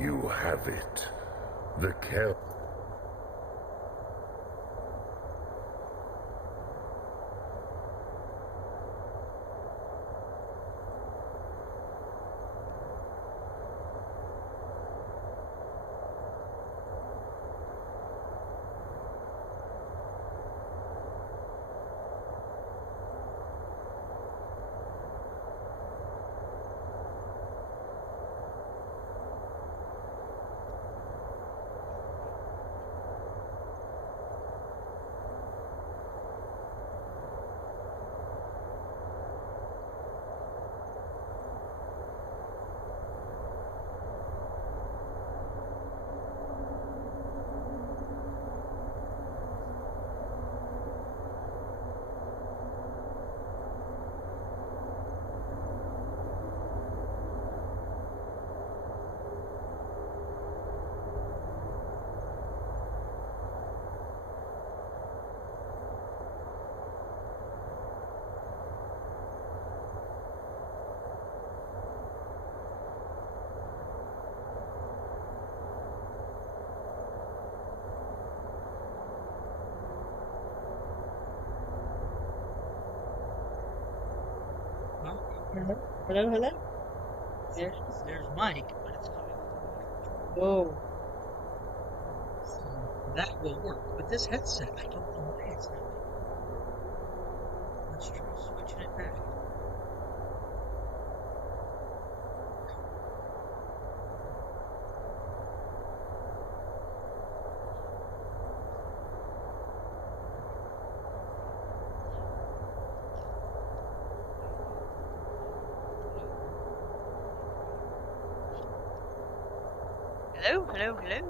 You have it. The Kel. Hello, hello, hello. There's Mike, but it's coming. Whoa. So that will work. But this headset, I don't know why it's not. Let's try switching it back. Hello, hello, hello.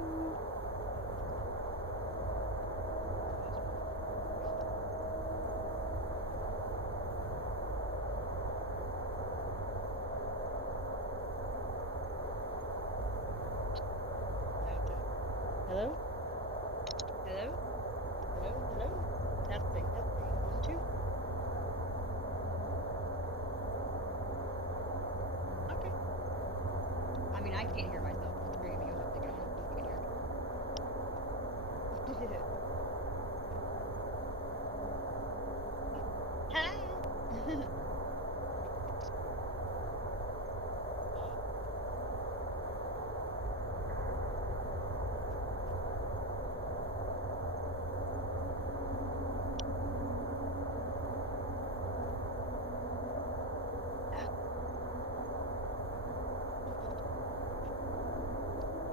Hello? Hello? Hello, hello? Testing, testing. 1, 2. Okay. I mean, I can't hear myself. I'm screaming. You'll have to get on so you can hear me. Hi!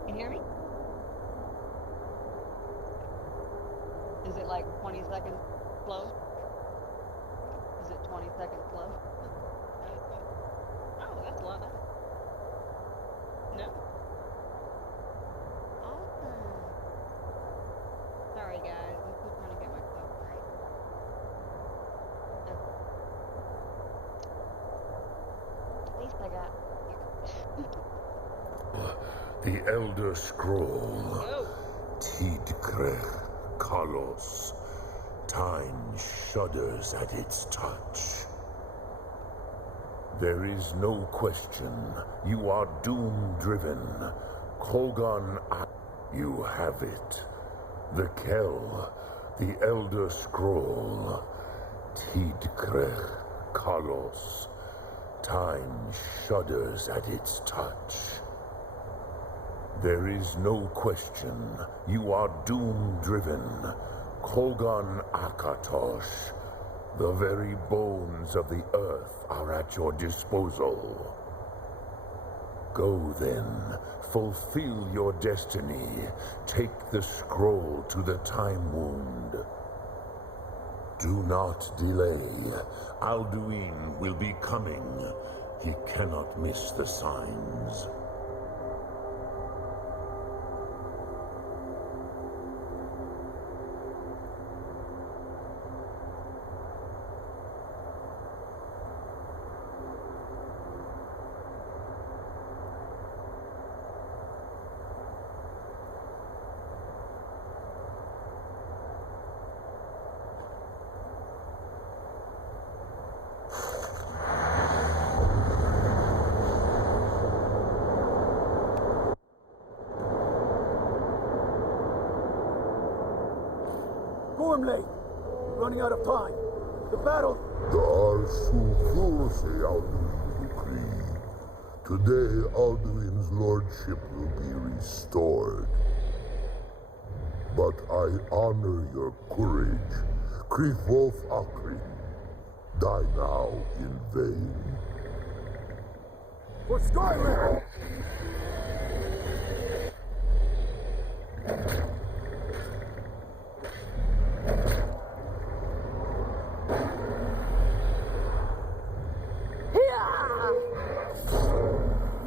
Can you hear me? Is it like 20 seconds slow? Is it 20 seconds slow? Oh, that's a lot. No? Awesome. Sorry, guys. I'm still trying to get myself right. At least I got The Elder Scroll. Whoa. Tidkrech Kalos. Time shudders at its touch. There is no question. You are doom-driven. Kogan, you have it. The Kel, the Elder Scroll. Tidkrech Kalos. Time shudders at its touch. There is no question. You are doom-driven. Kogan Akatosh. The very bones of the earth are at your disposal. Go then, fulfill your destiny. Take the scroll to the time wound. Do not delay. Alduin will be coming. He cannot miss the signs. Storm Lane! Running out of time. The battle... Today, Alduin's lordship will be restored. But I honor your courage. Krifwolf Akri. Die now in vain. For Skyrim!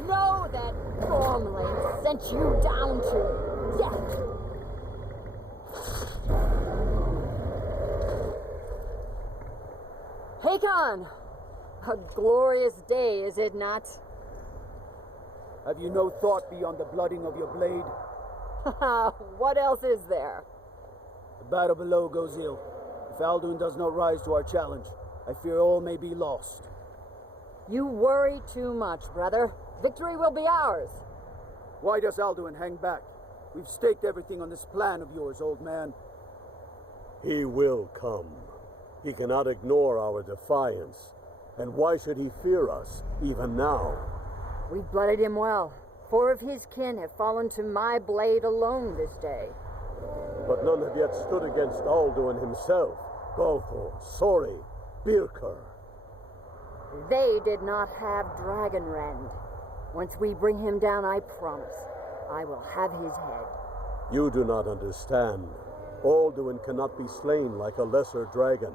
Know that Stormlane sent you down to death. Hakon! A glorious day, is it not? Have you no thought beyond the blooding of your blade? What else is there? The battle below goes ill. If Alduin does not rise to our challenge, I fear all may be lost. You worry too much, brother. Victory will be ours. Why does Alduin hang back? We've staked everything on this plan of yours, old man. He will come. He cannot ignore our defiance. And why should he fear us, even now? We've blooded him well. 4 of his kin have fallen to my blade alone this day. But none have yet stood against Alduin himself. Golthor, Sori, Birker. They did not have Dragonrend. Once we bring him down, I promise, I will have his head. You do not understand. Alduin cannot be slain like a lesser dragon.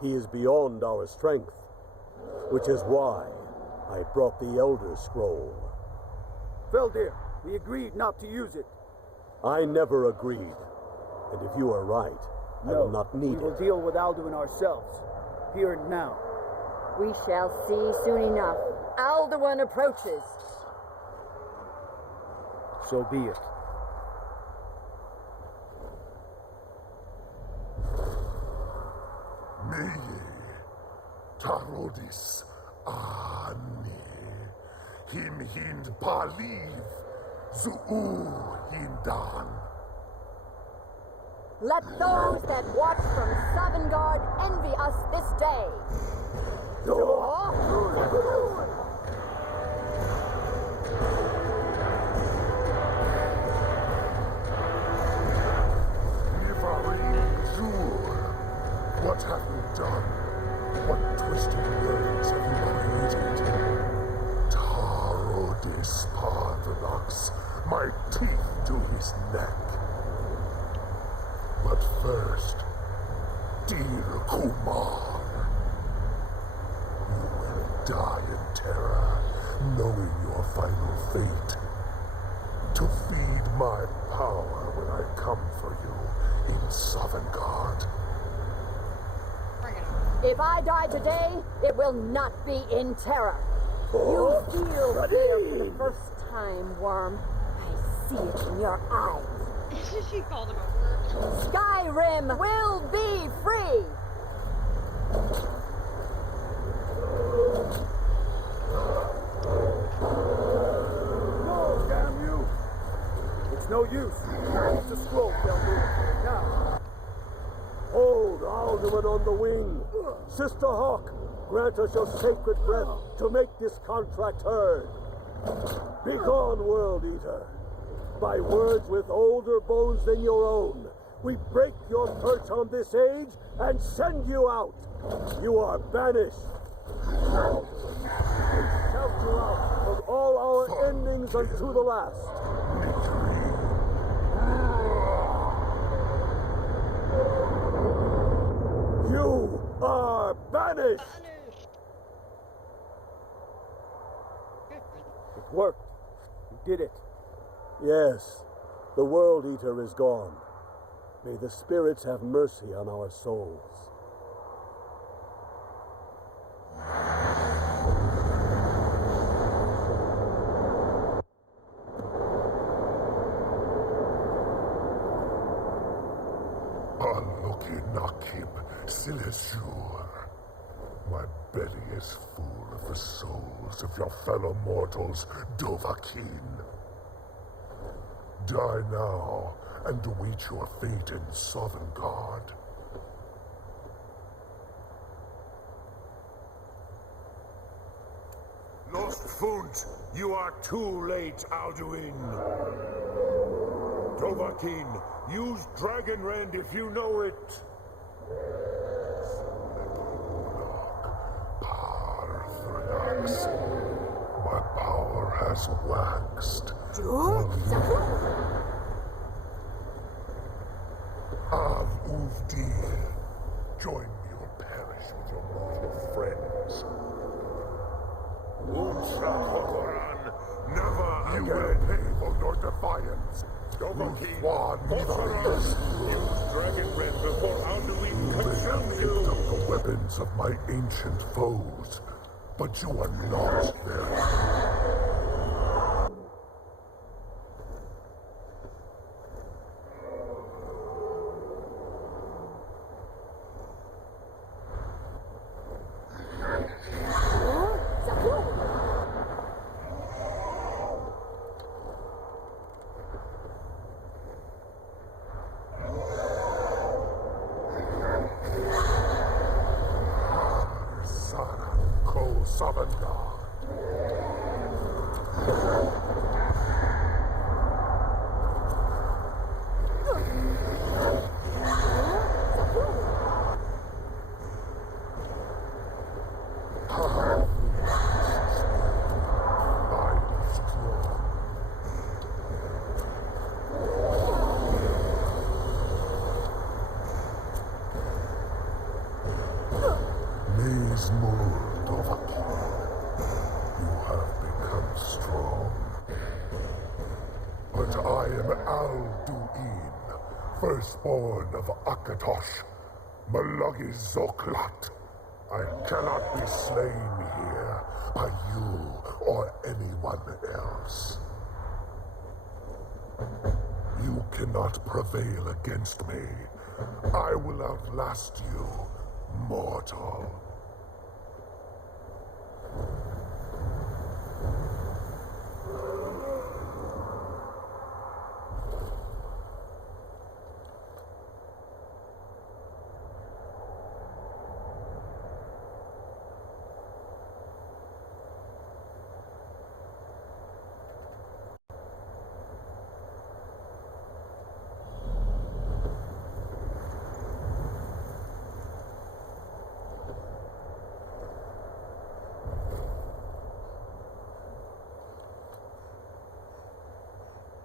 He is beyond our strength. Which is why I brought the Elder Scroll. Feldir, we agreed not to use it. I never agreed. And if you are right, I will not need we will it. deal with Alduin ourselves. Here and now. We shall see soon enough. Alduin approaches. So be it. Meye, Tarodis, Ane, Him Hind Paliv, Zuu Hindan. Let those that watch from Sovngarde envy us this day. What have you done? What twisted words have you created? Tarodis Parthenax, my teeth to his neck. But first, dear Kumar, you will die in terror, knowing your final fate. To feed my power when I come for you in Sovngarde. If I die today, it will not be in terror. You feel fear for the first time, Worm. I see it in your eyes. She called him a worm. Skyrim will be free! No, damn you! It's no use. Use the scroll, Feldir. Now. Hold Alduin on the wing. Sister Hawk, grant us your sacred breath to make this contract heard. Begone, World Eater. By words with older bones than your own, we break your perch on this age and send you out. You are banished. We shout you out from all our endings unto the last. You are banished! It worked. You did it. Yes, the World Eater is gone. May the spirits have mercy on our souls. Nakib, Silesur. My belly is full of the souls of your fellow mortals, Dovahkiin. Die now and await your fate in Sovngarde. Funt, you are too late, Alduin. Dovahkiin, use Dragon Rend if you know it. My power has waxed. Av Uvdir, join me or perish with your mortal friends. Unsahoran, never again. You will pay for your defiance. Dovahkiin, Forcerers, use Dragon Rend before Alduin consumes you. The weapons of my ancient foes, but you are lost there. Firstborn of Akatosh, Malagi Zoklat. I cannot be slain here by you or anyone else. You cannot prevail against me. I will outlast you, mortal.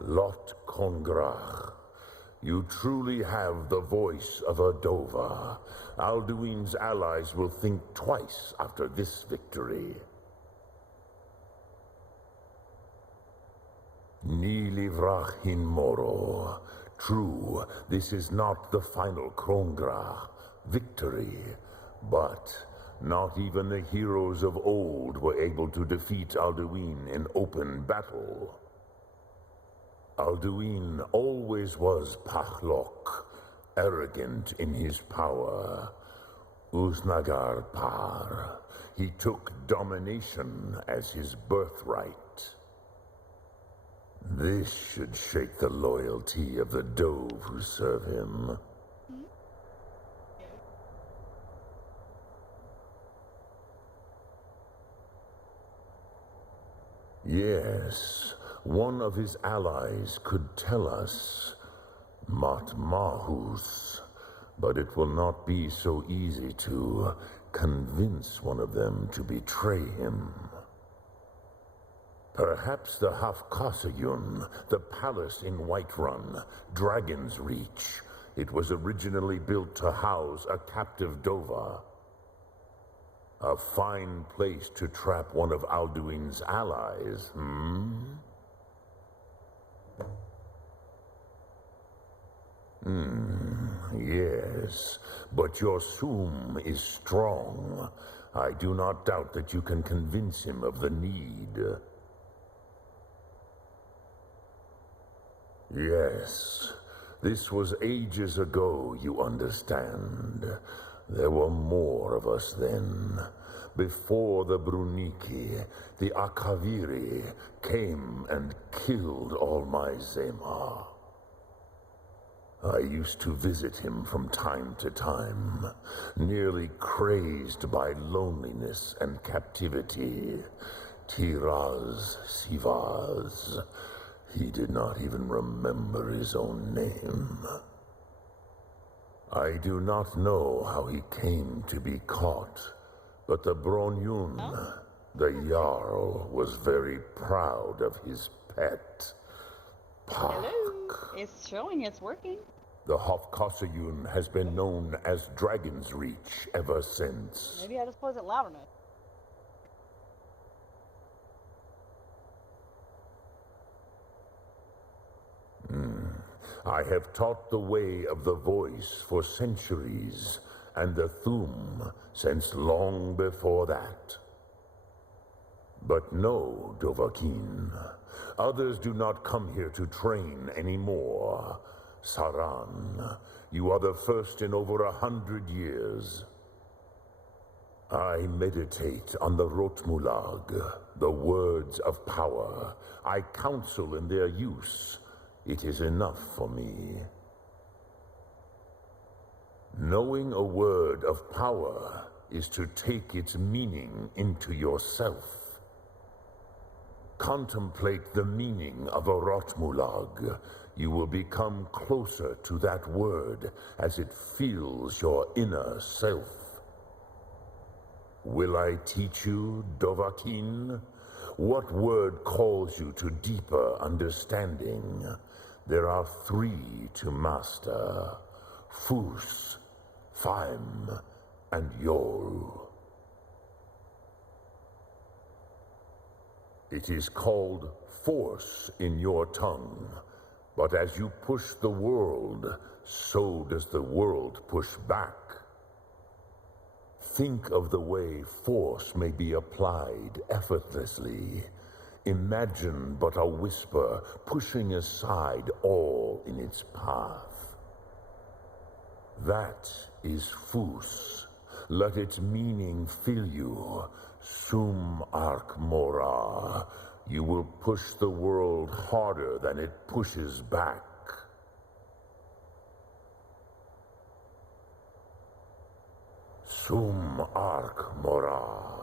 Lot Kongrach, you truly have the voice of a Dova. Alduin's allies will think twice after this victory. Ni livrach hin moro. True, this is not the final Kongrach victory, but not even the heroes of old were able to defeat Alduin in open battle. Alduin always was Pachlok, arrogant in his power. Uznagar Par. He took domination as his birthright. This should shake the loyalty of the Dove who serve him. Yes, one of his allies could tell us, Matmahus, but it will not be so easy to convince one of them to betray him. Perhaps the Hafkasayun, the palace in Whiterun, Dragon's Reach. It was originally built to house a captive Dova. A fine place to trap one of Alduin's allies, Yes, but your Sum is strong. I do not doubt that you can convince him of the need. Yes, this was ages ago, you understand. There were more of us then. Before the Bruniki, the Akaviri came and killed all my Zema. I used to visit him from time to time, nearly crazed by loneliness and captivity, Tiraz Sivaz. He did not even remember his own name. I do not know how he came to be caught, but the Bronyun, the Jarl, was very proud of his pet, Park. Hello. It's showing it's working. The Hofkossayun has been known as Dragon's Reach ever since. Maybe I just wasn't loud enough. I have taught the way of the voice for centuries, and the Thum since long before that. But no, Dovahkiin. Others do not come here to train anymore. Saran, you are the first in over 100 years. I meditate on the Rotmulag, the words of power. I counsel in their use. It is enough for me. Knowing a word of power is to take its meaning into yourself. Contemplate the meaning of a Rotmulag. You will become closer to that word as it fills your inner self. Will I teach you, Dovahkiin? What word calls you to deeper understanding? There are 3 to master: Fus, Faim, and Yol. It is called force in your tongue, but as you push the world, so does the world push back. Think of the way force may be applied effortlessly. Imagine but a whisper pushing aside all in its path. That is Fus. Let its meaning fill you. Sum Ark Mora. You will push the world harder than it pushes back. Sum Ark Mora.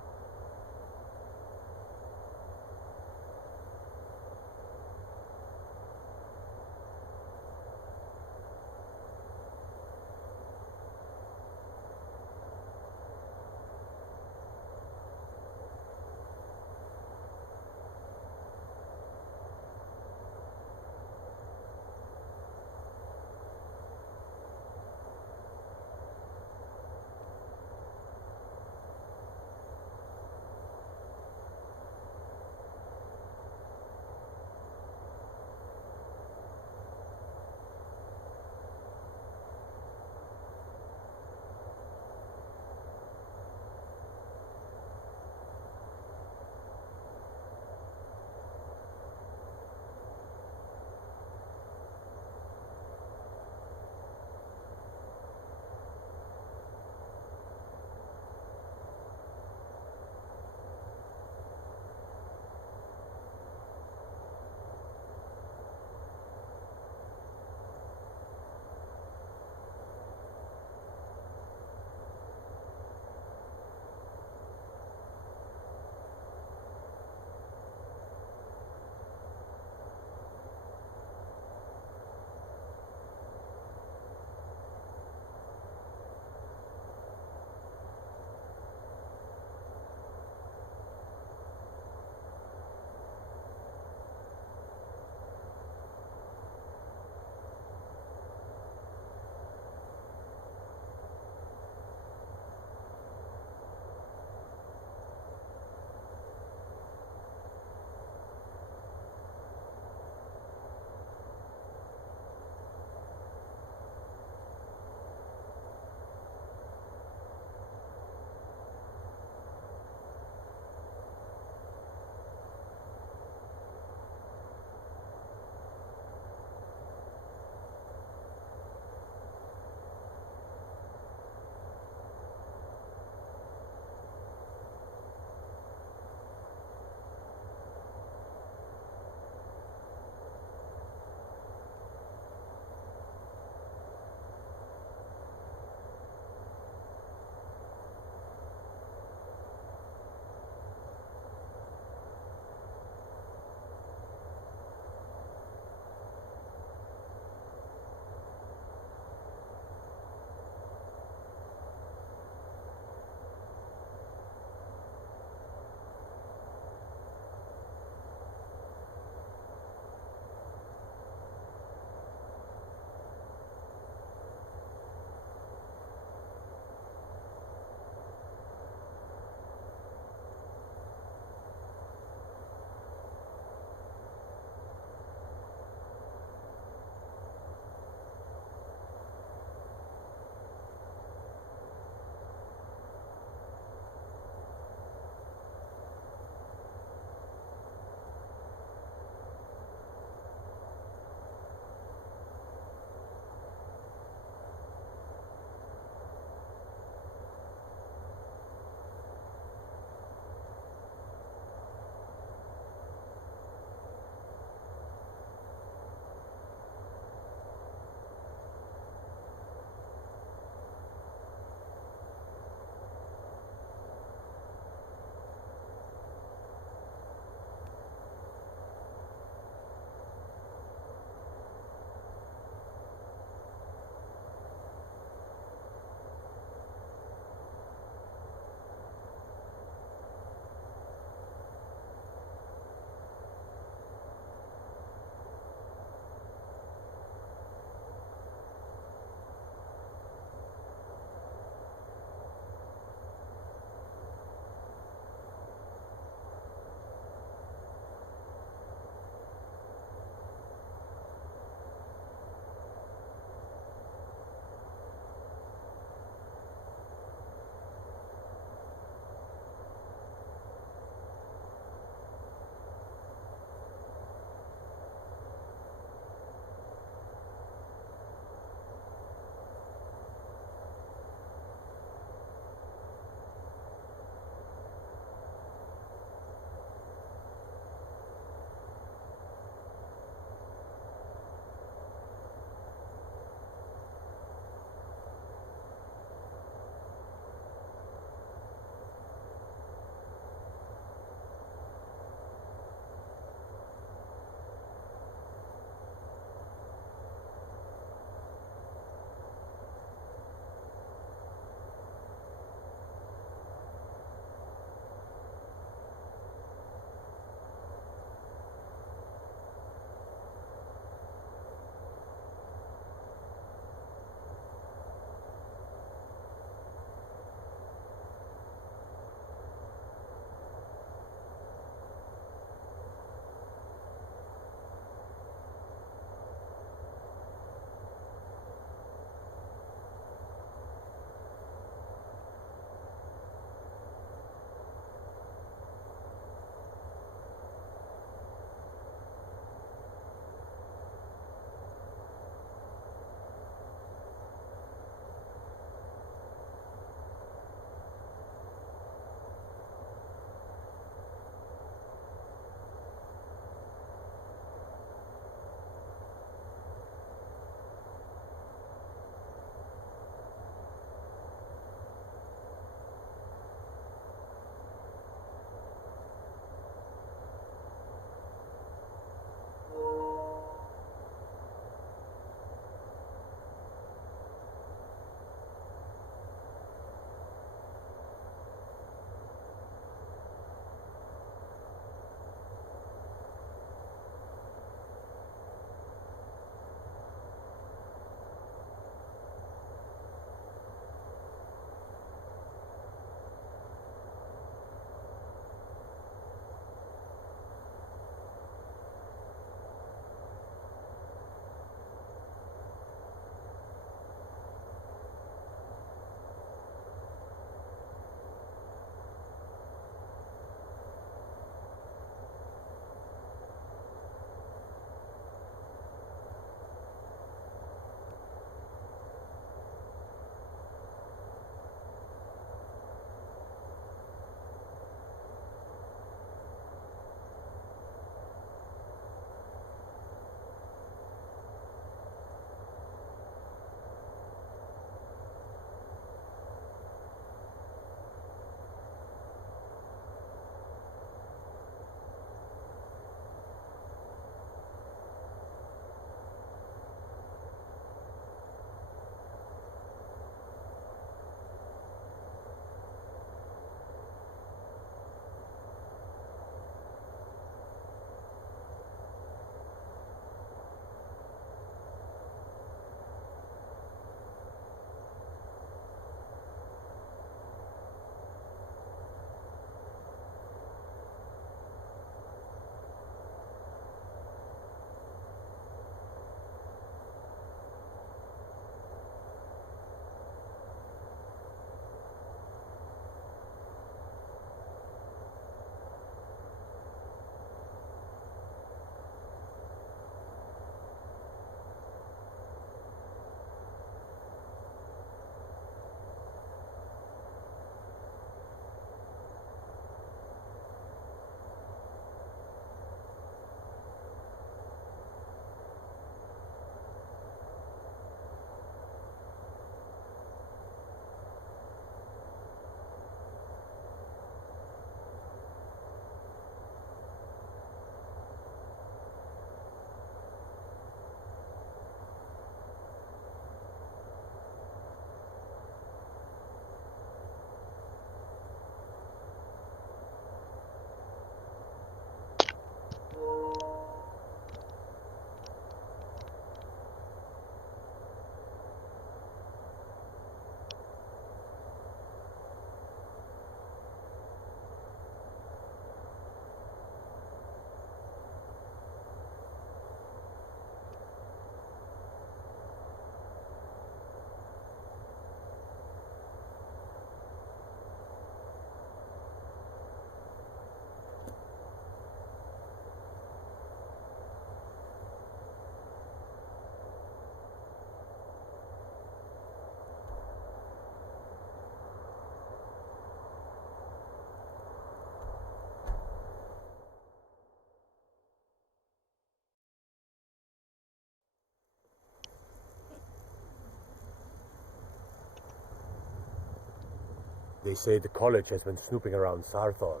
They say the college has been snooping around Sarthal.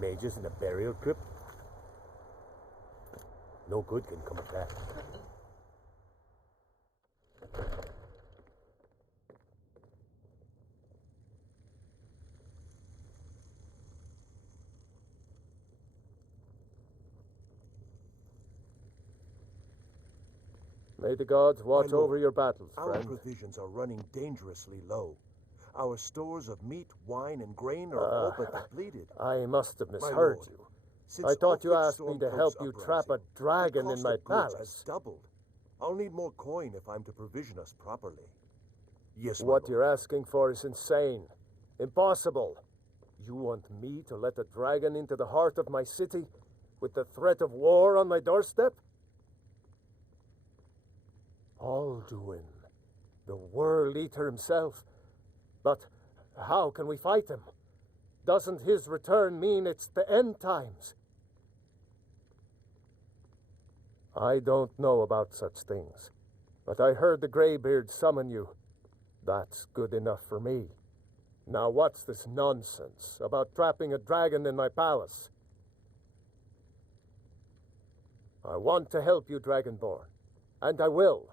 Mages in a burial crypt? No good can come of that. May the gods watch My lord, over your battles, our friend. provisions are running dangerously low. Our stores of meat, wine, and grain are all but depleted. I must have My misheard lord, you. since I thought you Ulfric's asked me to Stormcloak's help you trap a uprising, dragon the in cost my of goods has palace. doubled. I'll need more coin if I'm to provision us properly. Yes, my What lord. you're asking for is insane. Impossible. You want me to let a dragon into the heart of my city with the threat of war on my doorstep? Alduin, the World Eater himself. But how can we fight him? Doesn't his return mean it's the end times? I don't know about such things, but I heard the Greybeard summon you. That's good enough for me. Now what's this nonsense about trapping a dragon in my palace? I want to help you, Dragonborn, and I will,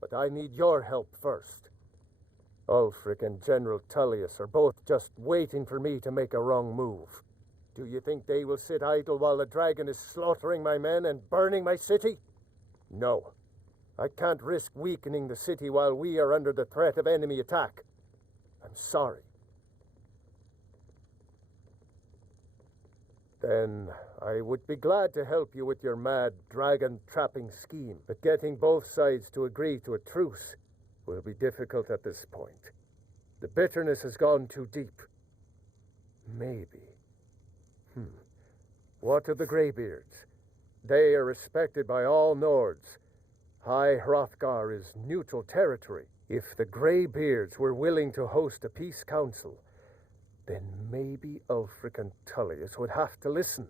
but I need your help first. Ulfric and General Tullius are both just waiting for me to make a wrong move. Do you think they will sit idle while the dragon is slaughtering my men and burning my city? No. I can't risk weakening the city while we are under the threat of enemy attack. I'm sorry. Then I would be glad to help you with your mad dragon-trapping scheme, but getting both sides to agree to a truce will be difficult at this point. The bitterness has gone too deep. Maybe. What of the Greybeards? They are respected by all Nords. High Hrothgar is neutral territory. If the Greybeards were willing to host a peace council, then maybe Ulfric and Tullius would have to listen.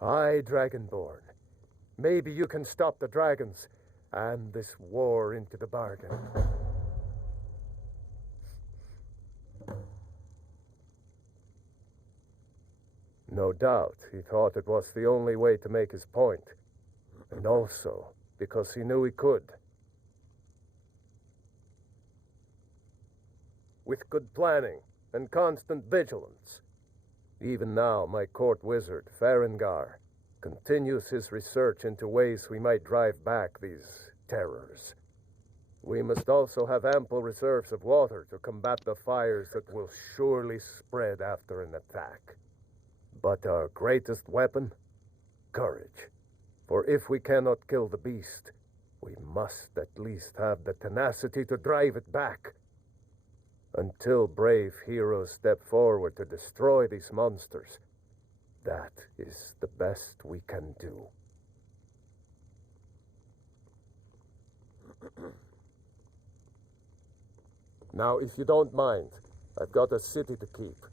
Aye, Dragonborn. Maybe you can stop the dragons, and this war into the bargain. No doubt he thought it was the only way to make his point, and also because he knew he could. With good planning and constant vigilance. Even now, my court wizard, Farengar, continues his research into ways we might drive back these terrors. We must also have ample reserves of water to combat the fires that will surely spread after an attack. But our greatest weapon? Courage. For if we cannot kill the beast, we must at least have the tenacity to drive it back. Until brave heroes step forward to destroy these monsters, that is the best we can do. Now, if you don't mind, I've got a city to keep.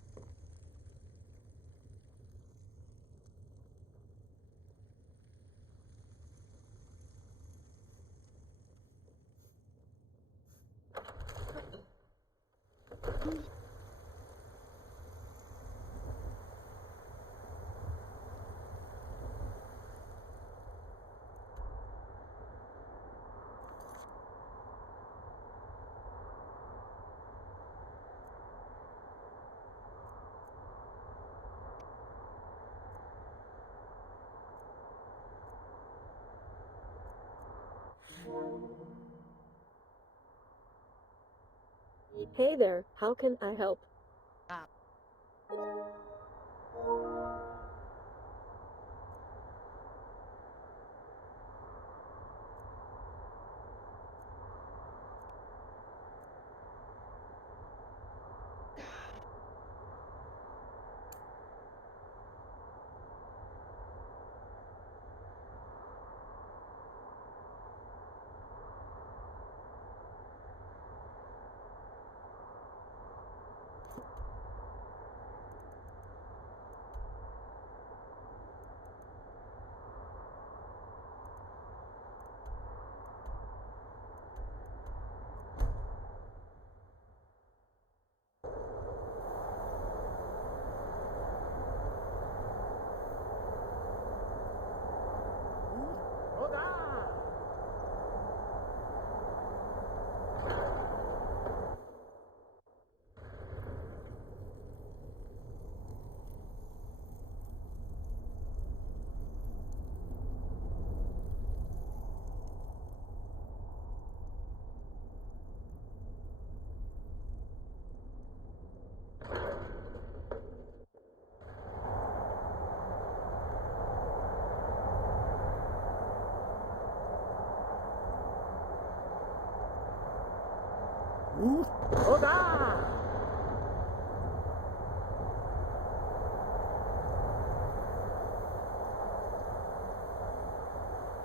Hey there, how can I help? Ah.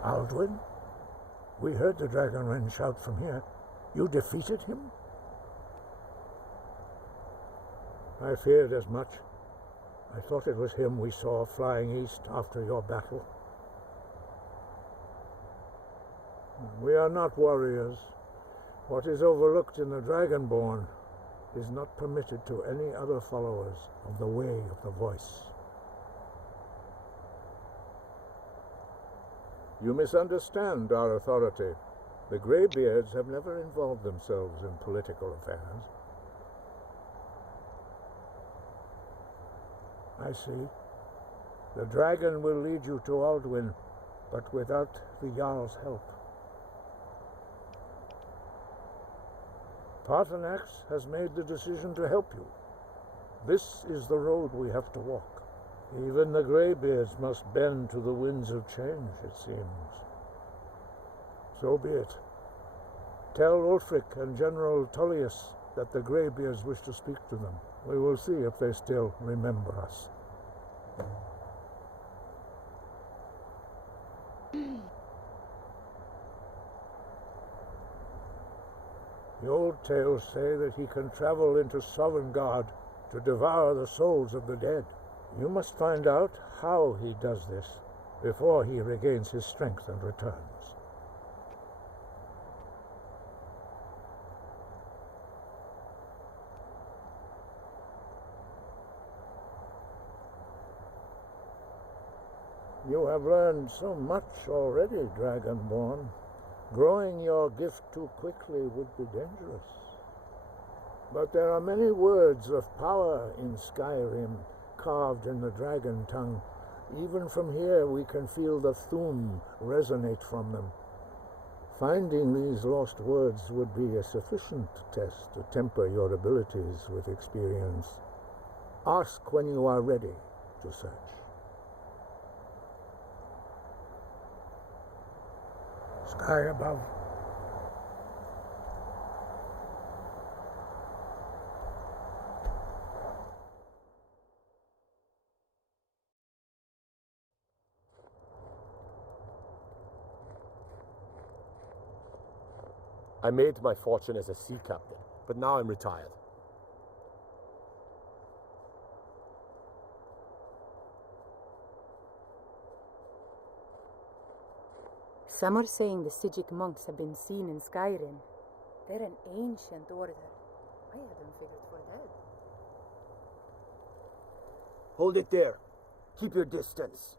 Alduin? We heard the Dragonren shout from here. You defeated him? I feared as much. I thought it was him we saw flying east after your battle. We are not warriors. What is overlooked in the Dragonborn is not permitted to any other followers of the Way of the Voice. You misunderstand our authority. The Greybeards have never involved themselves in political affairs. I see. The dragon will lead you to Alduin, but without the Jarl's help. Paarthurnax has made the decision to help you. This is the road we have to walk. Even the Greybeards must bend to the winds of change, it seems. So be it. Tell Ulfric and General Tullius that the Greybeards wish to speak to them. We will see if they still remember us. The old tales say that he can travel into Sovngarde to devour the souls of the dead. You must find out how he does this before he regains his strength and returns. You have learned so much already, Dragonborn. Growing your gift too quickly would be dangerous. But there are many words of power in Skyrim, carved in the dragon tongue. Even from here we can feel the Thum resonate from them. Finding these lost words would be a sufficient test to temper your abilities with experience. Ask when you are ready to search. Sky above. I made my fortune as a sea captain, but now I'm retired. Some are saying the Sigic monks have been seen in Skyrim. They're an ancient order. I had them figured for dead. Hold it there. Keep your distance.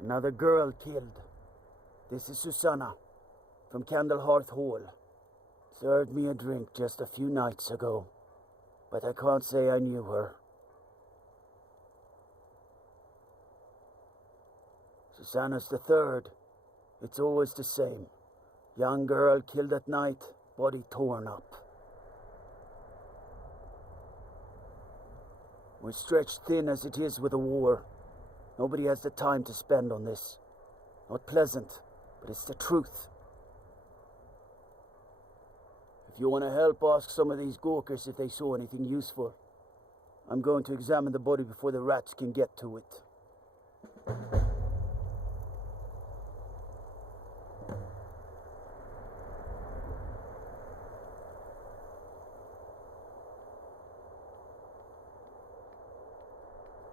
Another girl killed. This is Susanna, from Candlehearth Hall. Served me a drink just a few nights ago, but I can't say I knew her. Susanna's the third. It's always the same. Young girl killed at night, body torn up. We're stretched thin as it is with the war. Nobody has the time to spend on this. Not pleasant, but it's the truth. If you want to help, ask some of these Gorkers if they saw anything useful. I'm going to examine the body before the rats can get to it.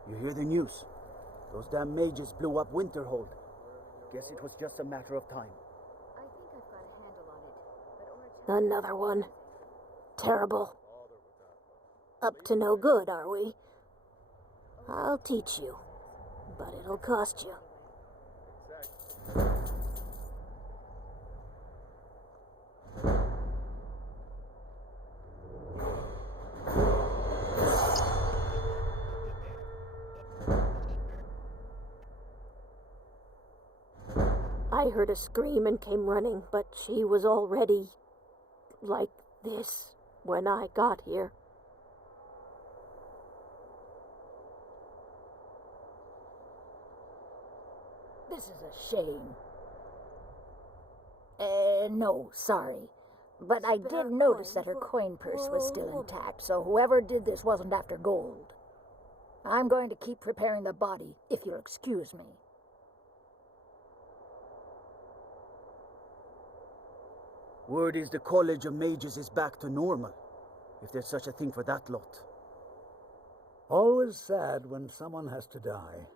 You hear the news? Those damn mages blew up Winterhold. Guess it was just a matter of time. I think I've got a handle on it. Another one. Terrible. Up to no good, are we? I'll teach you, but it'll cost you. I heard a scream and came running, but she was already like this when I got here. This is a shame. No, sorry. But I did notice that her coin purse was still intact, so whoever did this wasn't after gold. I'm going to keep preparing the body, if you'll excuse me. Word is the College of Mages is back to normal, if there's such a thing for that lot. Always sad when someone has to die.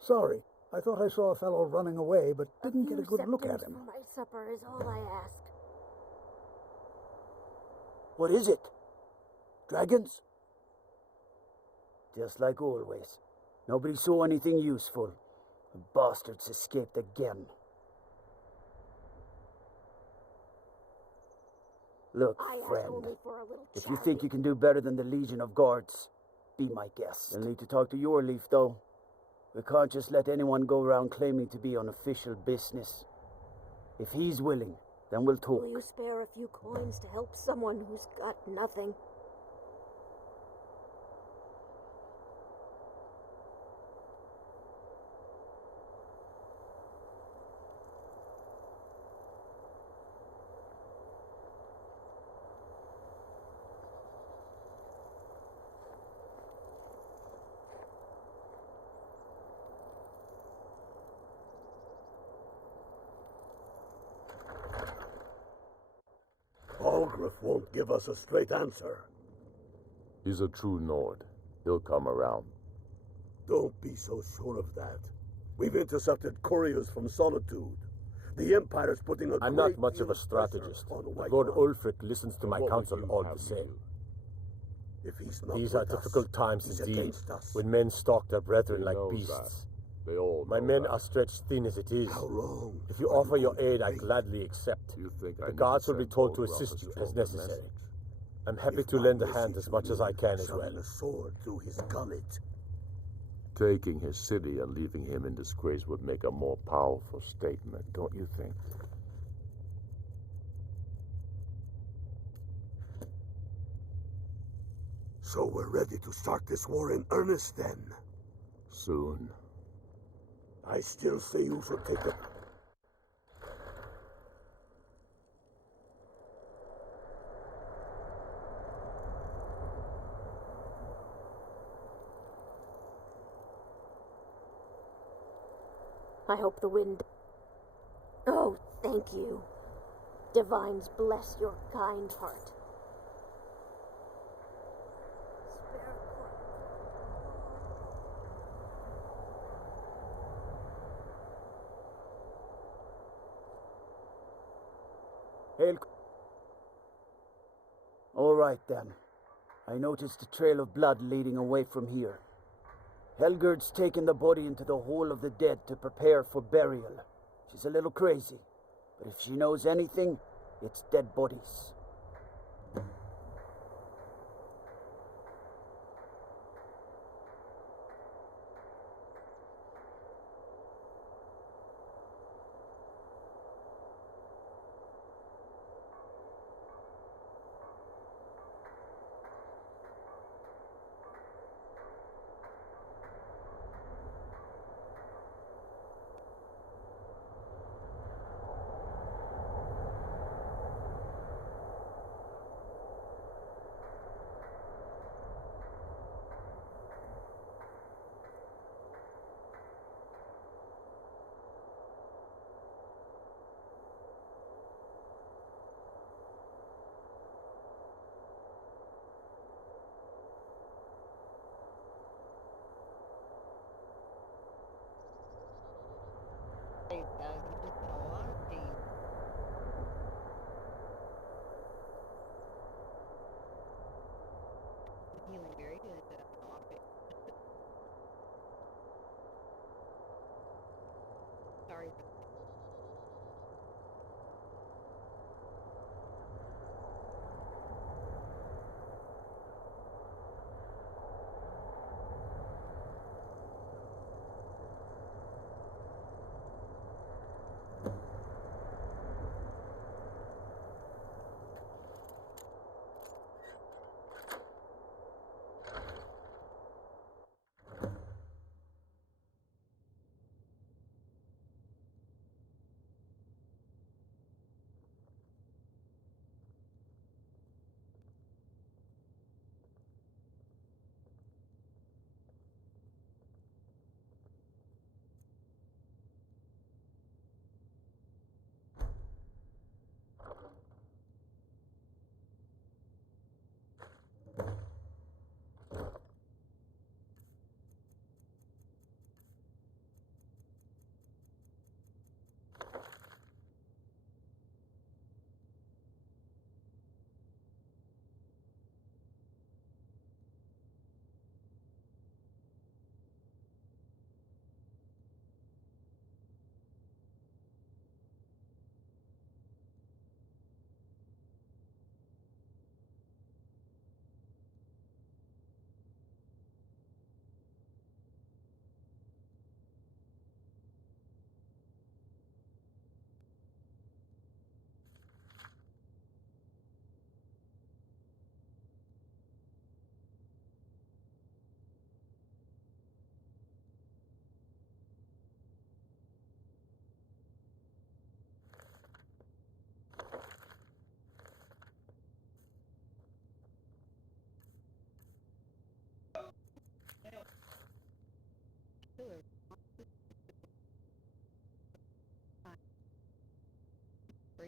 Sorry, I thought I saw a fellow running away, but didn't get a good look at him. My supper is all I ask. What is it? Dragons? Just like always. Nobody saw anything useful. The bastards escaped again. Look, friend, if you think you can do better than the Legion of Guards, be my guest. You'll need to talk to your Leaf, though. We can't just let anyone go around claiming to be on official business. If he's willing, then we'll talk. Will you spare a few coins to help someone who's got nothing? Balgruuf won't give us a straight answer. He's a true Nord. He'll come around. Don't be so sure of that. We've intercepted couriers from Solitude. The Empire's putting a I'm great not much deal of a strategist, pressure on but Lord Whiterun. Ulfric listens to my What would counsel you all have the me same. do? If he's not These with are us, difficult times he's indeed, against us. when men stalk their brethren He like knows beasts. that. They all My know men that. are stretched thin as it is. How long? If you are offer your going to aid, I wait? gladly accept. You think But I the need guards to will be send told to Balgruuf assist a you as stronger necessary. message? I'm happy If to my lend a message hand as to much as I you can is as well. shoving a sword through his gullet. Taking his city and leaving him in disgrace would make a more powerful statement, don't you think? So we're ready to start this war in earnest then. Soon. I still say you should take the... I hope the wind... Oh, thank you. Divines bless your kind heart. Hail. All right, then. I noticed a trail of blood leading away from here. Helgerd's taken the body into the Hall of the Dead to prepare for burial. She's a little crazy, but if she knows anything, it's dead bodies.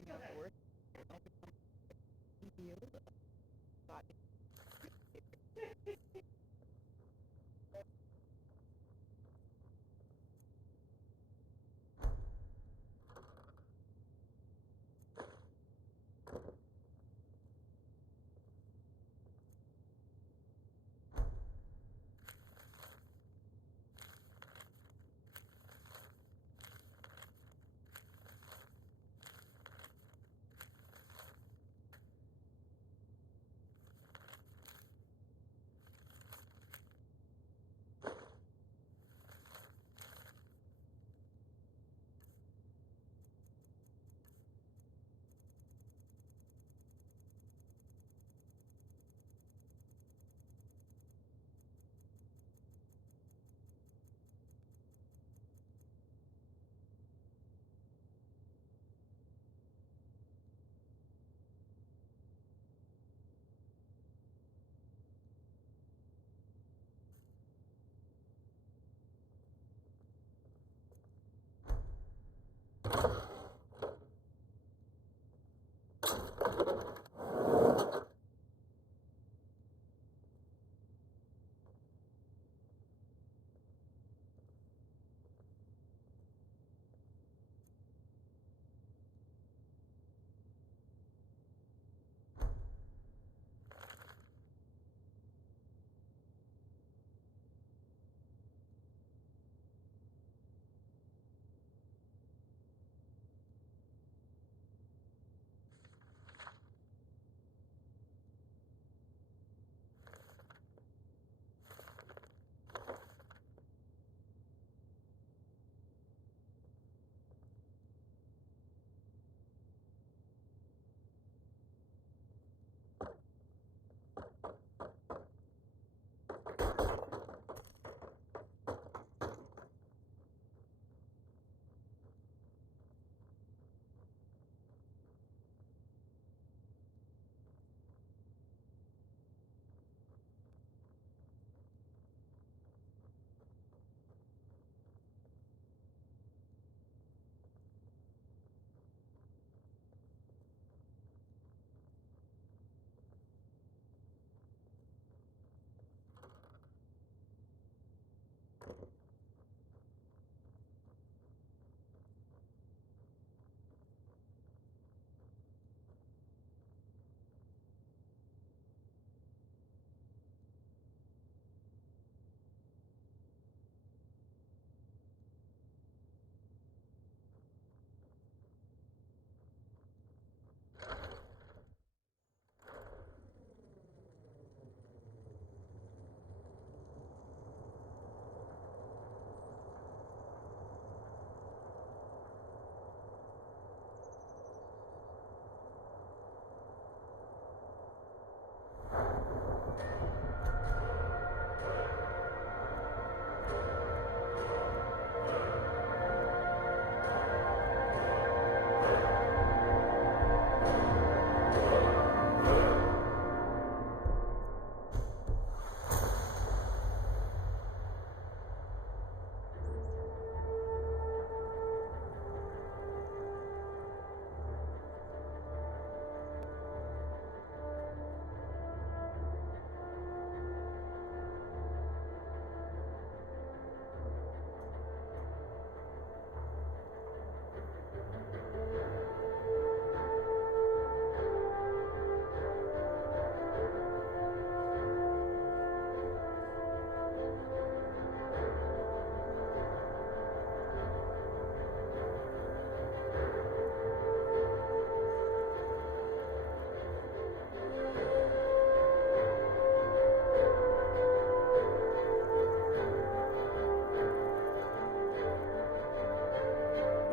bring out the worst.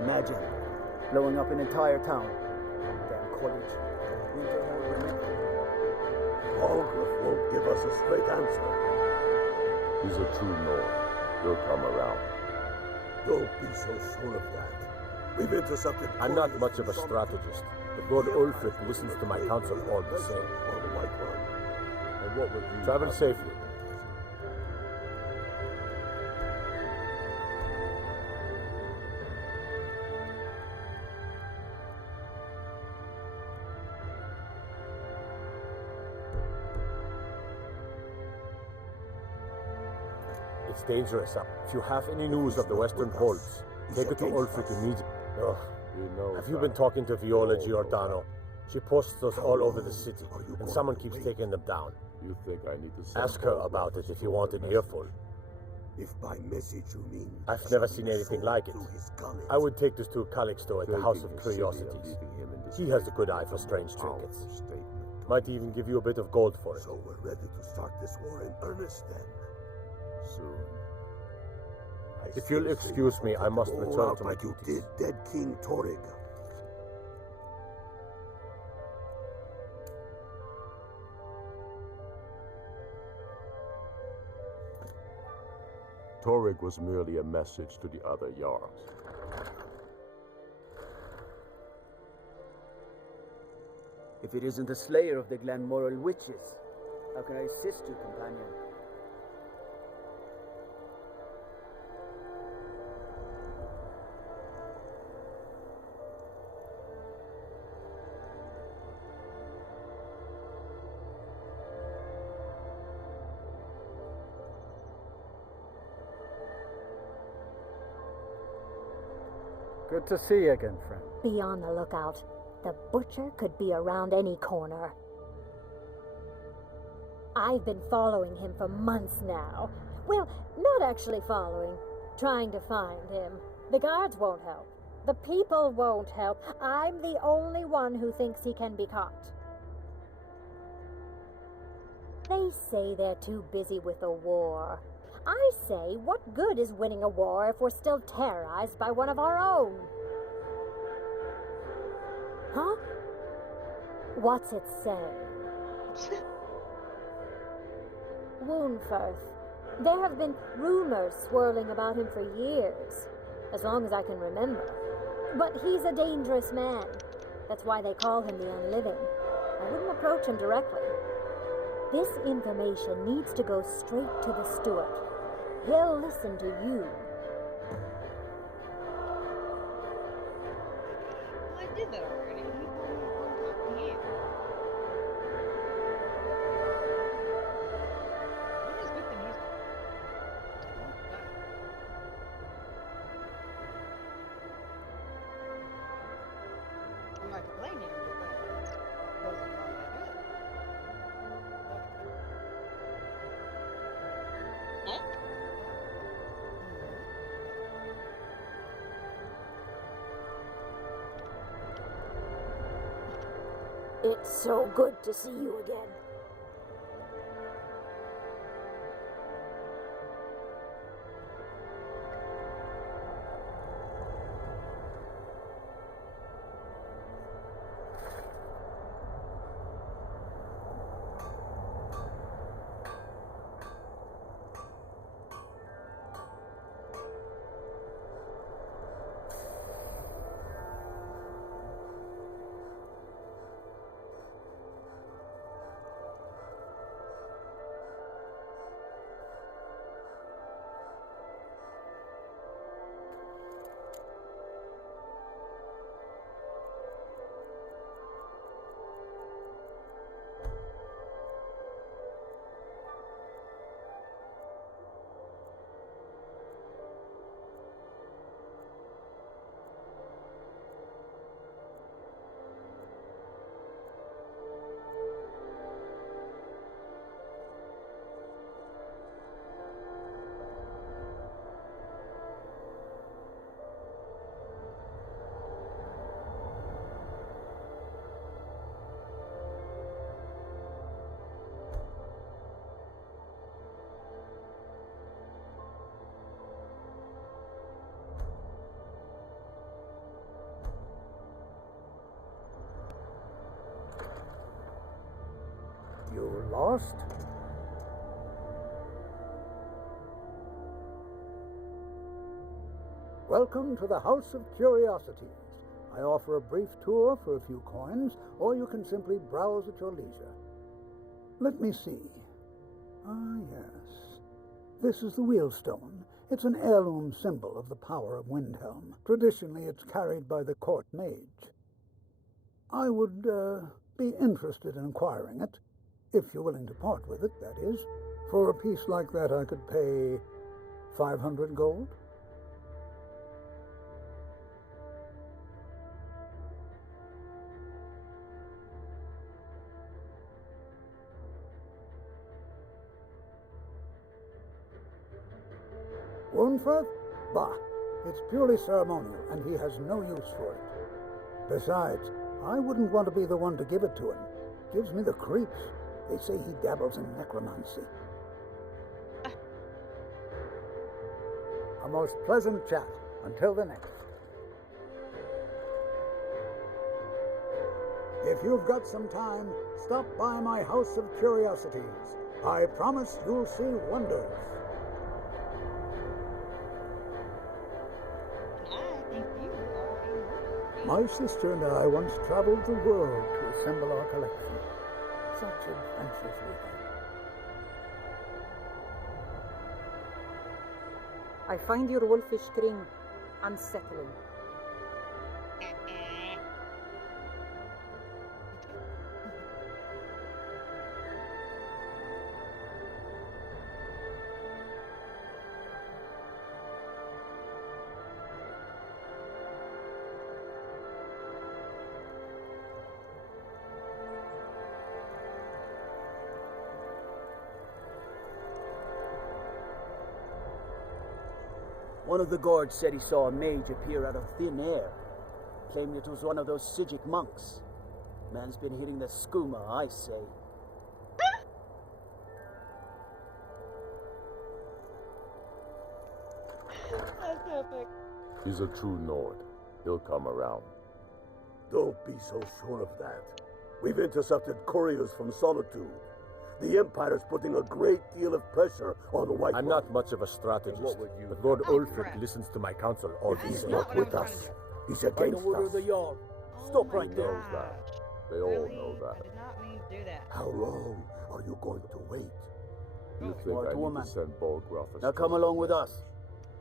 Imagine blowing up an entire town. Damn college. Winterhold remember. Aldrich won't give us a straight answer. He's a true Nord. He'll come around. Don't be so sure of that. We've intercepted. I'm not much of a strategist, but Lord Ulfric listens to my counsel all the same. And what would you Travel safely. It's dangerous up. If you have any news of the Western Holds, take it to Ulfric immediately. Ugh. Have you been talking to Viola Giordano? She posts us all over the city, and someone keeps taking them down. You think I need to Ask her about it if you want an earful. If by message you mean... I've never seen anything like it. I would take this to Calixto at the House of Curiosities. He has a good eye for strange trinkets. Might even give you a bit of gold for it. So we're ready to start this war in earnest then? Soon. If you'll excuse me, I must return to my like you duties. did dead King Torrig. Torrig was merely a message to the other Jarls. If it isn't the slayer of the Glanmoral witches, how can I assist you, companion? Good to see you again, friend. Be on the lookout. The butcher could be around any corner. I've been following him for months now. Well, not actually following. Trying to find him. The guards won't help. The people won't help. I'm the only one who thinks he can be caught. They say they're too busy with the war. I say, what good is winning a war if we're still terrorized by one of our own? Huh? What's it say? Woundfirth. There have been rumors swirling about him for years, as long as I can remember. But he's a dangerous man. That's why they call him the Unliving. I wouldn't approach him directly. This information needs to go straight to the steward. He'll listen to you. Well, I did that already. He told me to talk to you. It is good that he's... I'm not complaining, but that doesn't know how to do it. Huh? It's so good to see you again. You lost? Welcome to the House of Curiosities. I offer a brief tour for a few coins, or you can simply browse at your leisure. Let me see. Ah, yes. This is the Wheelstone. It's an heirloom symbol of the power of Windhelm. Traditionally, it's carried by the court mage. I would be interested in acquiring it, if you're willing to part with it, that is. For a piece like that, I could pay 500 gold? Wurnfirth? Bah, it's purely ceremonial, and he has no use for it. Besides, I wouldn't want to be the one to give it to him. Gives me the creeps. They say he dabbles in necromancy. A most pleasant chat. Until the next. If you've got some time, stop by my House of Curiosities. I promise you'll see wonders. My sister and I once traveled the world to assemble our collection. Such adventures we had. I find your wolfish grin unsettling. One of the guards said he saw a mage appear out of thin air, claiming it was one of those Sijic monks. Man's been hitting the skooma, I say. That's epic. He's a true Nord. He'll come around. Don't be so sure of that. We've intercepted couriers from Solitude. The Empire's putting a great deal of pressure on the White I'm One. not much of a strategist, you but Lord Oh, Ulfric crap. listens to my counsel all the He's time. not with us. He's against us. Jarl. Oh Stop my right there. Knows that. gosh. They all Really? know I that. did not mean to do that. How long are you going to wait? You think Smart I need woman. to send Bolgraf a Now come strong along with message? us.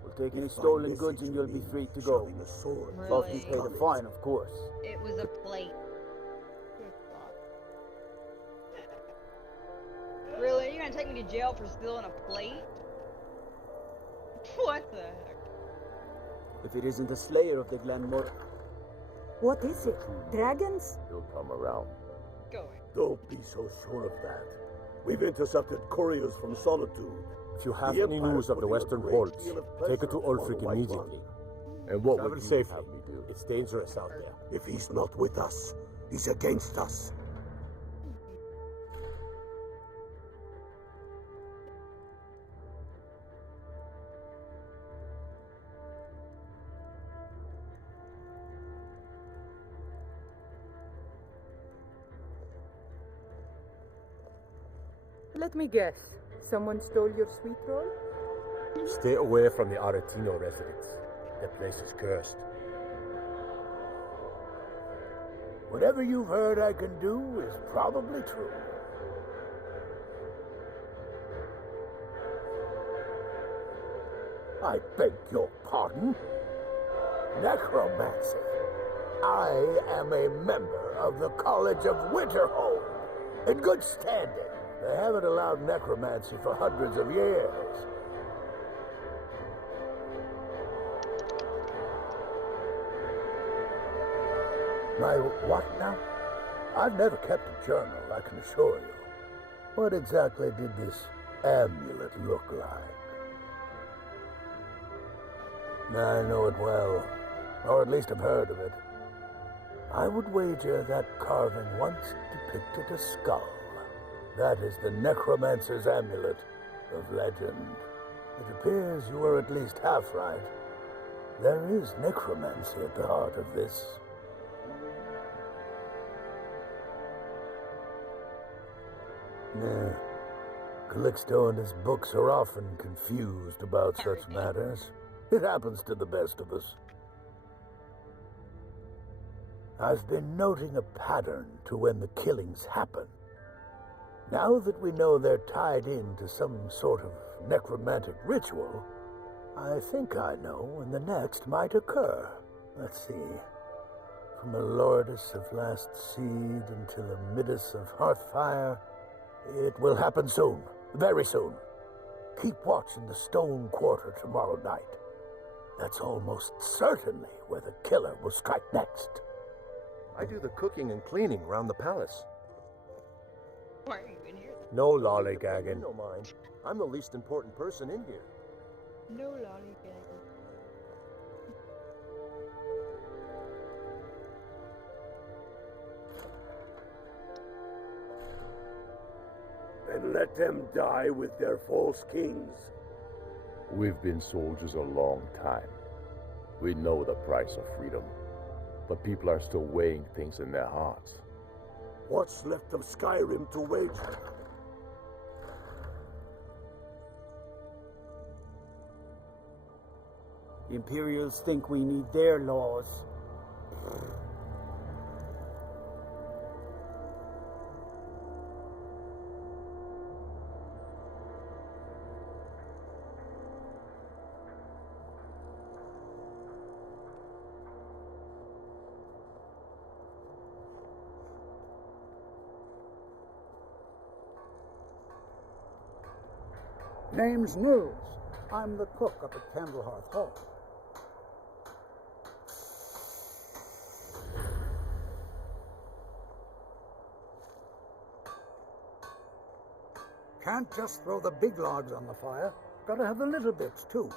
We'll take any If by stolen message goods and you you'll be mean free to go. shoving a sword Really? After you pay the fine, of course. It was a plate. Good God. Really? You're gonna take me to jail for stealing a plate? What the heck? If it isn't the slayer of the Glenmore. What is it? Dragons? He'll come around. Go away. Don't be so sure of that. We've intercepted couriers from Solitude. If you have The any Empire's news of the putting a Western great Holds, deal of take it to pressure on Ulfric the White immediately. One. And what Travel would you safely. have me do? It's dangerous out there. If he's not with us, he's against us. Let me guess. Someone stole your sweet roll? Stay away from the Aretino residence. The place is cursed. Whatever you've heard I can do is probably true. I beg your pardon? Necromancy. I am a member of the College of Winterhold, in good standing. They haven't allowed necromancy for hundreds of years. My what now? I've never kept a journal, I can assure you. What exactly did this amulet look like? I know it well, or at least I've heard of it. I would wager that carving once depicted a skull. That is the necromancer's amulet of legend. It appears you were at least half right. There is necromancy at the heart of this. Nah. Calixto and his books are often confused about such matters. It happens to the best of us. I've been noting a pattern to when the killings happen. Now that we know they're tied into some sort of necromantic ritual, I think I know when the next might occur. Let's see. From a Lordus of Last Seed until a Midas of Hearthfire, it will happen soon. Very soon. Keep watch in the Stone Quarter tomorrow night. That's almost certainly where the killer will strike next. I do the cooking and cleaning around the palace. Why are you in here? No lollygagging. No mind. I'm the least important person in here. No lollygagging. And let them die with their false kings. We've been soldiers a long time. We know the price of freedom. But people are still weighing things in their hearts. What's left of Skyrim to wager? The Imperials think we need their laws. Name's Nils. I'm the cook up at Candlehearth Hall. Can't just throw the big logs on the fire. Gotta have the little bits, too.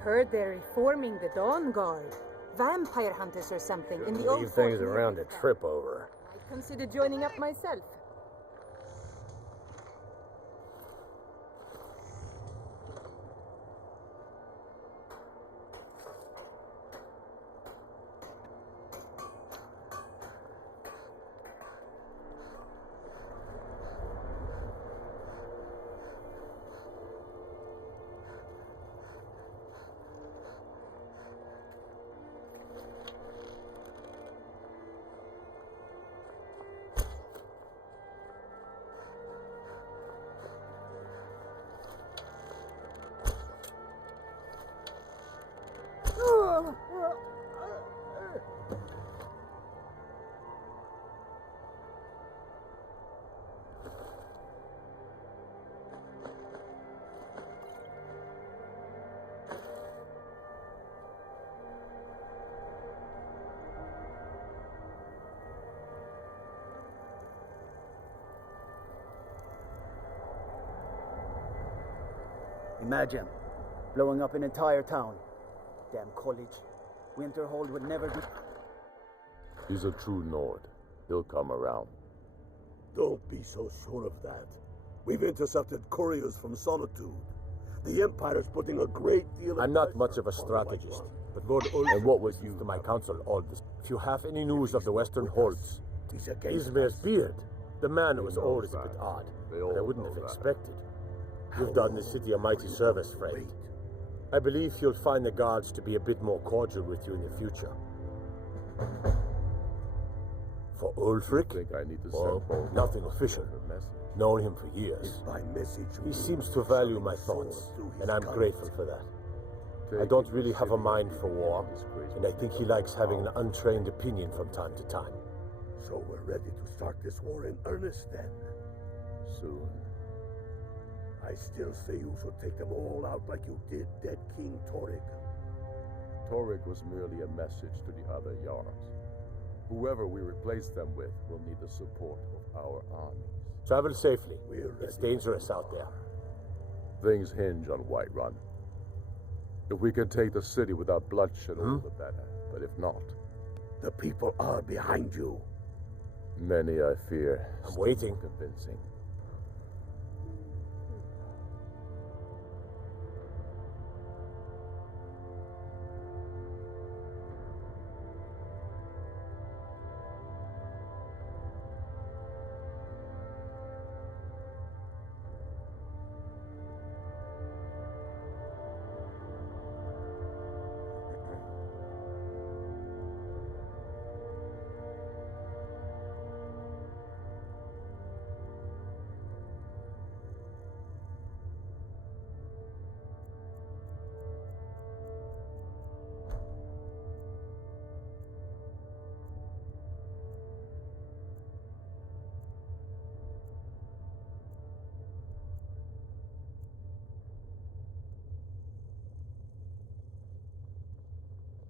Heard they're reforming the Dawn Guard. Vampire hunters or something in the old Leave things fort. around to trip over. I consider joining up myself. Imagine blowing up an entire town. Damn college. Winterhold would never be. He's a true Nord. He'll come around. Don't be so sure of that. We've intercepted couriers from Solitude. The Empire's putting a great deal of I'm not pressure much of a on the strategist, White One. but Lord Ulf and what was used to my counsel all this. If you have any news of the Western Holds, He's against Ismir's us. beard. The man who was knows old is a that. bit odd, They but all I wouldn't know have that. expected. You've done the city a mighty service, friend. Wait. I believe you'll find the guards to be a bit more cordial with you in the future. For Ulfric? I think I need to Well, send Bolton nothing official. a message. Known him for years. If by message He you seems mean to value shoving my swords thoughts, through his and I'm guns. grateful for that. I Take don't it really to have a city mind for war, disgrace and I think he likes having an untrained opinion from time to time. So we're ready to start this war in earnest then. soon. I still say you should take them all out like you did dead King Torrig. Torrig was merely a message to the other Jarls. Whoever we replace them with will need the support of our armies. Travel safely. It's dangerous out there. Things hinge on Whiterun. If we can take the city without bloodshed, all the better. But if not... The people are behind you. Many, I fear. I'm waiting. Convincing.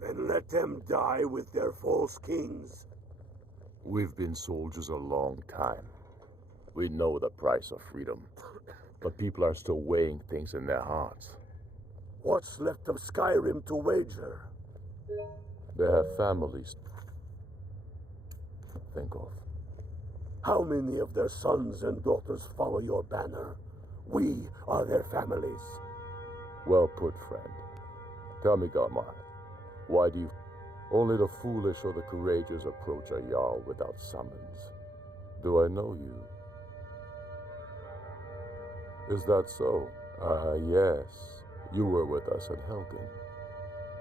And let them die with their false kings. We've been soldiers a long time. We know the price of freedom. But people are still weighing things in their hearts. What's left of Skyrim to wager? They have families to think of. How many of their sons and daughters follow your banner? We are their families. Well put, friend. Tell me, Galmar, why do you... Only the foolish or the courageous approach a Jarl without summons. Do I know you? Is that so? Yes. You were with us at Helgen.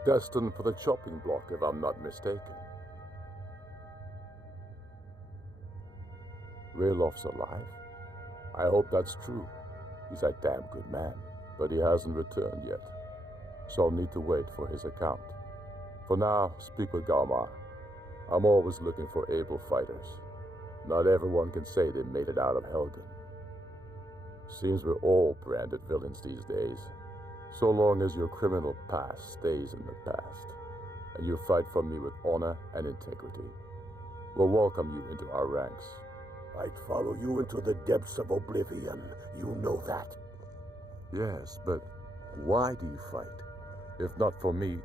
Destined for the chopping block, if I'm not mistaken. Raylof's alive? I hope that's true. He's a damn good man, but he hasn't returned yet. So I'll need to wait for his account. For now, speak with Galmar. I'm always looking for able fighters. Not everyone can say they made it out of Helgen. Seems we're all branded villains these days. So long as your criminal past stays in the past, and you fight for me with honor and integrity, we'll welcome you into our ranks. I'd follow you into the depths of oblivion. You know that. Yes, but why do you fight? If not for me,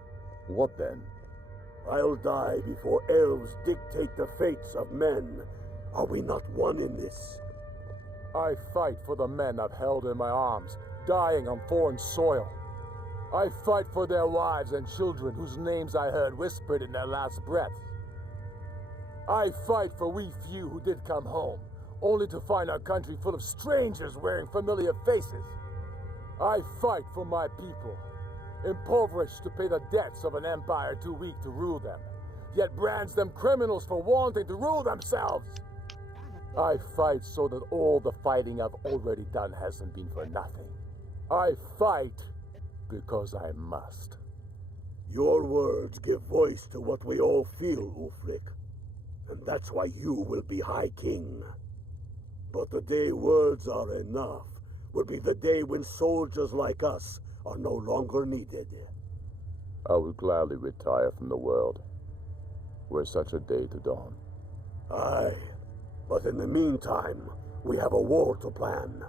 what then? I'll die before elves dictate the fates of men. Are we not one in this? I fight for the men I've held in my arms, dying on foreign soil. I fight for their wives and children whose names I heard whispered in their last breath. I fight for we few who did come home, only to find our country full of strangers wearing familiar faces. I fight for my people, impoverished to pay the debts of an empire too weak to rule them, yet brands them criminals for wanting to rule themselves. I fight so that all the fighting I've already done hasn't been for nothing. I fight because I must. Your words give voice to what we all feel, Ulfric. And that's why you will be High King. But the day words are enough will be the day when soldiers like us are no longer needed. I would gladly retire from the world, were such a day to dawn. Aye, but in the meantime, we have a war to plan.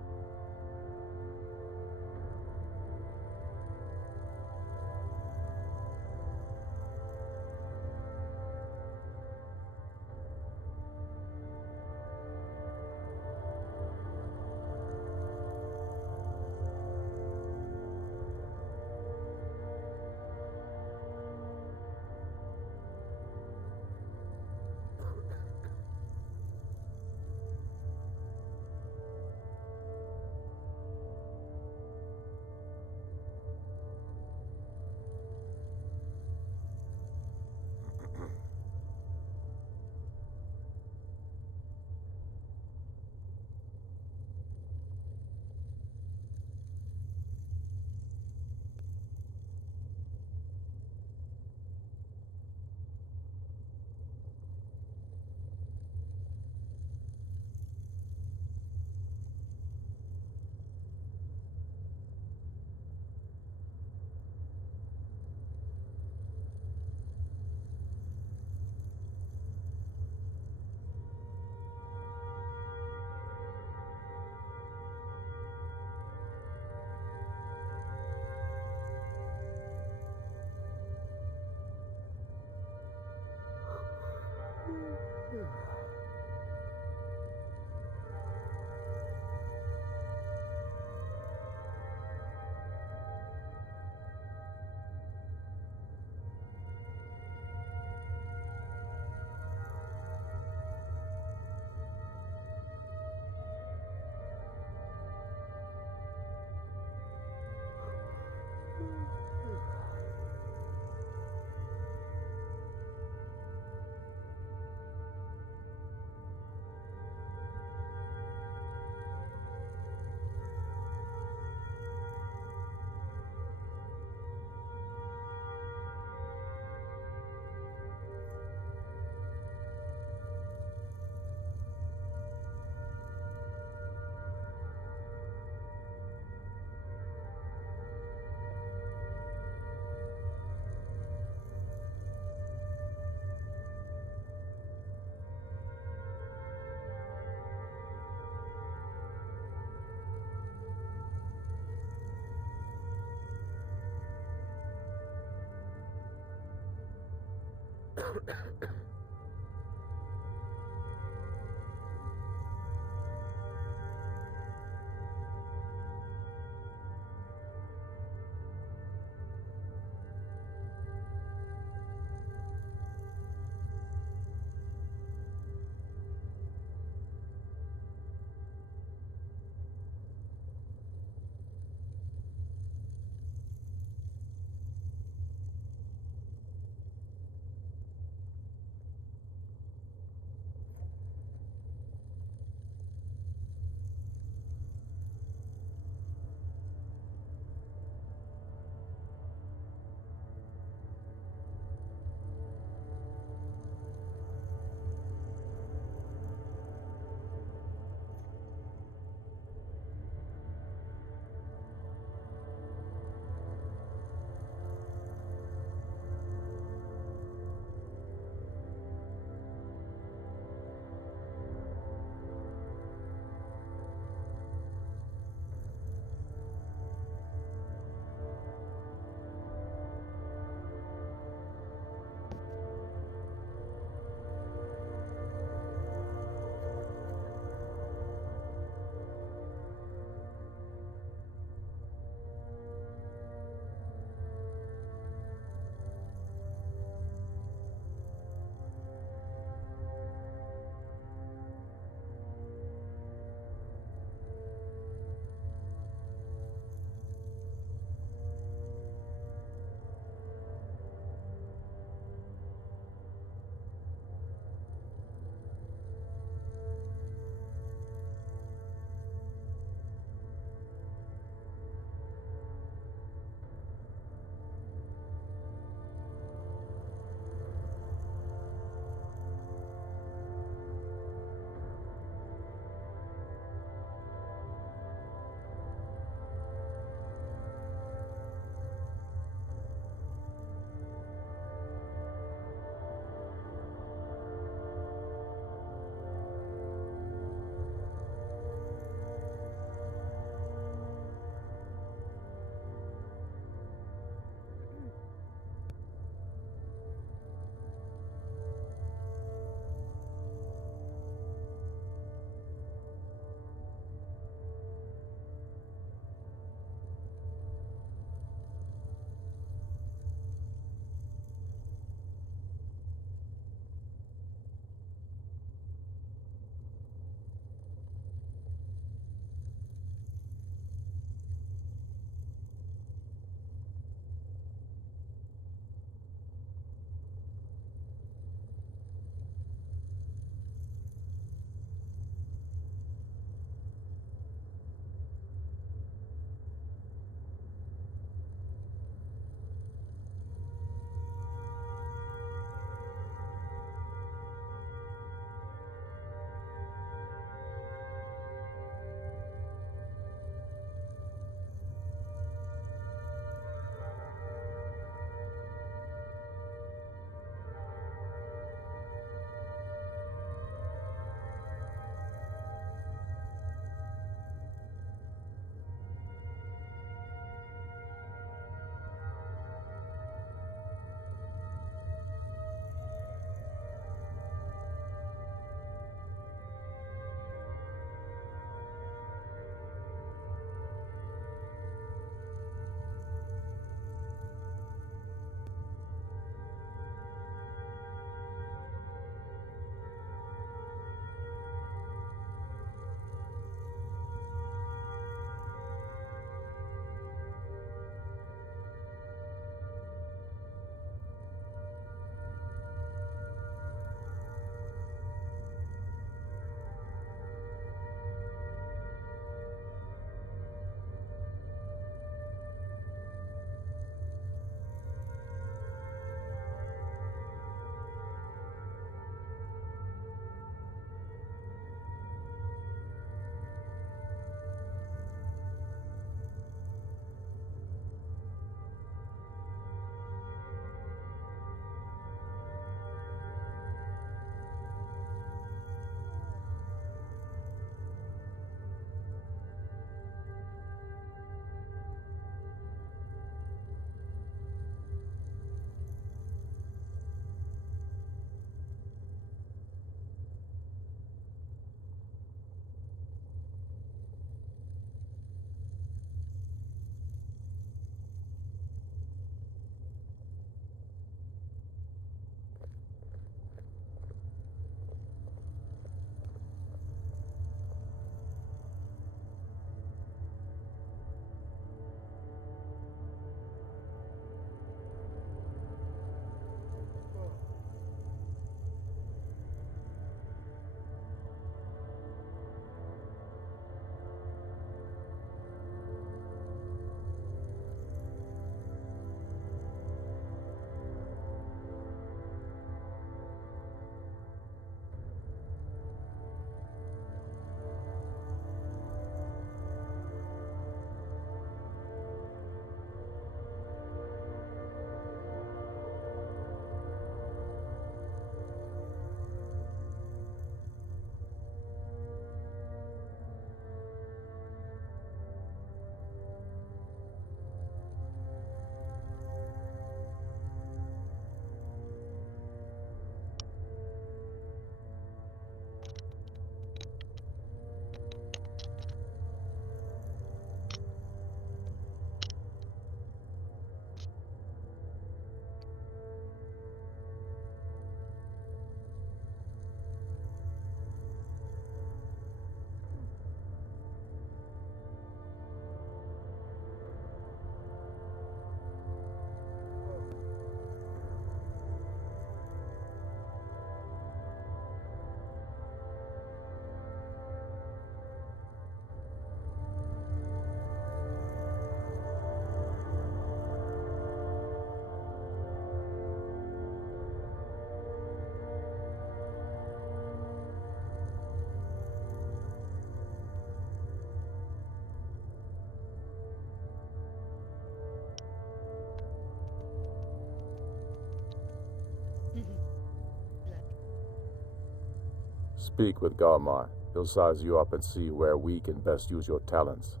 Speak with Garmar. He'll size you up and see where we can best use your talents.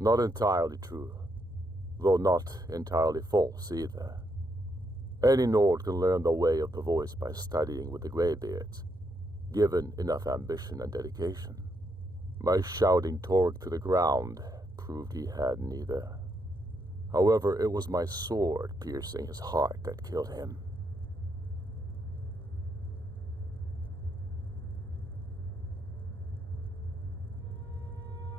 Not entirely true, though not entirely false either. Any Nord can learn the way of the voice by studying with the Greybeards, given enough ambition and dedication. My shouting Torg to the ground proved he had neither. However, it was my sword piercing his heart that killed him.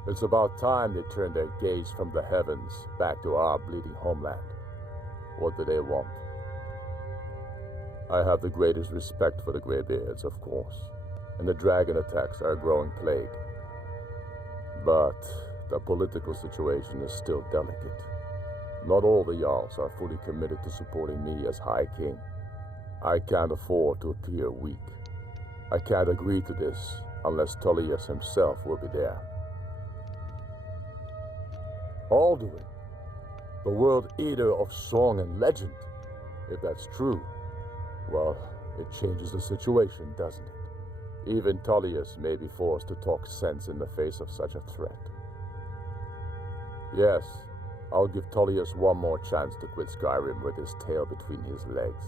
It's about time they turned their gaze from the heavens back to our bleeding homeland. What do they want? I have the greatest respect for the Greybeards, of course, and the dragon attacks are a growing plague. But the political situation is still delicate. Not all the Jarls are fully committed to supporting me as High King. I can't afford to appear weak. I can't agree to this unless Tullius himself will be there. Alduin, the World Eater of song and legend. If that's true, well, it changes the situation, doesn't it? Even Tullius may be forced to talk sense in the face of such a threat. Yes, I'll give Tullius one more chance to quit Skyrim with his tail between his legs.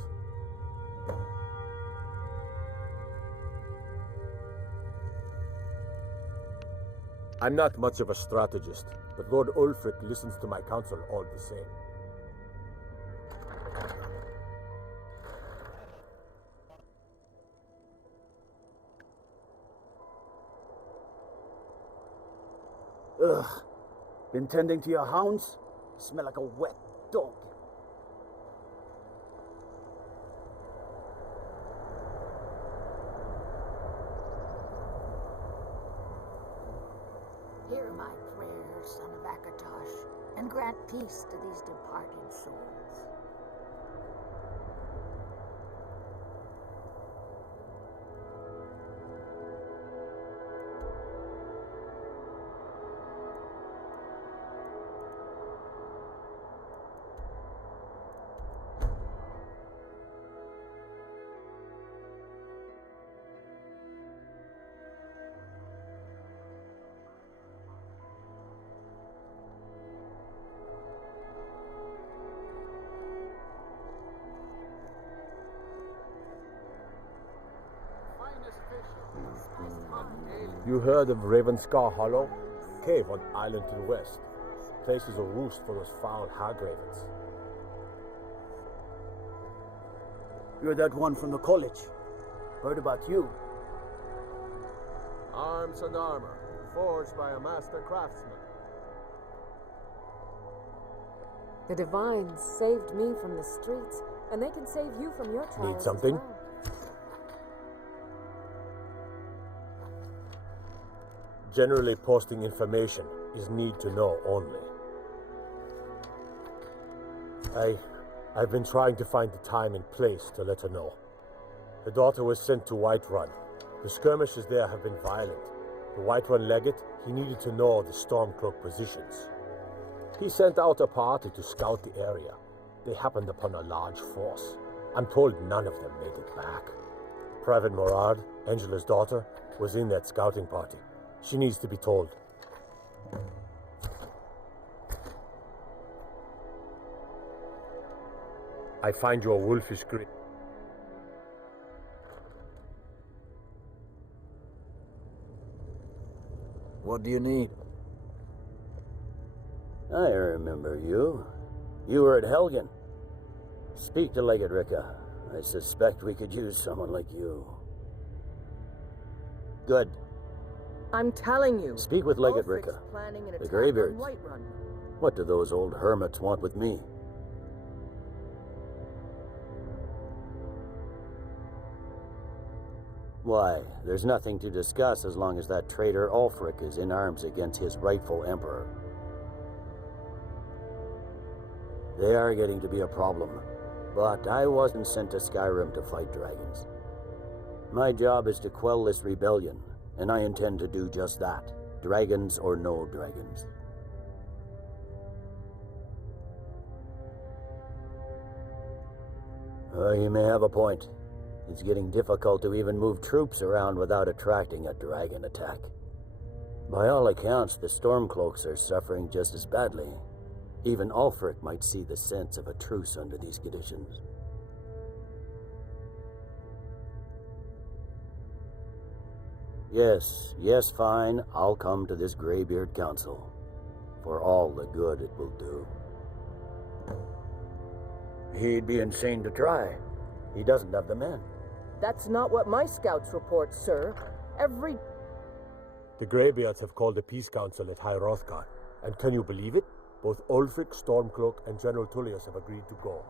I'm not much of a strategist, but Lord Ulfric listens to my counsel all the same. Ugh. Been tending to your hounds? You smell like a wet dog. Hear my prayers, son of Akatosh, and grant peace to these departed souls. You heard of Ravenscar Hollow? Cave on island to the west. Place is a roost for those foul hag-ravens. You're that one from the college. Heard about you. Arms and armor, forged by a master craftsman. The Divines saved me from the streets, and they can save you from your trials. Need something? As well. Generally posting information is need to know only. I've been trying to find the time and place to let her know. Her daughter was sent to Whiterun. The skirmishes there have been violent. The Whiterun legate, he needed to know the Stormcloak positions. He sent out a party to scout the area. They happened upon a large force. I'm told none of them made it back. Private Morad, Angela's daughter, was in that scouting party. She needs to be told. I find your wolfish grit. What do you need? I remember you. You were at Helgen. Speak to Legate Ricka. I suspect we could use someone like you. Good. I'm telling you. Speak with Legate Ricka. The Greybeards. Whiterun. What do those old hermits want with me? Why, there's nothing to discuss as long as that traitor Ulfric is in arms against his rightful emperor. They are getting to be a problem, but I wasn't sent to Skyrim to fight dragons. My job is to quell this rebellion, and I intend to do just that, dragons or no dragons. You may have a point. It's getting difficult to even move troops around without attracting a dragon attack. By all accounts, the Stormcloaks are suffering just as badly. Even Ulfric might see the sense of a truce under these conditions. Yes, fine. I'll come to this Greybeard Council. For all the good it will do. He'd be insane to try. He doesn't have the men. That's not what my scouts report, sir. The Greybeards have called a peace council at High Hrothgar. And can you believe it? Both Ulfric, Stormcloak, and General Tullius have agreed to go.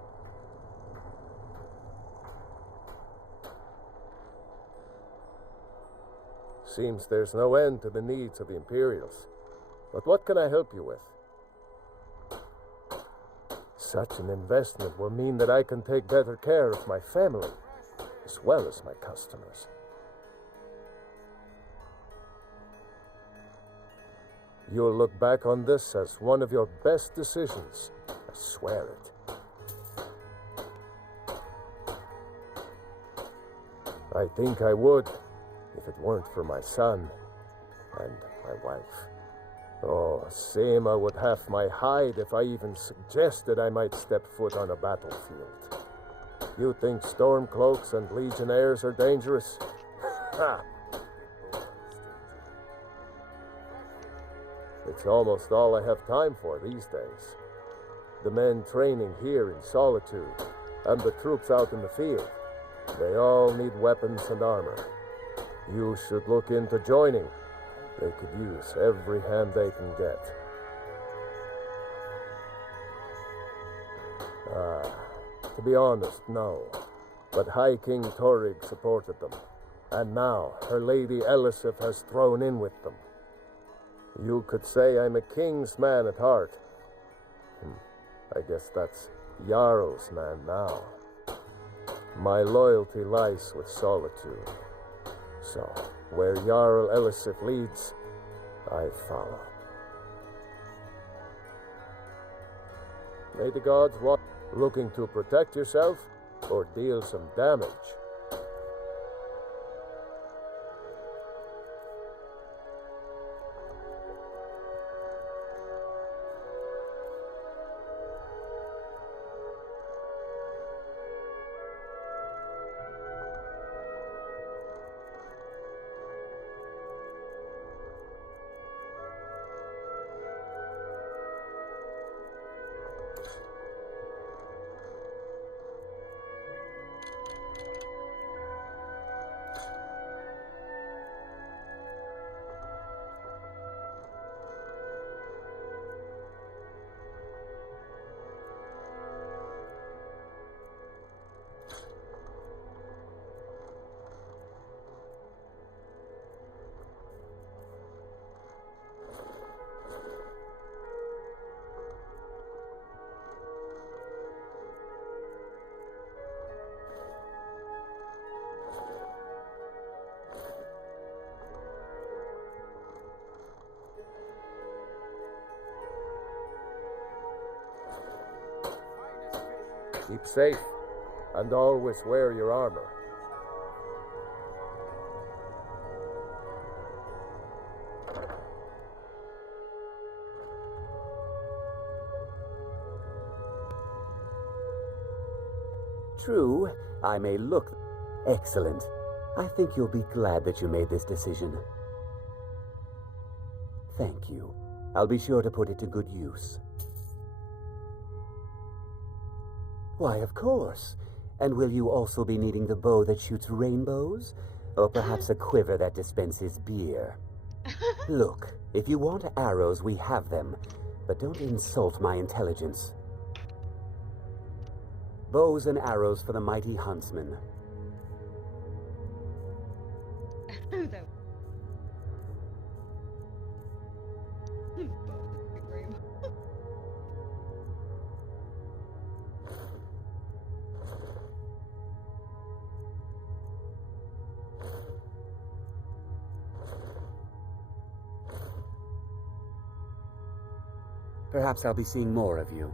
Seems there's no end to the needs of the Imperials. But what can I help you with? Such an investment will mean that I can take better care of my family, as well as my customers. You'll look back on this as one of your best decisions. I swear it. I think I would, if it weren't for my son and my wife. Oh, Seema would have my hide if I even suggested I might step foot on a battlefield. You think Stormcloaks and Legionnaires are dangerous? Ha! It's almost all I have time for these days. The men training here in Solitude, and the troops out in the field, they all need weapons and armor. You should look into joining. They could use every hand they can get. To be honest, no. But High King Torrig supported them. And now, her Lady Elisif has thrown in with them. You could say I'm a king's man at heart. I guess that's Jarl's man now. My loyalty lies with Solitude. So, where Jarl Elisif leads, I follow. May the gods watch. Looking to protect yourself or deal some damage? Keep safe, and always wear your armor. True, I may look... Excellent. I think you'll be glad that you made this decision. Thank you. I'll be sure to put it to good use. Why, of course. And will you also be needing the bow that shoots rainbows? Or perhaps a quiver that dispenses beer? Look, if you want arrows, we have them. But don't insult my intelligence. Bows and arrows for the mighty huntsman. Perhaps I'll be seeing more of you.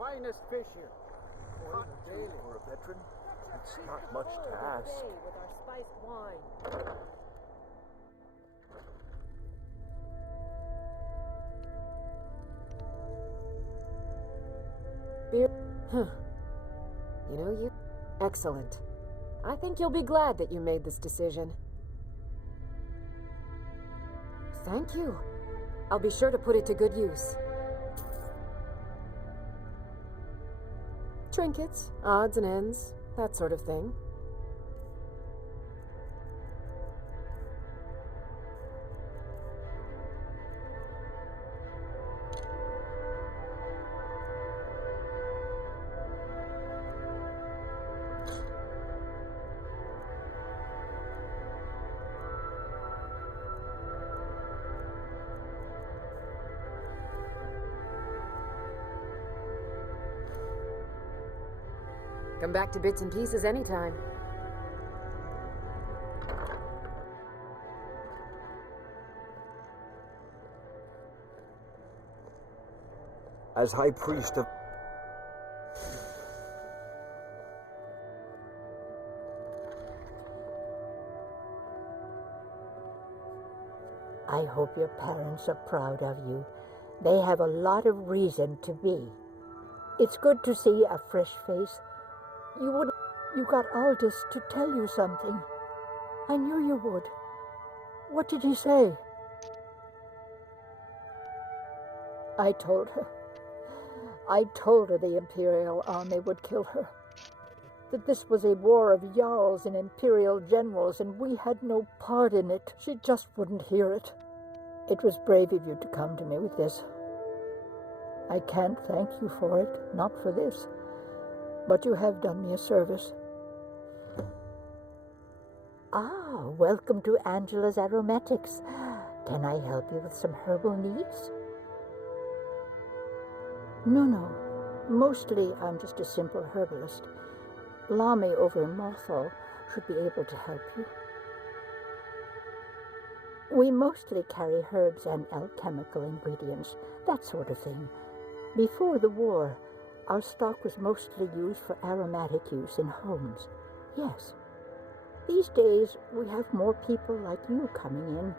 finest fish here. For a veteran, it's not much to ask. With our spiced wine. Huh. You know, you... Excellent. I think you'll be glad that you made this decision. Thank you. I'll be sure to put it to good use. Trinkets, odds and ends, that sort of thing. Come back to bits and pieces anytime. As High Priest of... I hope your parents are proud of you. They have a lot of reason to be. It's good to see a fresh face. You got Aldous to tell you something. I knew you would. What did he say? I told her. I told her the Imperial army would kill her. That this was a war of Jarls and Imperial generals, and we had no part in it. She just wouldn't hear it. It was brave of you to come to me with this. I can't thank you for it, not for this. But you have done me a service. Ah, welcome to Angela's Aromatics. Can I help you with some herbal needs? No. Mostly I'm just a simple herbalist. Lamy over in Mothall should be able to help you. We mostly carry herbs and alchemical ingredients, that sort of thing. Before the war, our stock was mostly used for aromatic use in homes. Yes. These days, we have more people like you coming in,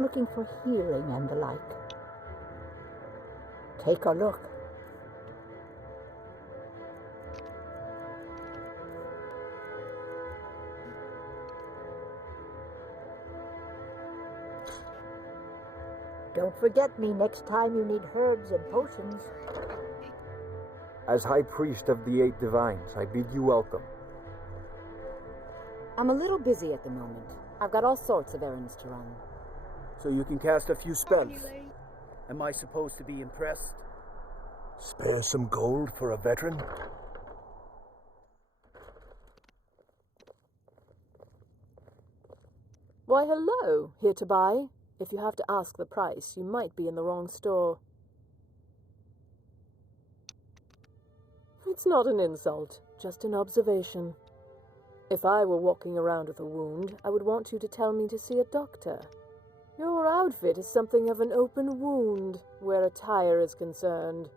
looking for healing and the like. Take a look. Don't forget me next time you need herbs and potions. As High Priest of the Eight Divines, I bid you welcome. I'm a little busy at the moment. I've got all sorts of errands to run. So you can cast a few spells. Am I supposed to be impressed? Spare some gold for a veteran? Why, hello. Here to buy? If you have to ask the price, you might be in the wrong store. It's not an insult, just an observation. If I were walking around with a wound, I would want you to tell me to see a doctor. Your outfit is something of an open wound, where attire is concerned.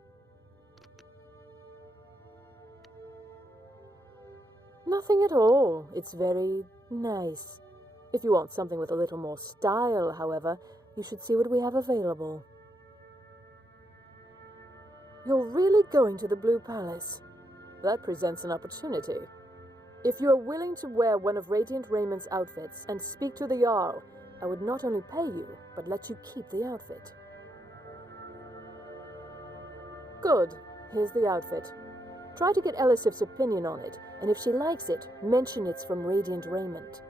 Nothing at all. It's very nice. If you want something with a little more style, however, you should see what we have available. You're really going to the Blue Palace? That presents an opportunity. If you are willing to wear one of Radiant Raymond's outfits and speak to the Jarl, I would not only pay you, but let you keep the outfit. Good. Here's the outfit. Try to get Elisif's opinion on it, and if she likes it, mention it's from Radiant Raymond.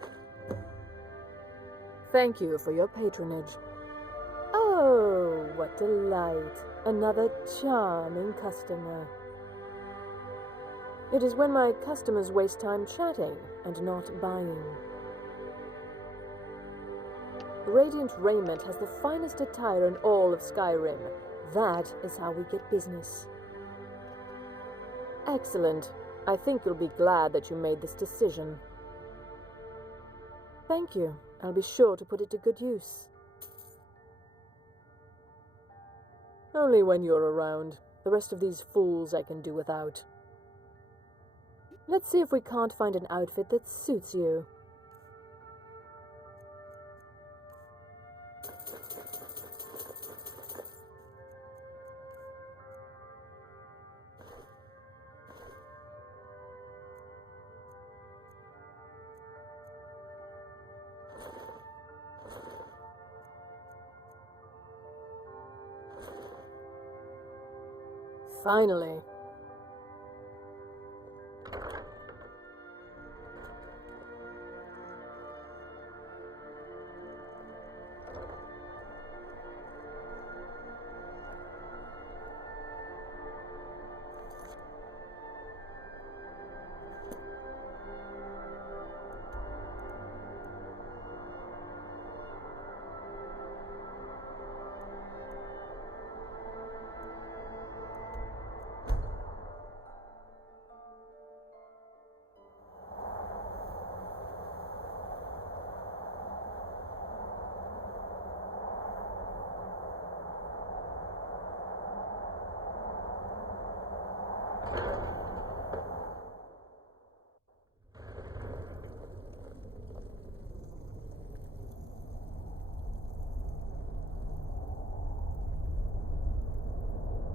Thank you for your patronage. Oh, what delight. Another charming customer. It is when my customers waste time chatting and not buying. Radiant Raiment has the finest attire in all of Skyrim. That is how we get business. Excellent. I think you'll be glad that you made this decision. Thank you. I'll be sure to put it to good use. Only when you're around. The rest of these fools I can do without. Let's see if we can't find an outfit that suits you. Finally.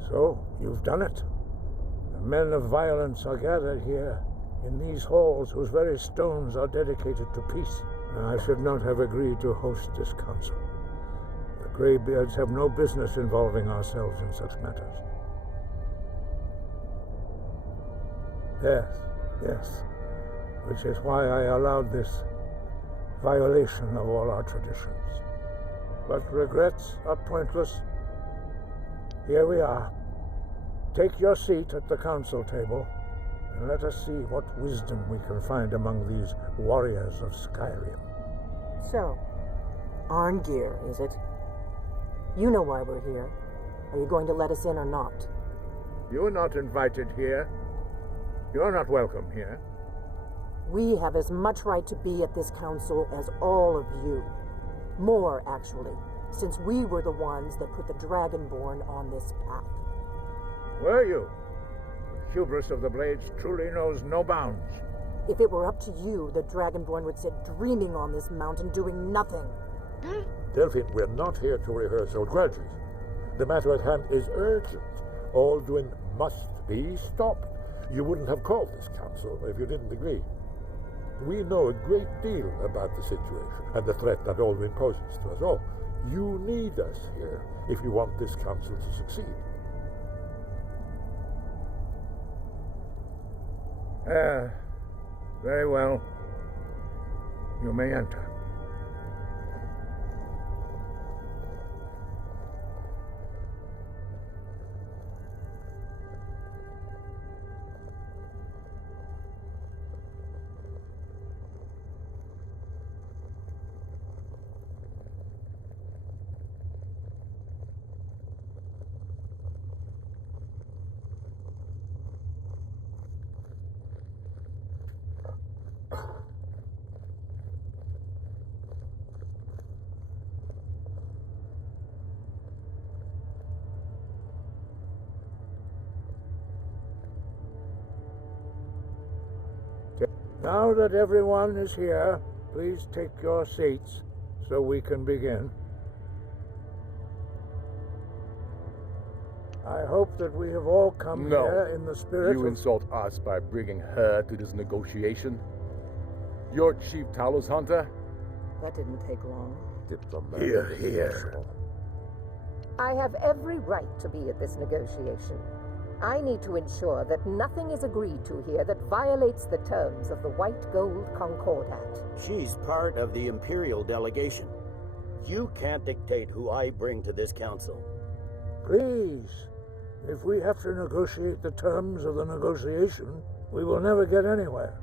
So, you've done it. The men of violence are gathered here, in these halls whose very stones are dedicated to peace. I should not have agreed to host this council. The Greybeards have no business involving ourselves in such matters. Yes. Which is why I allowed this violation of all our traditions. But regrets are pointless. Here we are. Take your seat at the council table, and let us see what wisdom we can find among these warriors of Skyrim. So, Arngeir, is it? You know why we're here. Are you going to let us in or not? You're not invited here. You're not welcome here. We have as much right to be at this council as all of you. More, actually, since we were the ones that put the Dragonborn on this path. Were you? The hubris of the Blades truly knows no bounds. If it were up to you, the Dragonborn would sit dreaming on this mountain doing nothing. Delphine, we're not here to rehearse our grudges. The matter at hand is urgent. Alduin must be stopped. You wouldn't have called this council if you didn't agree. We know a great deal about the situation and the threat that Alduin poses to us all. You need us here if you want this council to succeed. Very well. You may enter. Now that everyone is here, please take your seats so we can begin. I hope that we have all come here in the spirit You insult us by bringing her to this negotiation? You're Chief Talos Hunter? That didn't take long. Here. I have every right to be at this negotiation. I need to ensure that nothing is agreed to here that violates the terms of the White Gold Concordat. She's part of the Imperial delegation. You can't dictate who I bring to this council. Please, if we have to negotiate the terms of the negotiation, we will never get anywhere.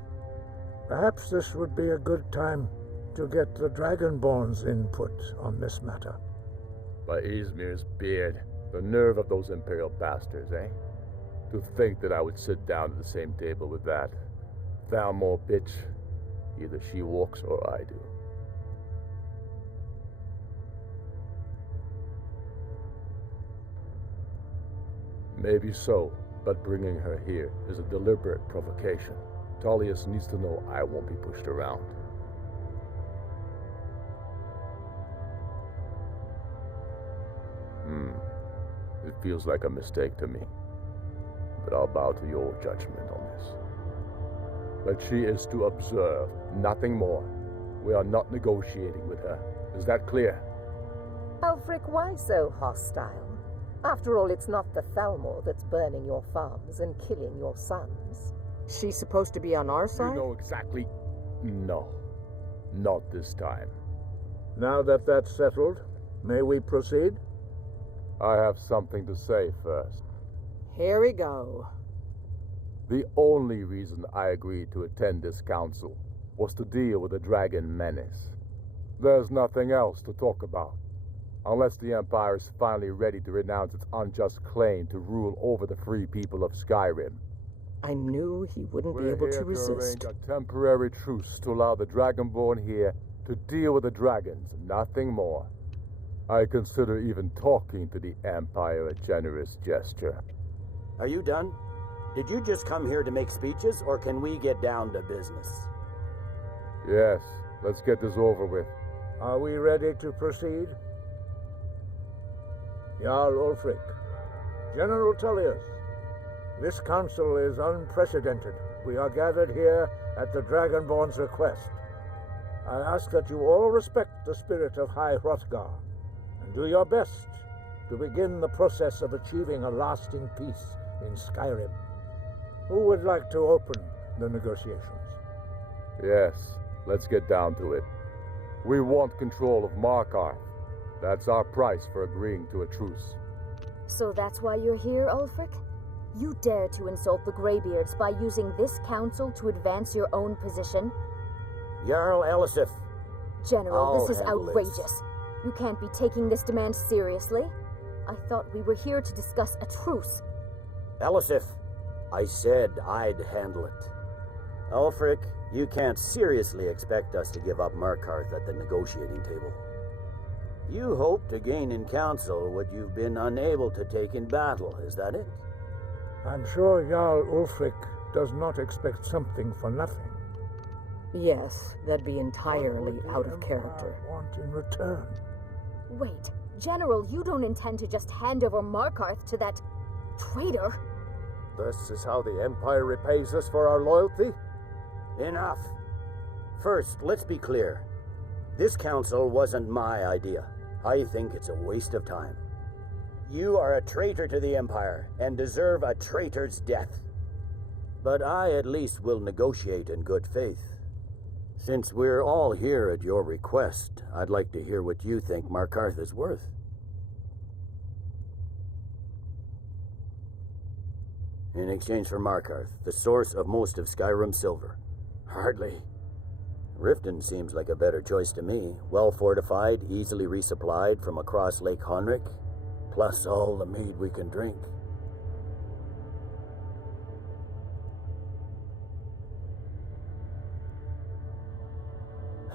Perhaps this would be a good time to get the Dragonborn's input on this matter. By Izmir's beard, the nerve of those Imperial bastards, eh? To think that I would sit down at the same table with that Thalmor bitch. Either she walks or I do. Maybe so, but bringing her here is a deliberate provocation. Tullius needs to know I won't be pushed around. It feels like a mistake to me, but I'll bow to your judgment on this. But she is to observe, nothing more. We are not negotiating with her. Is that clear? Ulfric, why so hostile? After all, it's not the Thalmor that's burning your farms and killing your sons. She's supposed to be on our side? You know exactly... No. Not this time. Now that that's settled, may we proceed? I have something to say first. Here we go. The only reason I agreed to attend this council was to deal with the dragon menace. There's nothing else to talk about. Unless the Empire is finally ready to renounce its unjust claim to rule over the free people of Skyrim. I knew he wouldn't be able to resist. Arrange a temporary truce to allow the Dragonborn here to deal with the dragons, nothing more. I consider even talking to the Empire a generous gesture. Are you done? Did you just come here to make speeches, or can we get down to business? Yes, let's get this over with. Are we ready to proceed? Jarl Ulfric, General Tullius, this council is unprecedented. We are gathered here at the Dragonborn's request. I ask that you all respect the spirit of High Hrothgar, and do your best to begin the process of achieving a lasting peace in Skyrim. Who would like to open the negotiations? Yes, let's get down to it. We want control of Markarth. That's our price for agreeing to a truce. So that's why you're here, Ulfric? You dare to insult the Greybeards by using this council to advance your own position? Jarl Elisif. General, this is outrageous. You can't be taking this demand seriously. I thought we were here to discuss a truce. Elisif, I said I'd handle it. Ulfric, you can't seriously expect us to give up Markarth at the negotiating table. You hope to gain in council what you've been unable to take in battle, is that it? I'm sure Jarl Ulfric does not expect something for nothing. Yes, that'd be entirely out of character. Want in return? Wait, General, you don't intend to just hand over Markarth to that traitor? This is how the Empire repays us for our loyalty? Enough. First, let's be clear. This council wasn't my idea. I think it's a waste of time. You are a traitor to the Empire and deserve a traitor's death. But I at least will negotiate in good faith. Since we're all here at your request, I'd like to hear what you think Markarth is worth. In exchange for Markarth, the source of most of Skyrim's silver. Hardly. Riften seems like a better choice to me. Well fortified, easily resupplied from across Lake Honric, plus all the mead we can drink.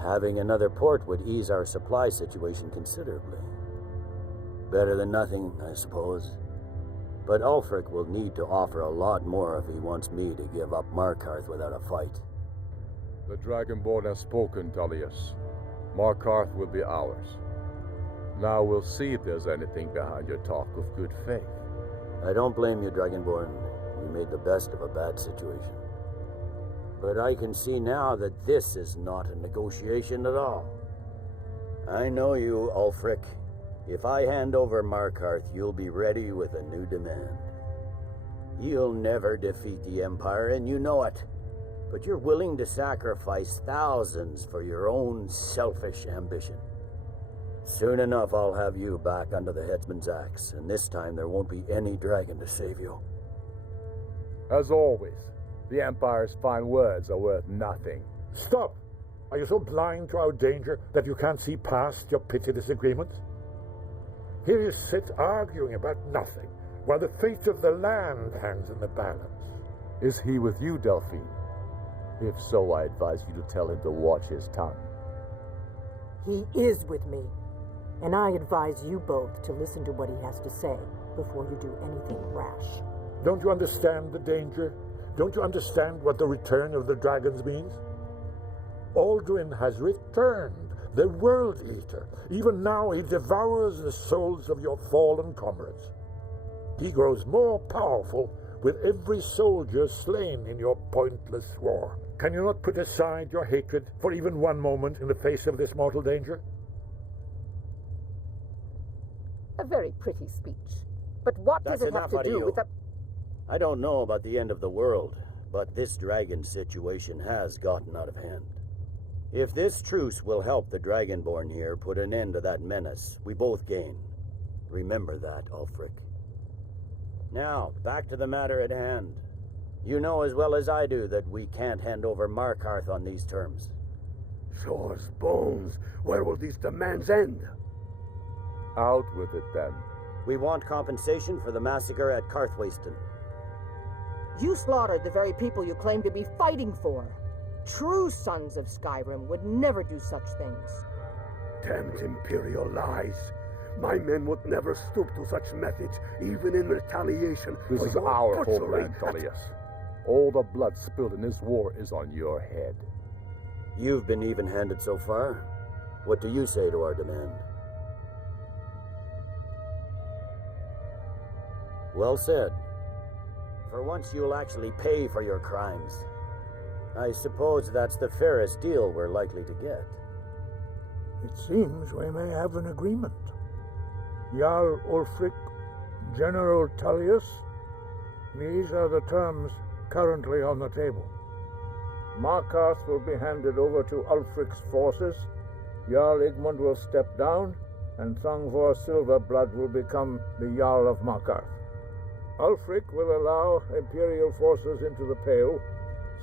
Having another port would ease our supply situation considerably. Better than nothing, I suppose. But Ulfric will need to offer a lot more if he wants me to give up Markarth without a fight. The Dragonborn has spoken, Tullius. Markarth will be ours. Now we'll see if there's anything behind your talk of good faith. I don't blame you, Dragonborn. You made the best of a bad situation. But I can see now that this is not a negotiation at all. I know you, Ulfric. If I hand over Markarth, you'll be ready with a new demand. You'll never defeat the Empire, and you know it. But you're willing to sacrifice thousands for your own selfish ambition. Soon enough, I'll have you back under the headsman's axe, and this time there won't be any dragon to save you. As always, the Empire's fine words are worth nothing. Stop! Are you so blind to our danger that you can't see past your petty disagreements? Here you sit arguing about nothing, while the fate of the land hangs in the balance. Is he with you, Delphine? If so, I advise you to tell him to watch his tongue. He is with me, and I advise you both to listen to what he has to say. before you do anything rash. Don't you understand the danger? Don't you understand what the return of the dragons means? Aldrin has returned, the World Eater. Even now he devours the souls of your fallen comrades. He grows more powerful with every soldier slain in your pointless war. Can you not put aside your hatred for even one moment in the face of this mortal danger? A very pretty speech. But what does it have to do with the... I don't know about the end of the world, but this dragon situation has gotten out of hand. If this truce will help the Dragonborn here put an end to that menace, we both gain. Remember that, Ulfric. Now, back to the matter at hand. You know as well as I do that we can't hand over Markarth on these terms. Show us bones. Where will these demands end? Out with it, then. We want compensation for the massacre at Karthwasten. You slaughtered the very people you claim to be fighting for. True sons of Skyrim would never do such things. Damned Imperial lies. My men would never stoop to such methods, even in retaliation. This for is your our butchery. homeland, Tullius. All the blood spilled in this war is on your head. You've been even-handed so far. What do you say to our demand? Well said. For once you'll actually pay for your crimes. I suppose that's the fairest deal we're likely to get. It seems we may have an agreement. Jarl Ulfric, General Tullius, these are the terms currently on the table. Markarth will be handed over to Ulfric's forces, Jarl Igmund will step down, and Thongvor Silverblood will become the Jarl of Markarth. Ulfric will allow Imperial forces into the Pale,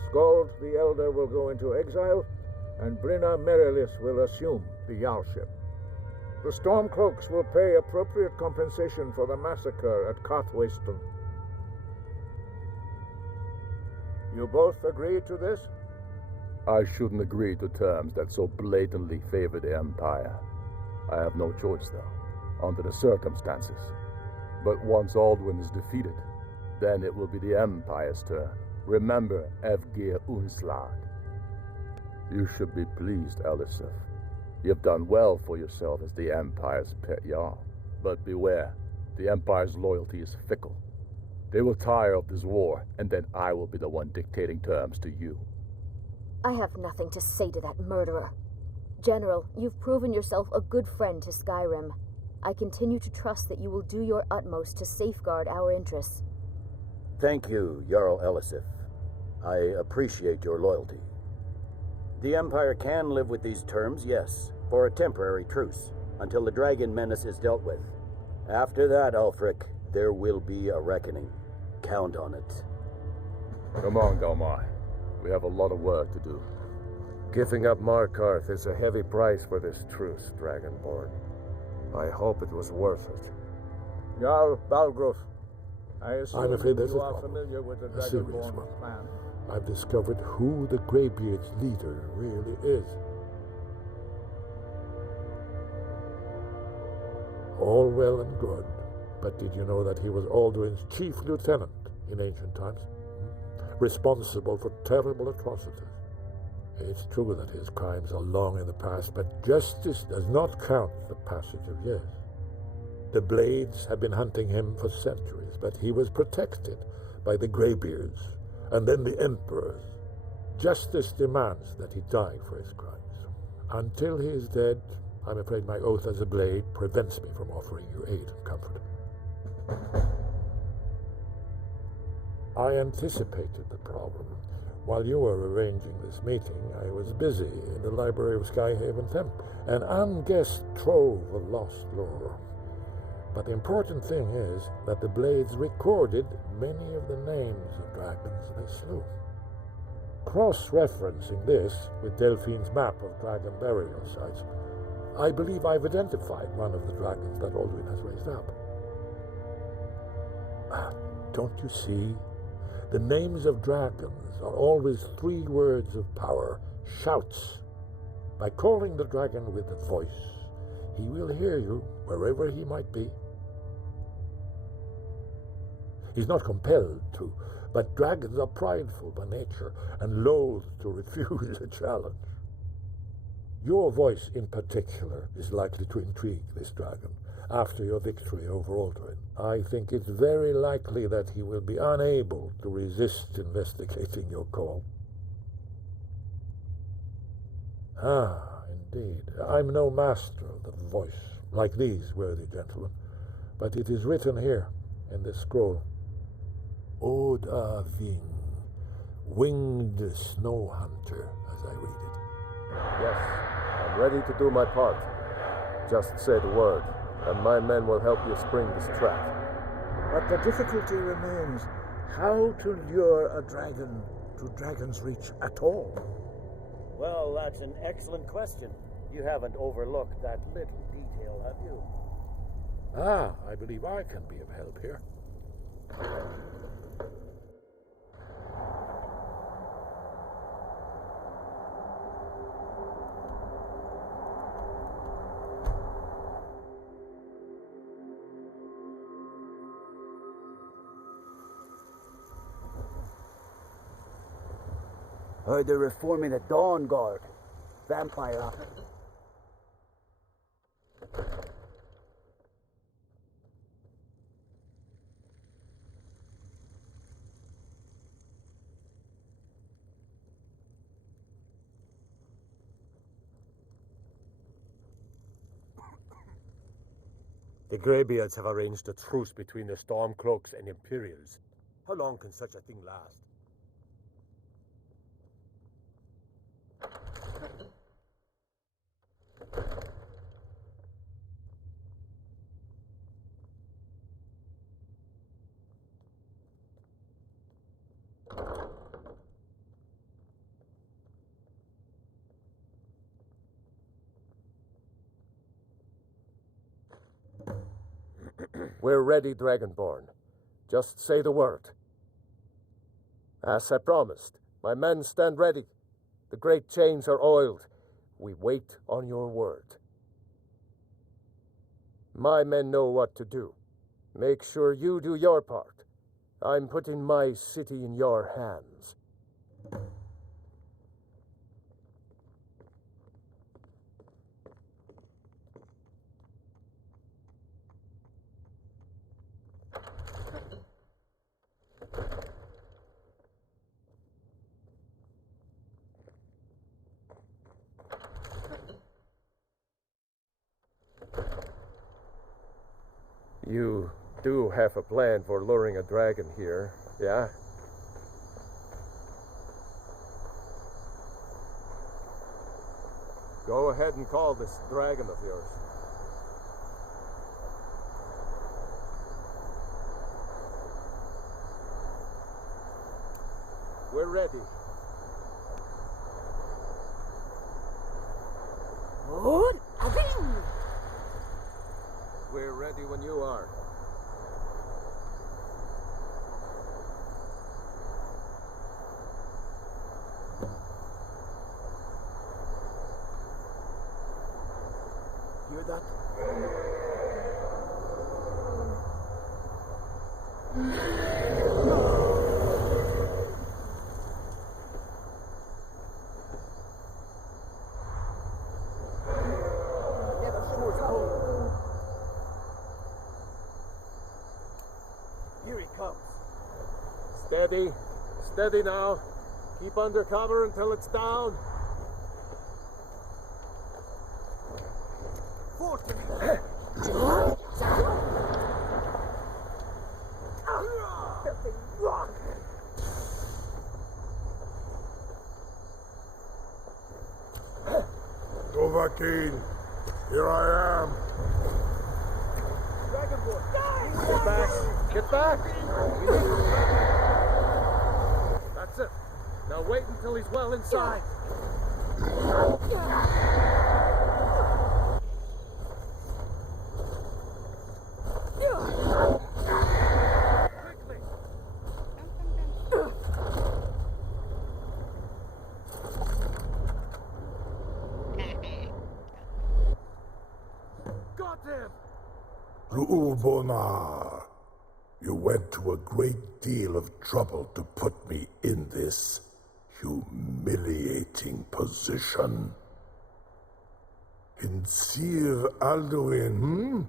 Skald the Elder will go into exile, and Brinna Merilis will assume the Jarlship. The Stormcloaks will pay appropriate compensation for the massacre at Karthwasten. You both agree to this? I shouldn't agree to terms that so blatantly favor the Empire. I have no choice, though, under the circumstances. But once Alduin is defeated, then it will be the Empire's turn. Remember Evgir Unslad. You should be pleased, Elisif. You've done well for yourself as the Empire's pet Jarl. But beware, the Empire's loyalty is fickle. They will tire of this war, and then I will be the one dictating terms to you. I have nothing to say to that murderer. General, you've proven yourself a good friend to Skyrim. I continue to trust that you will do your utmost to safeguard our interests. Thank you, Jarl Elisif. I appreciate your loyalty. The Empire can live with these terms, yes, for a temporary truce, until the dragon menace is dealt with. After that, Ulfric, there will be a reckoning. Count on it. Come on, Galmar. We have a lot of work to do. Giving up Markarth is a heavy price for this truce, Dragonborn. I hope it was worth it. Jarl Balgruuf, I'm afraid there's you a are problem. familiar with the A serious Dragonborn one. plan. I've discovered who the Greybeard's leader really is. All well and good, but did you know that he was Alduin's chief lieutenant in ancient times? Responsible for terrible atrocities. It's true that his crimes are long in the past, but justice does not count the passage of years. The Blades have been hunting him for centuries, but he was protected by the Greybeards, and then the Emperors. Justice demands that he die for his crimes. Until he is dead, I'm afraid my oath as a Blade prevents me from offering you aid and comfort. I anticipated the problem. While you were arranging this meeting, I was busy in the library of Skyhaven Temp, an unguessed trove of lost lore. But the important thing is that the Blades recorded many of the names of dragons they slew. Cross-referencing this with Delphine's map of dragon burial sites, I believe I've identified one of the dragons that Alduin has raised up. Don't you see? The names of dragons are always 3 words of power, shouts. By calling the dragon with a voice, he will hear you wherever he might be. He's not compelled to, but dragons are prideful by nature and loath to refuse a challenge. Your voice in particular is likely to intrigue this dragon after your victory over Aldrin. I think it's very likely that he will be unable to resist investigating your call. Ah, indeed. I'm no master of the voice, like these worthy gentlemen, but it is written here in this scroll. Oda Ving, winged snow hunter, as I read it. Yes, I'm ready to do my part. Just say the word, and my men will help you spring this trap. But the difficulty remains how to lure a dragon to Dragon's Reach at all. Well, that's an excellent question. You haven't overlooked that little detail, have you? Ah, I believe I can be of help here. Heard they're reforming the Dawn Guard. Vampire. The Greybeards have arranged a truce between the Stormcloaks and Imperials. How long can such a thing last? We're ready, Dragonborn. Just say the word. As I promised, my men stand ready. The great chains are oiled. We wait on your word. My men know what to do. Make sure you do your part. I'm putting my city in your hands. You do have a plan for luring a dragon here, yeah? Go ahead and call this dragon of yours. We're ready. We're ready when you are. Hear that? Here he comes. Steady. Steady now. Keep under cover until it's down. Dovahkiin, here I am. Dragonborn! Get back! Get back! That's it. Now wait until he's well inside. Ru'ulbonar, You went to a great deal of trouble to put me in this humiliating position. In Sir Alduin,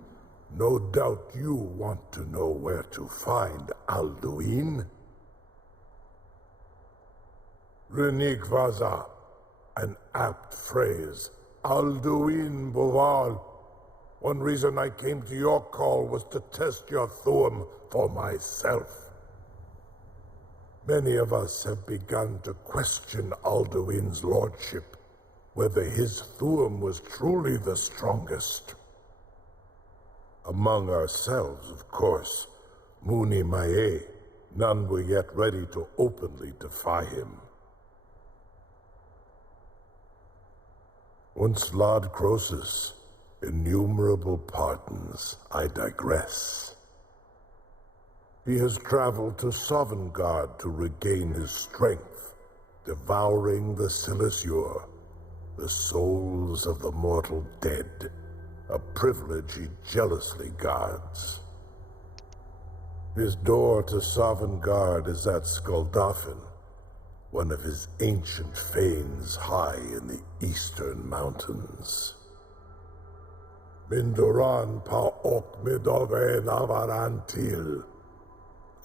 No doubt you want to know where to find Alduin. Renigvaza, an apt phrase. Alduin Boval. One reason I came to your call was to test your Thuum for myself. Many of us have begun to question Alduin's lordship, whether his Thuum was truly the strongest. Among ourselves, of course, Muni Mae, none were yet ready to openly defy him. Once Lord Croesus, innumerable pardons, I digress. He has traveled to Sovngarde to regain his strength, devouring the Silesure, the souls of the mortal dead, a privilege he jealously guards. His door to Sovngarde is at Skuldafn, one of his ancient fanes high in the eastern mountains. Mindoran pa ok midove navarantil.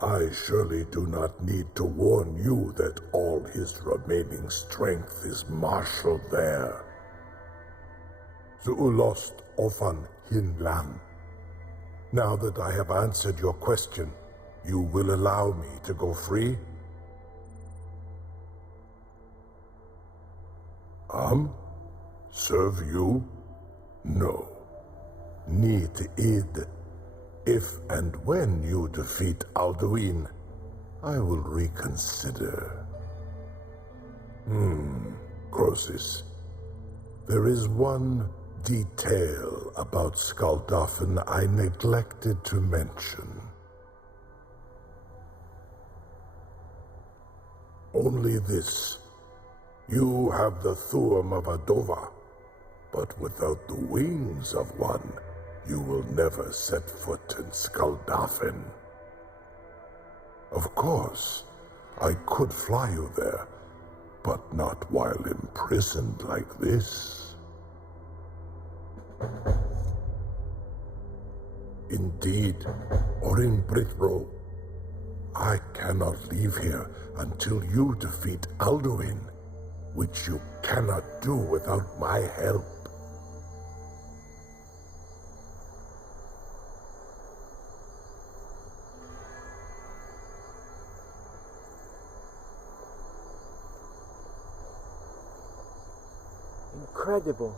I surely do not need to warn you that all his remaining strength is marshaled there. Zuulost ofan hinlan. Now that I have answered your question, you will allow me to go free? Serve you? No. Need id. If and when you defeat Alduin, I will reconsider. Croesus. There is one detail about Skuldafn I neglected to mention. Only this. You have the Thuum of Adova, but without the wings of one, you will never set foot in Skuldafn. Of course, I could fly you there, but not while imprisoned like this. Indeed, Orin Britro, I cannot leave here until you defeat Alduin, which you cannot do without my help. Incredible.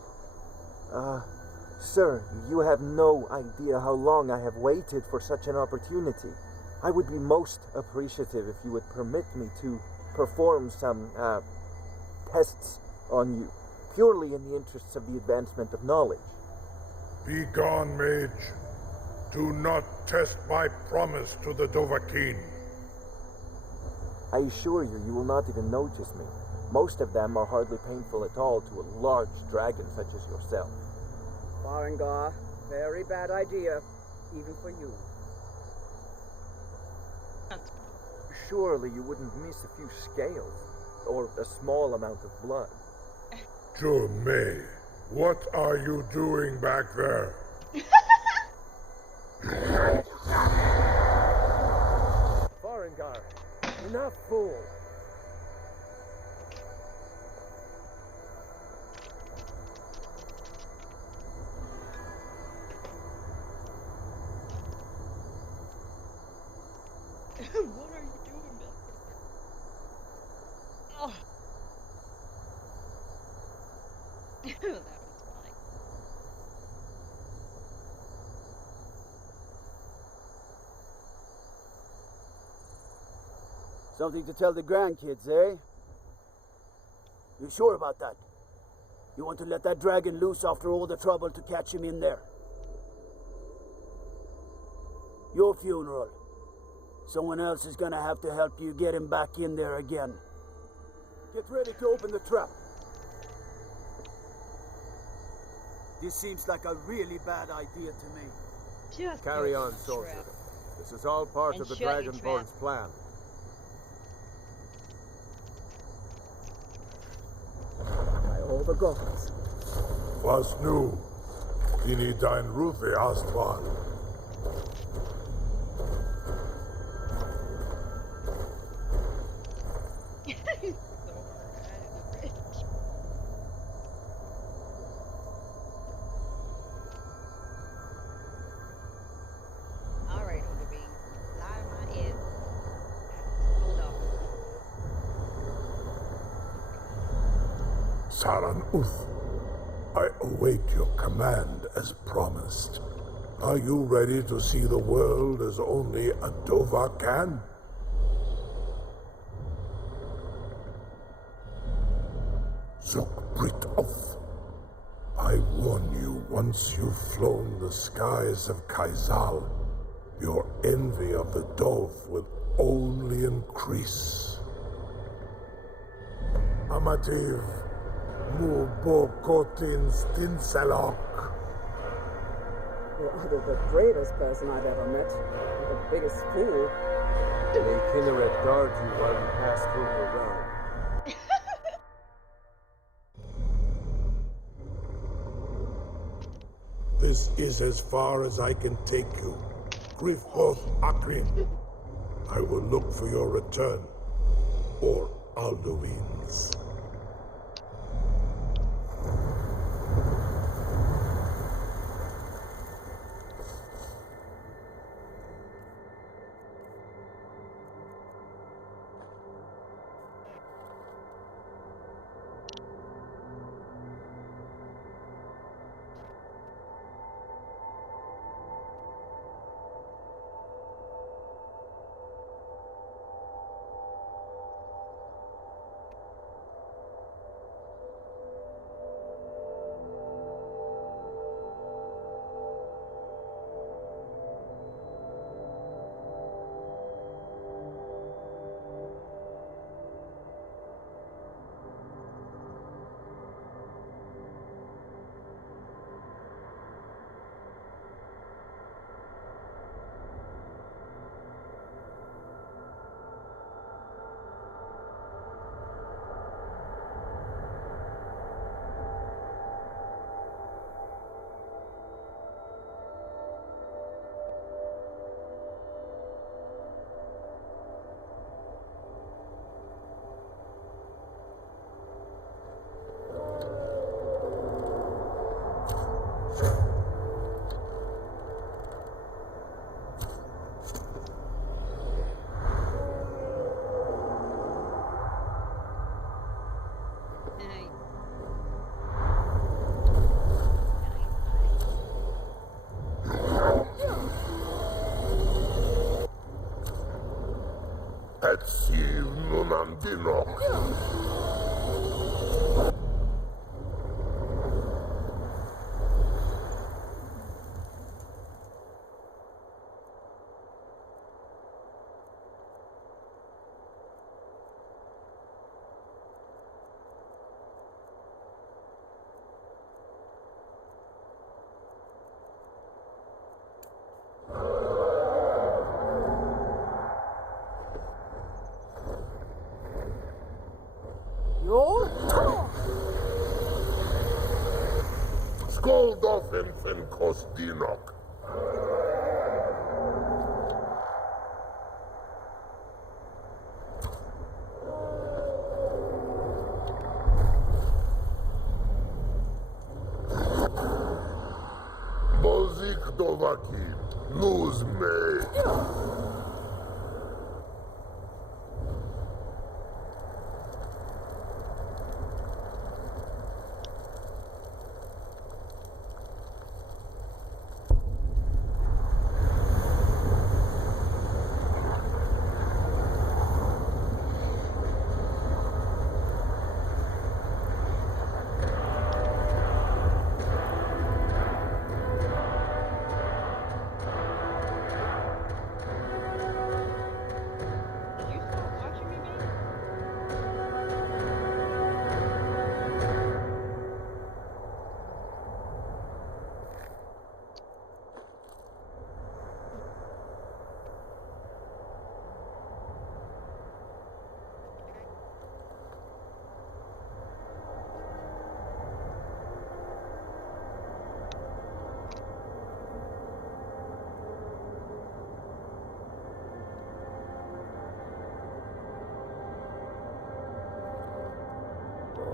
Sir, you have no idea how long I have waited for such an opportunity. I would be most appreciative if you would permit me to perform some, tests on you, purely in the interests of the advancement of knowledge. Be gone, mage. Do not test my promise to the Dovahkiin. I assure you, you will not even notice me. Most of them are hardly painful at all to a large dragon such as yourself. Farengar, very bad idea, even for you. Surely you wouldn't miss a few scales, or a small amount of blood. May, what are you doing back there? Farengar, enough, fool! What are you doing, man? Oh. That was funny. Something to tell the grandkids, eh? You sure about that? You want to let that dragon loose after all the trouble to catch him in there? Your funeral. Someone else is gonna have to help you get him back in there again. Get ready to open the trap. This seems like a really bad idea to me. Carry on, soldier. This is all part And of the shut your Dragonborn's plan. By all the gods. Was nu? Dini dein Rufe Astval. Alright, Odabing. Lie my ear. Hold on. Saran Uth, I await your command as promised. Are you ready to see the world as only a Dova can? Zukbrit Oth, I warn you, once you've flown the skies of Kaizal, your envy of the Dove will only increase. Amativ, Mubo Kotin Stinselok. You're either the bravest person I've ever met, or the biggest fool. May Kinneret guard you while you pass through your realm. This is as far as I can take you. Grifboth Akrin. I will look for your return. Or Alduin's. Etsiv Nunandinok. Skoldolfin fin Kostinok. Bozik Dovaki, Nuzme.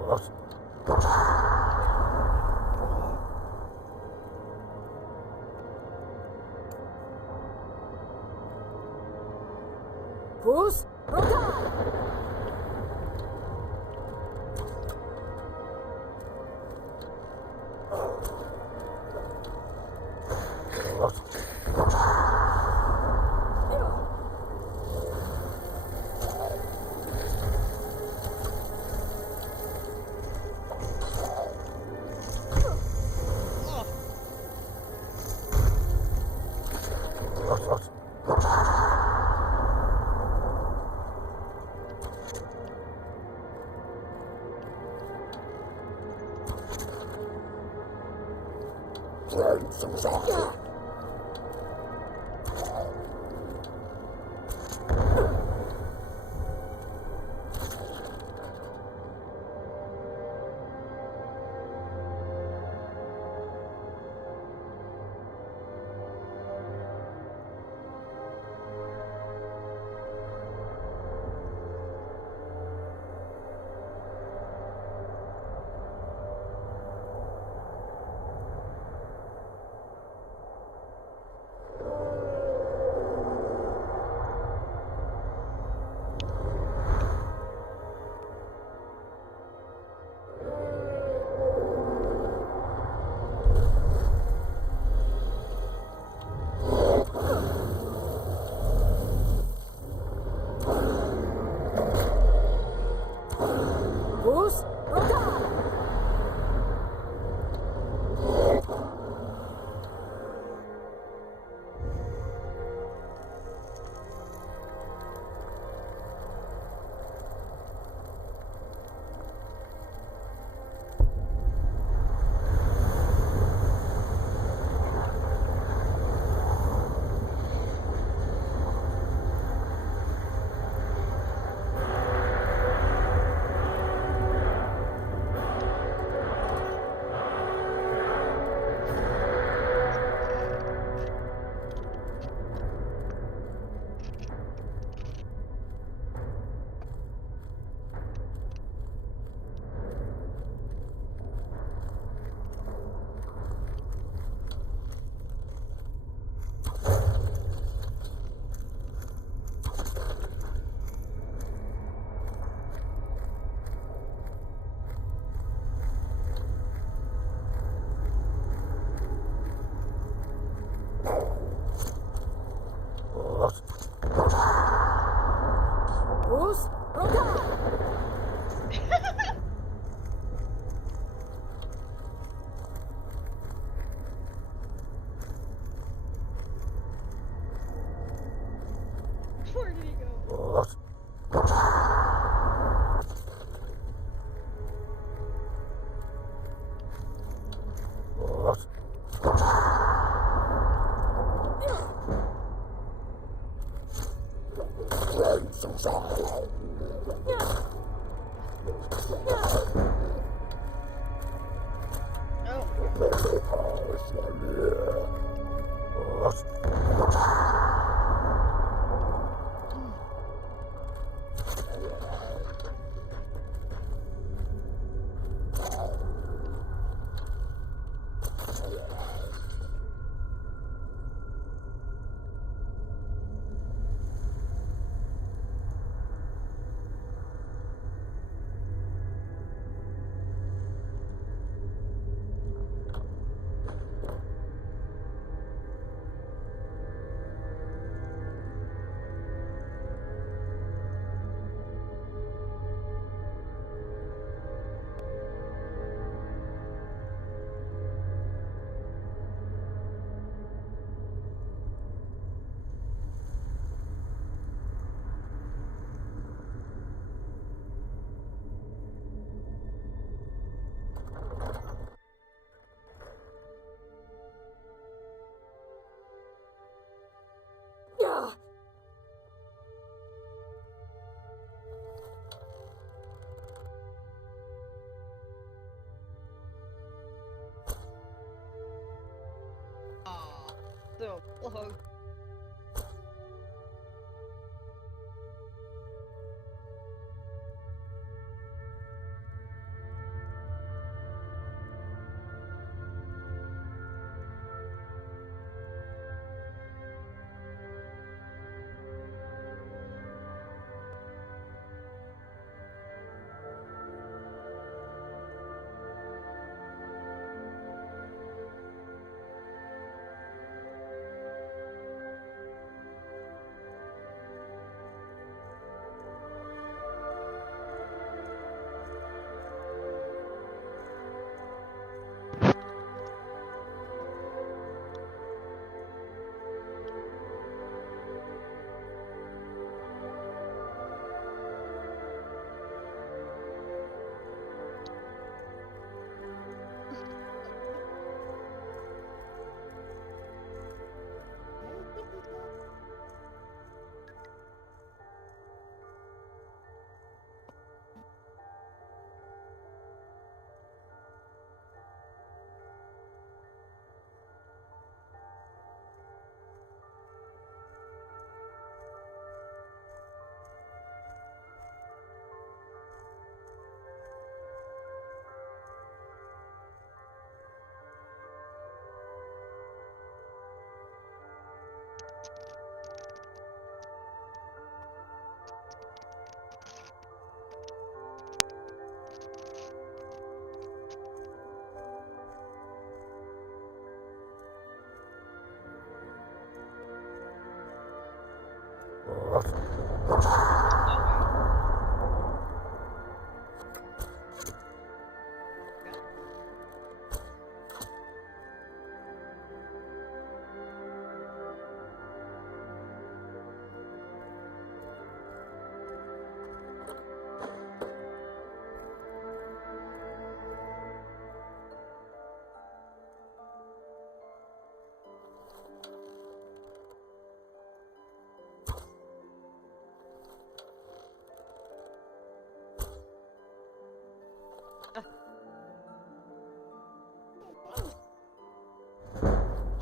Bruce, Rogan! Bruce, Rogan! Where did he go?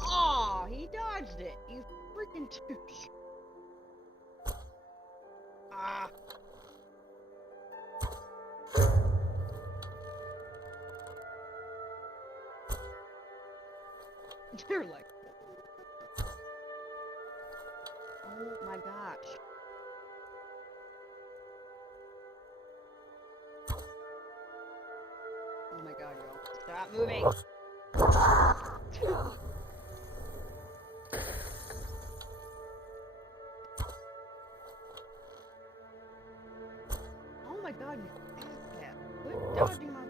Oh, he dodged it. You freaking douche. Ah. They're like, oh my gosh. Oh my god, y'all. Stop moving. Oh my god, you asshat. Quit dodging my...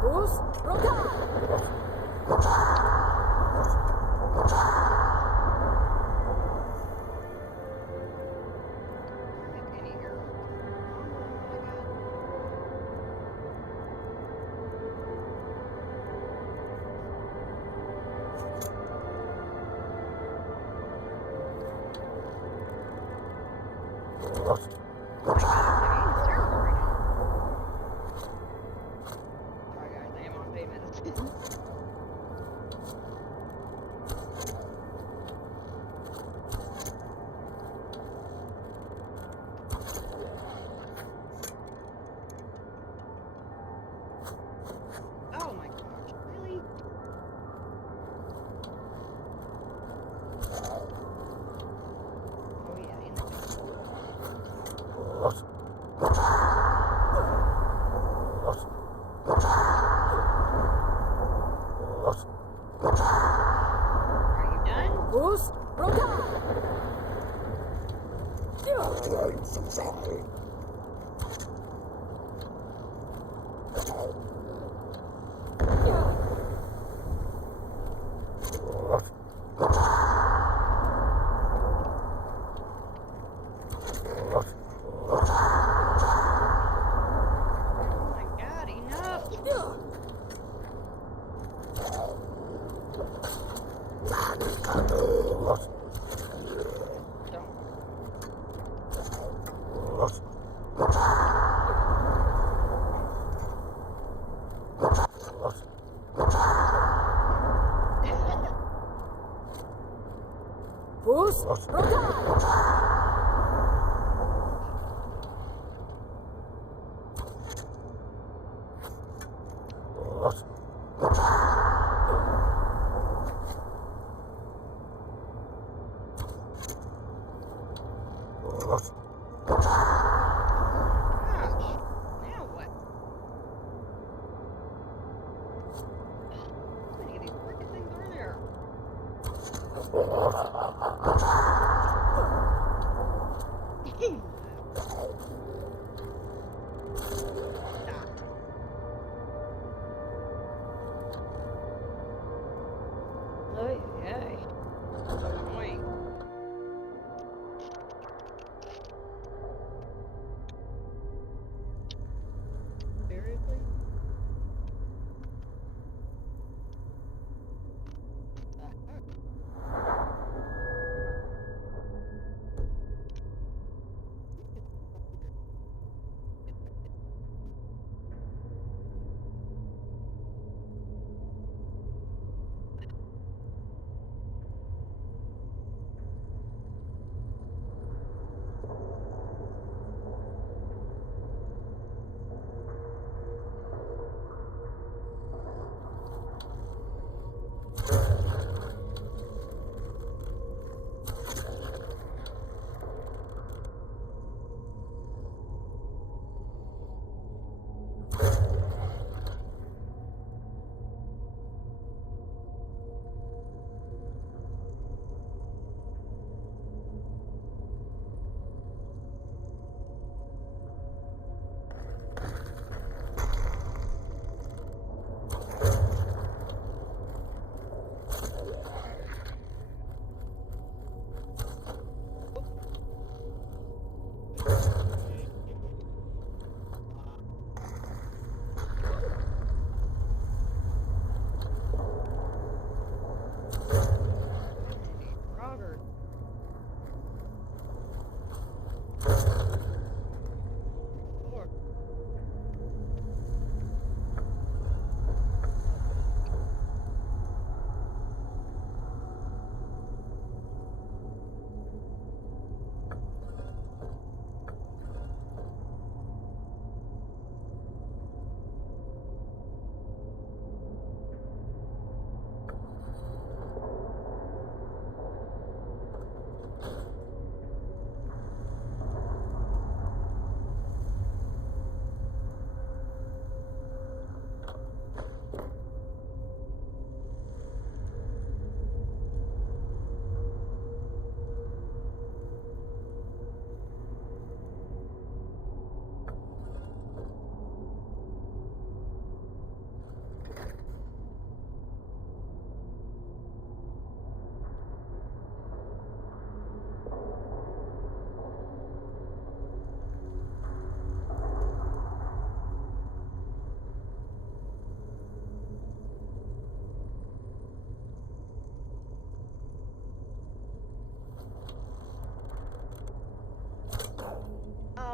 Bruce, Rogan! Oh my gosh, really? Oh yeah, in the face. Are you done? Bruce, Rogan! I'm so sorry. Oh my god, enough! Bruce, Rogan! Now what? How many of these freaking things are there? Ay, ay. So annoying. Seriously?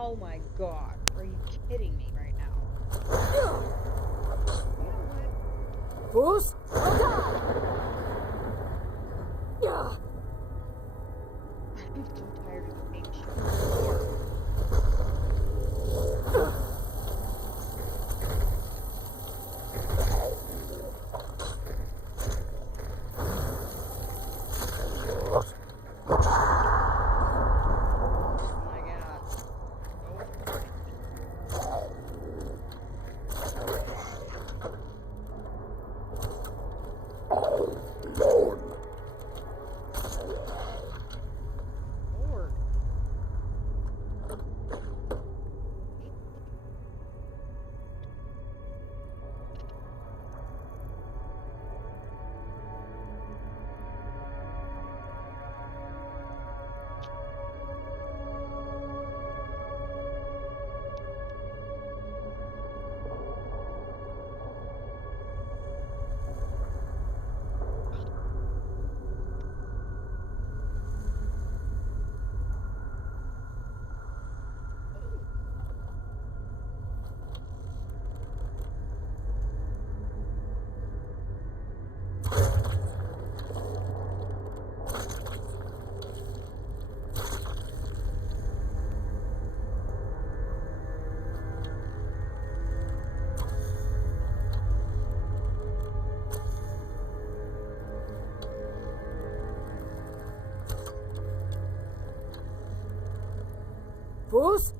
Oh my god. Are you kidding me right now? Fools! I'm so tired of the same shit before. Fools!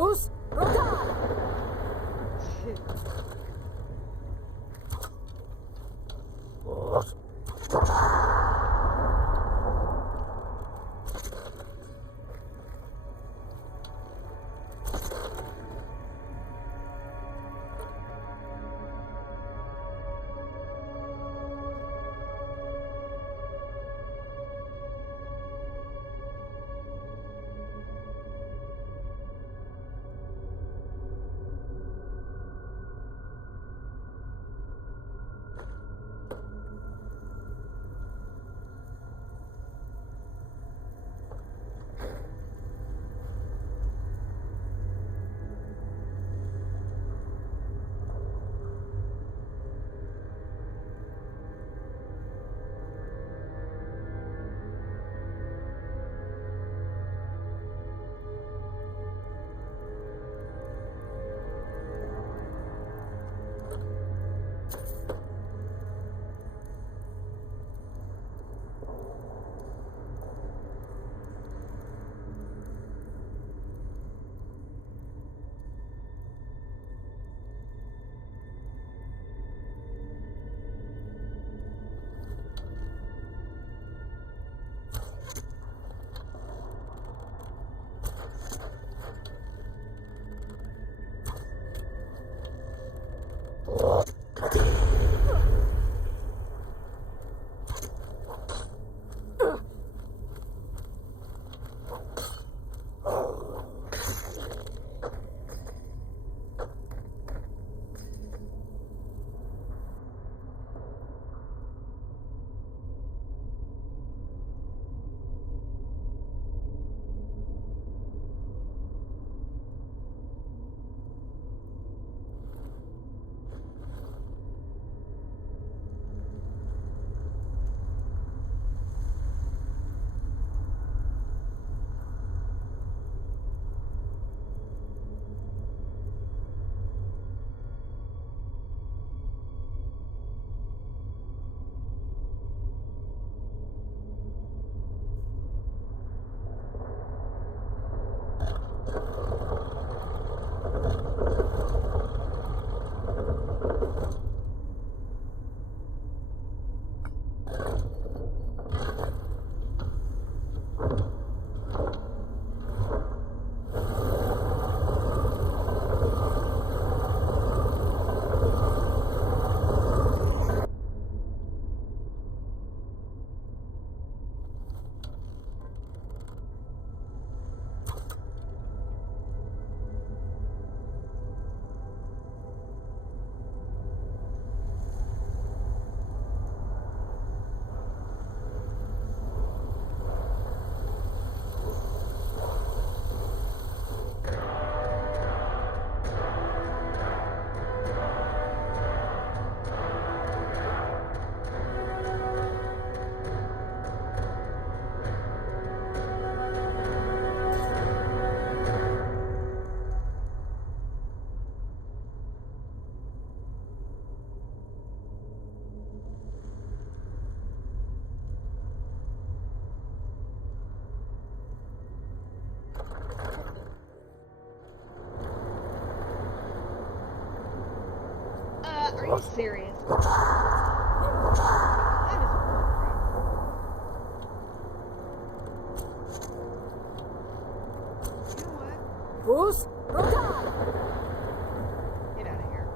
Fools, go down! Are you serious? Fools, go down! Get out of here.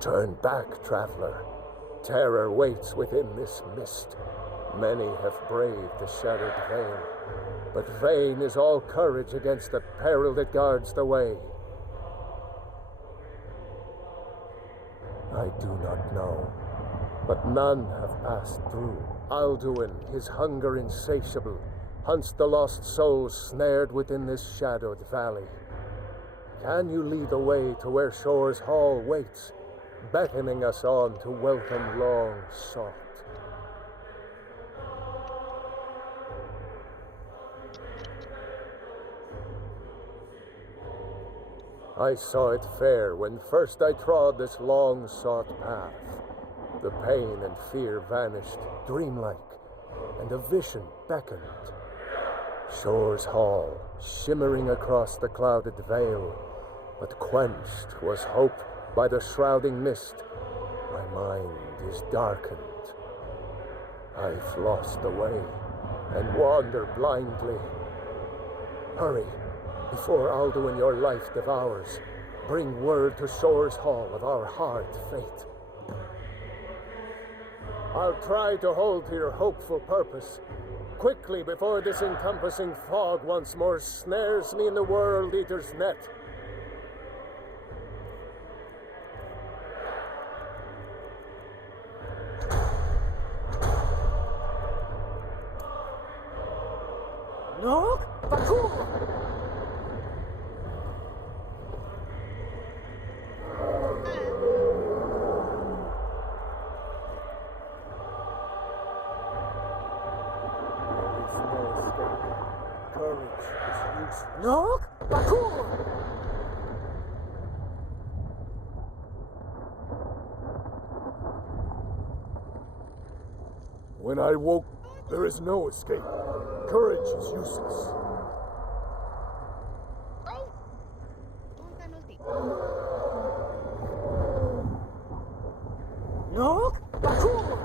Turn back, traveler. Terror waits within this mist. Many have braved the shattered veil, but vain is all courage against the peril that guards the way. I do not know, but none have passed through. Alduin, his hunger insatiable, hunts the lost souls snared within this shadowed valley. Can you lead the way to where Shore's Hall waits, beckoning us on to welcome long sought? I saw it fair when first I trod this long-sought path. The pain and fear vanished, dreamlike, and a vision beckoned. Shore's Hall, shimmering across the clouded veil, but quenched was hope by the shrouding mist. My mind is darkened. I've lost the way and wander blindly. Hurry, before Alduin your life devours. Bring word to Shore's Hall of our hard fate. I'll try to hold to your hopeful purpose, quickly before this encompassing fog once more snares me in the World Eater's net. No? Bakur! No? Bakur! When I woke, there is no escape. Courage is useless. No? Bakur!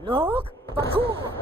Look, Bakur!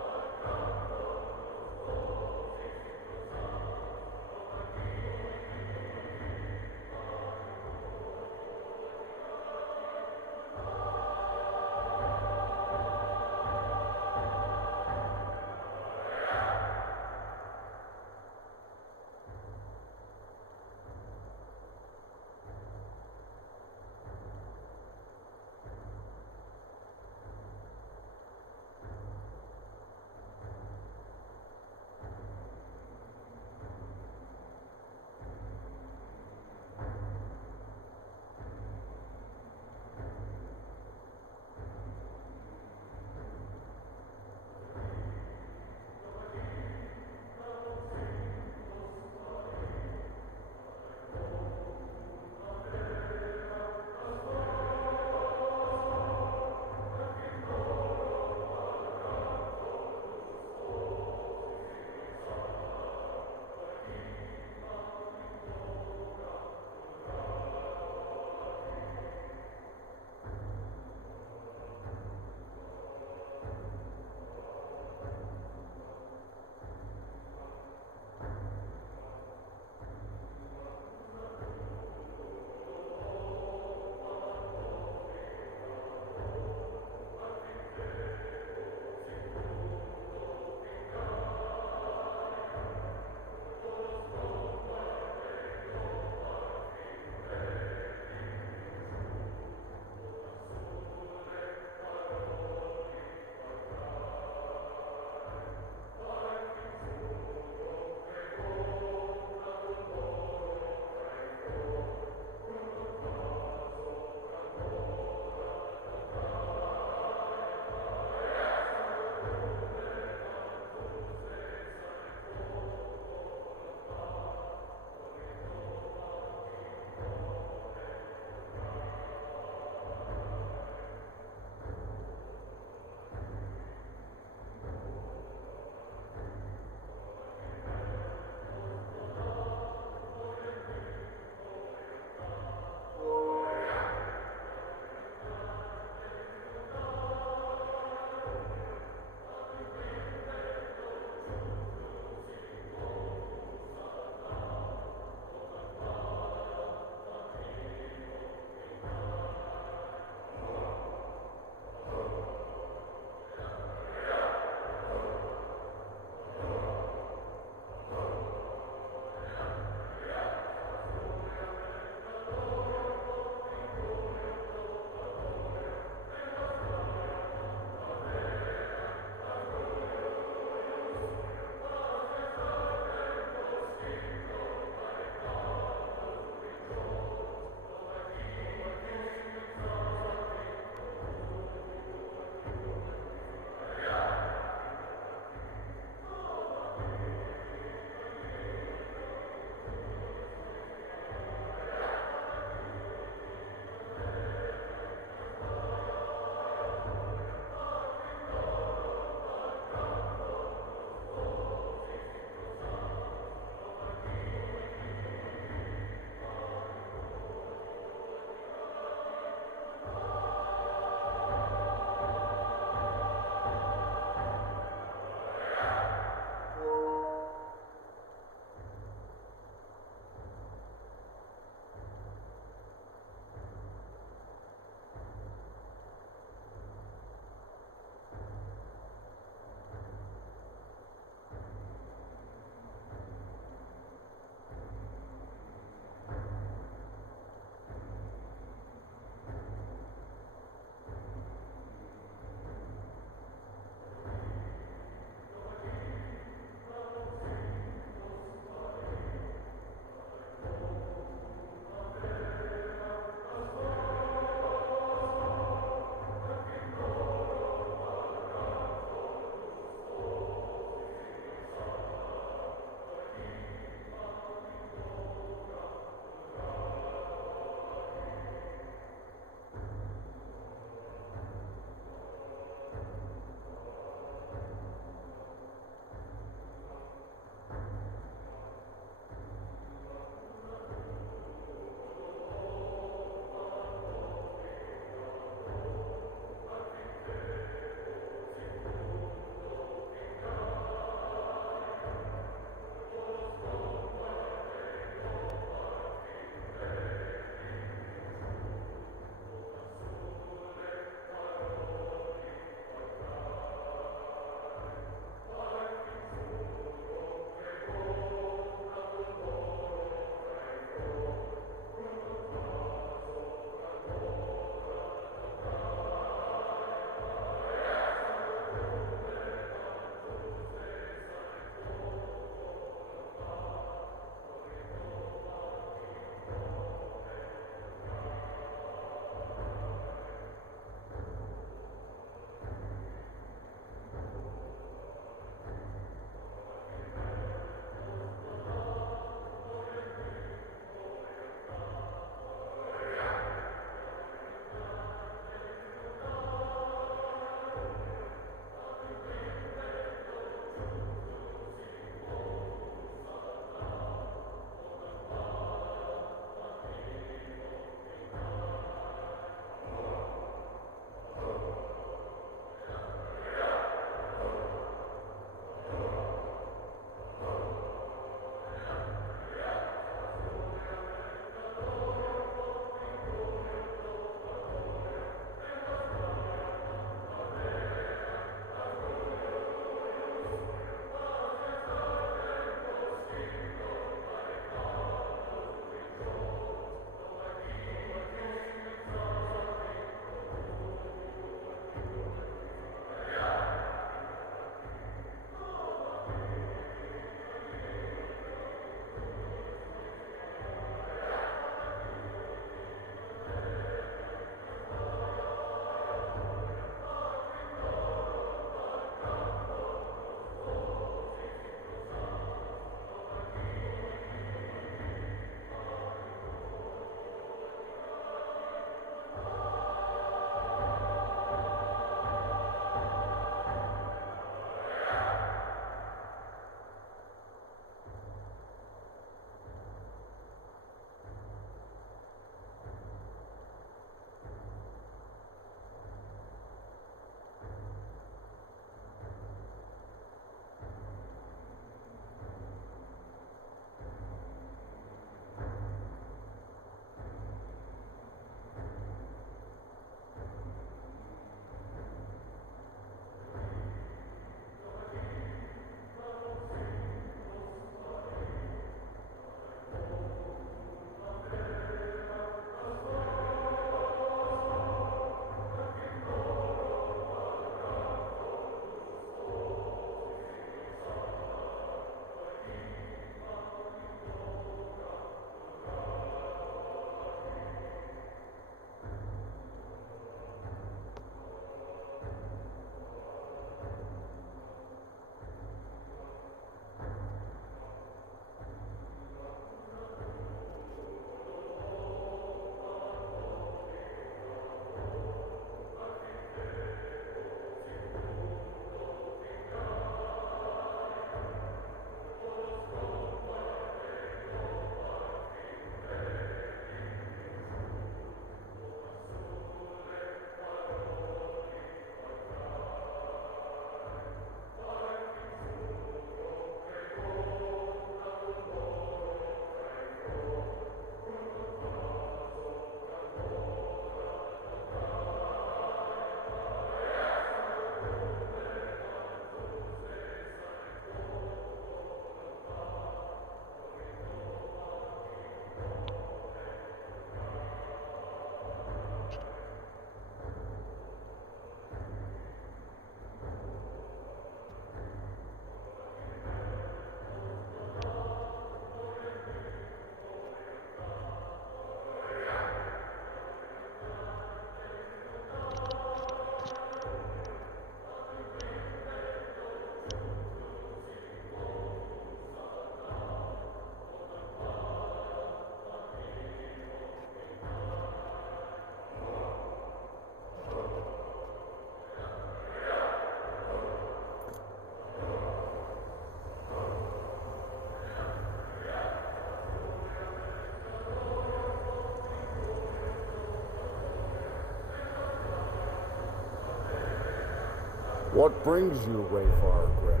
What brings you, Wayfarer Grim?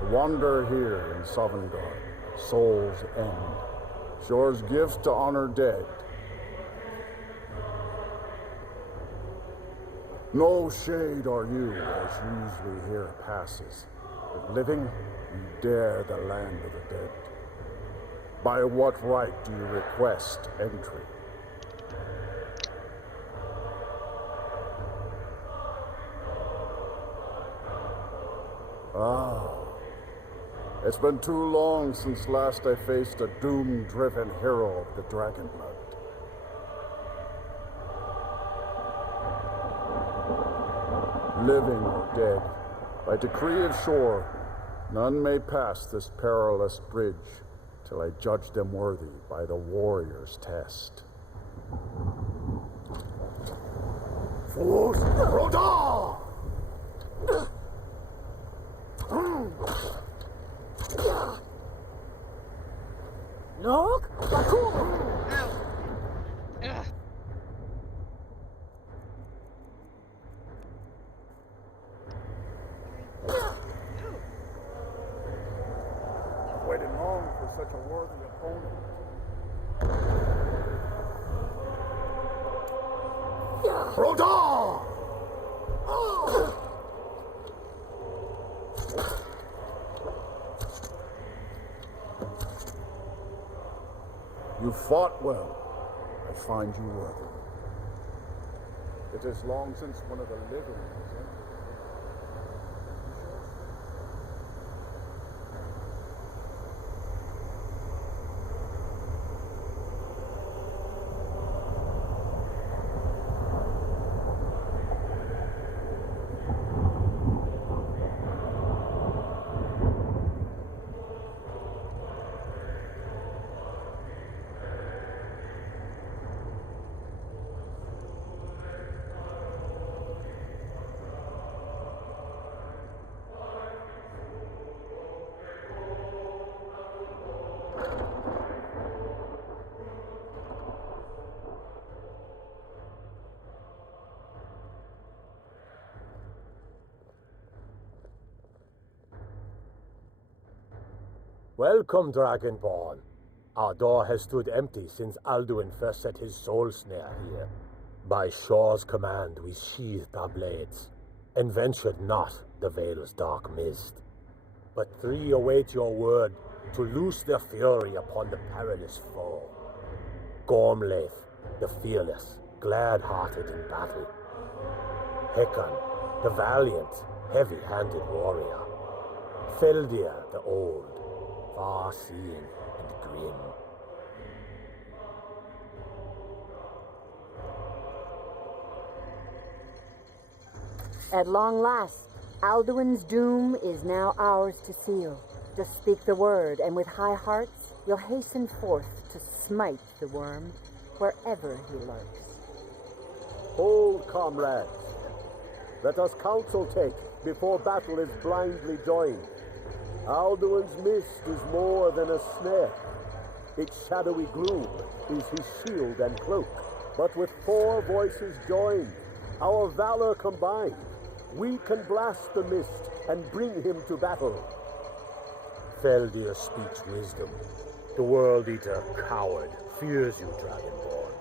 To wander here in Sovngarde, Soul's End, Shore's gift to honor dead. No shade are you, as usually here passes, but living, you dare the land of the dead. By what right do you request entry? Ah, it's been too long since last I faced a doom-driven hero of the Dragonblood. Living or dead, by decree of Shore, none may pass this perilous bridge till I judge them worthy by the warrior's test. Fools, Rodin! Look! Waited long for such a worthy opponent. Rodin! You fought well. I find you worthy. It is long since one of the living was entered. Welcome, Dragonborn. Our door has stood empty since Alduin first set his soul snare here. By Shore's command, we sheathed our blades, and ventured not the Vale's dark mist. But three await your word to loose their fury upon the perilous foe. Gormlaith, the fearless, glad-hearted in battle. Hekon, the valiant, heavy-handed warrior. Feldir, the old, far-seeing and grim. At long last, Alduin's doom is now ours to seal. Just speak the word, and with high hearts, you'll hasten forth to smite the worm wherever he lurks. Hold, comrades. Let us counsel take before battle is blindly joined. Alduin's mist is more than a snare. Its shadowy gloom is his shield and cloak. But with four voices joined, our valor combined, we can blast the mist and bring him to battle. Feldir speaks wisdom. The World Eater, coward, fears you, Dragonborn.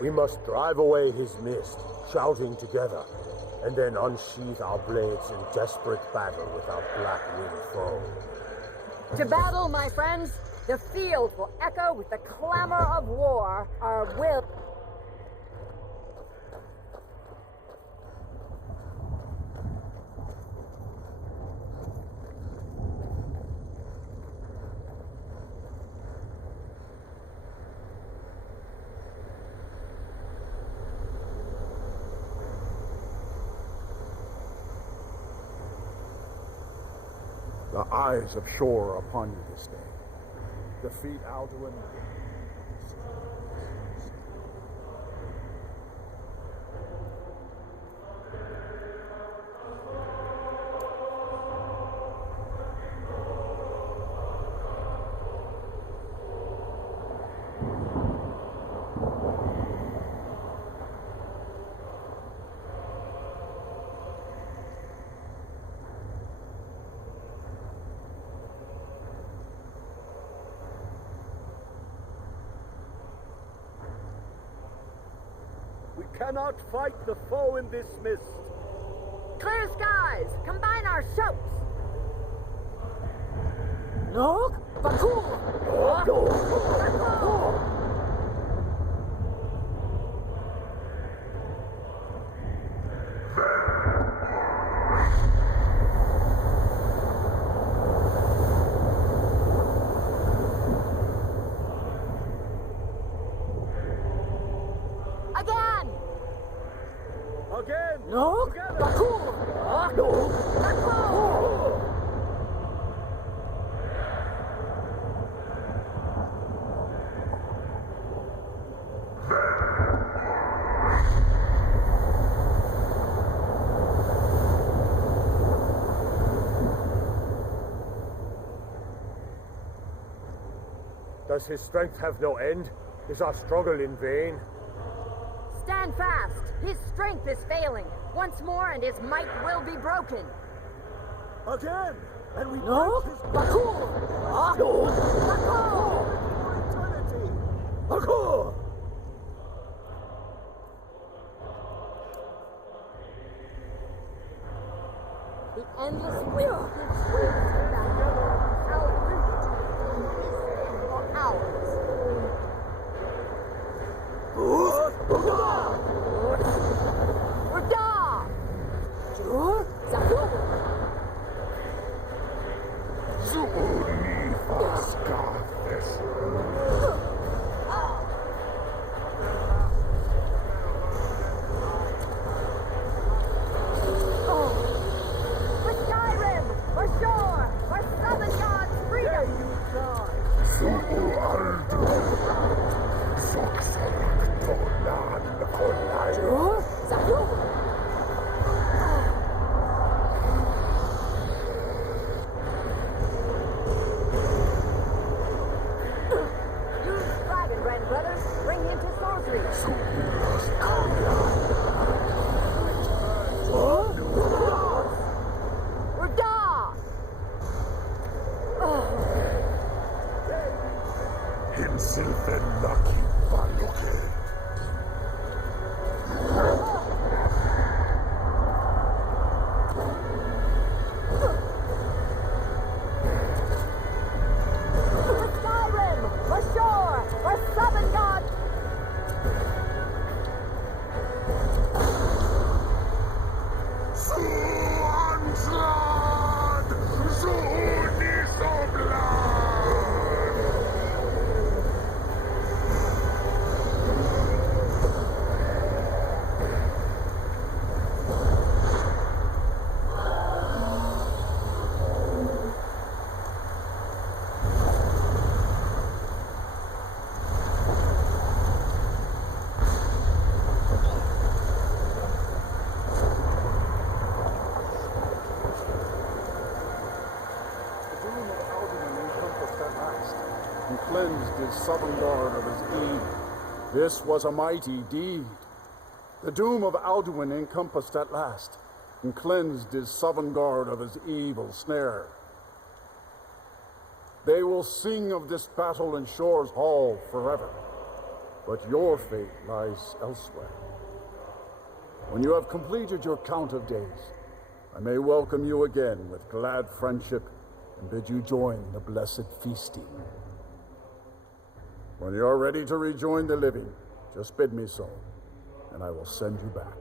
We must drive away his mist, shouting together, and then unsheath our blades in desperate battle with our black-winged foe. To battle, my friends! The field will echo with the clamor of war. Our will... The eyes of Shore upon you this day. Defeat Alduin. cannot fight the foe in this mist. Clear skies! Combine our shouts! No? Again! Again! No? Does his strength have no end? Is our struggle in vain? Stand fast! His strength is failing. Once more and his might will be broken. Again! And we No? break his eternity! The endless will gives way to battle. Our victory is for ours. For Skyrim! For shore! For Southern God's freedom! Use Dragonbrand, brothers! Bring him to sorcery! Urda! Himself and Lucky Baluke. For Skyrim! For shore! For Southern God! Zuanslad! Zuunisoblad! The doom of Alduin encompassed at last, and cleansed his southern guard of his evil. This was a mighty deed. The doom of Alduin encompassed at last, and cleansed his southern guard of his evil snare. They will sing of this battle in Shore's Hall forever, but your fate lies elsewhere. When you have completed your count of days, I may welcome you again with glad friendship and bid you join the blessed feasting. When you are ready to rejoin the living, just bid me so, and I will send you back.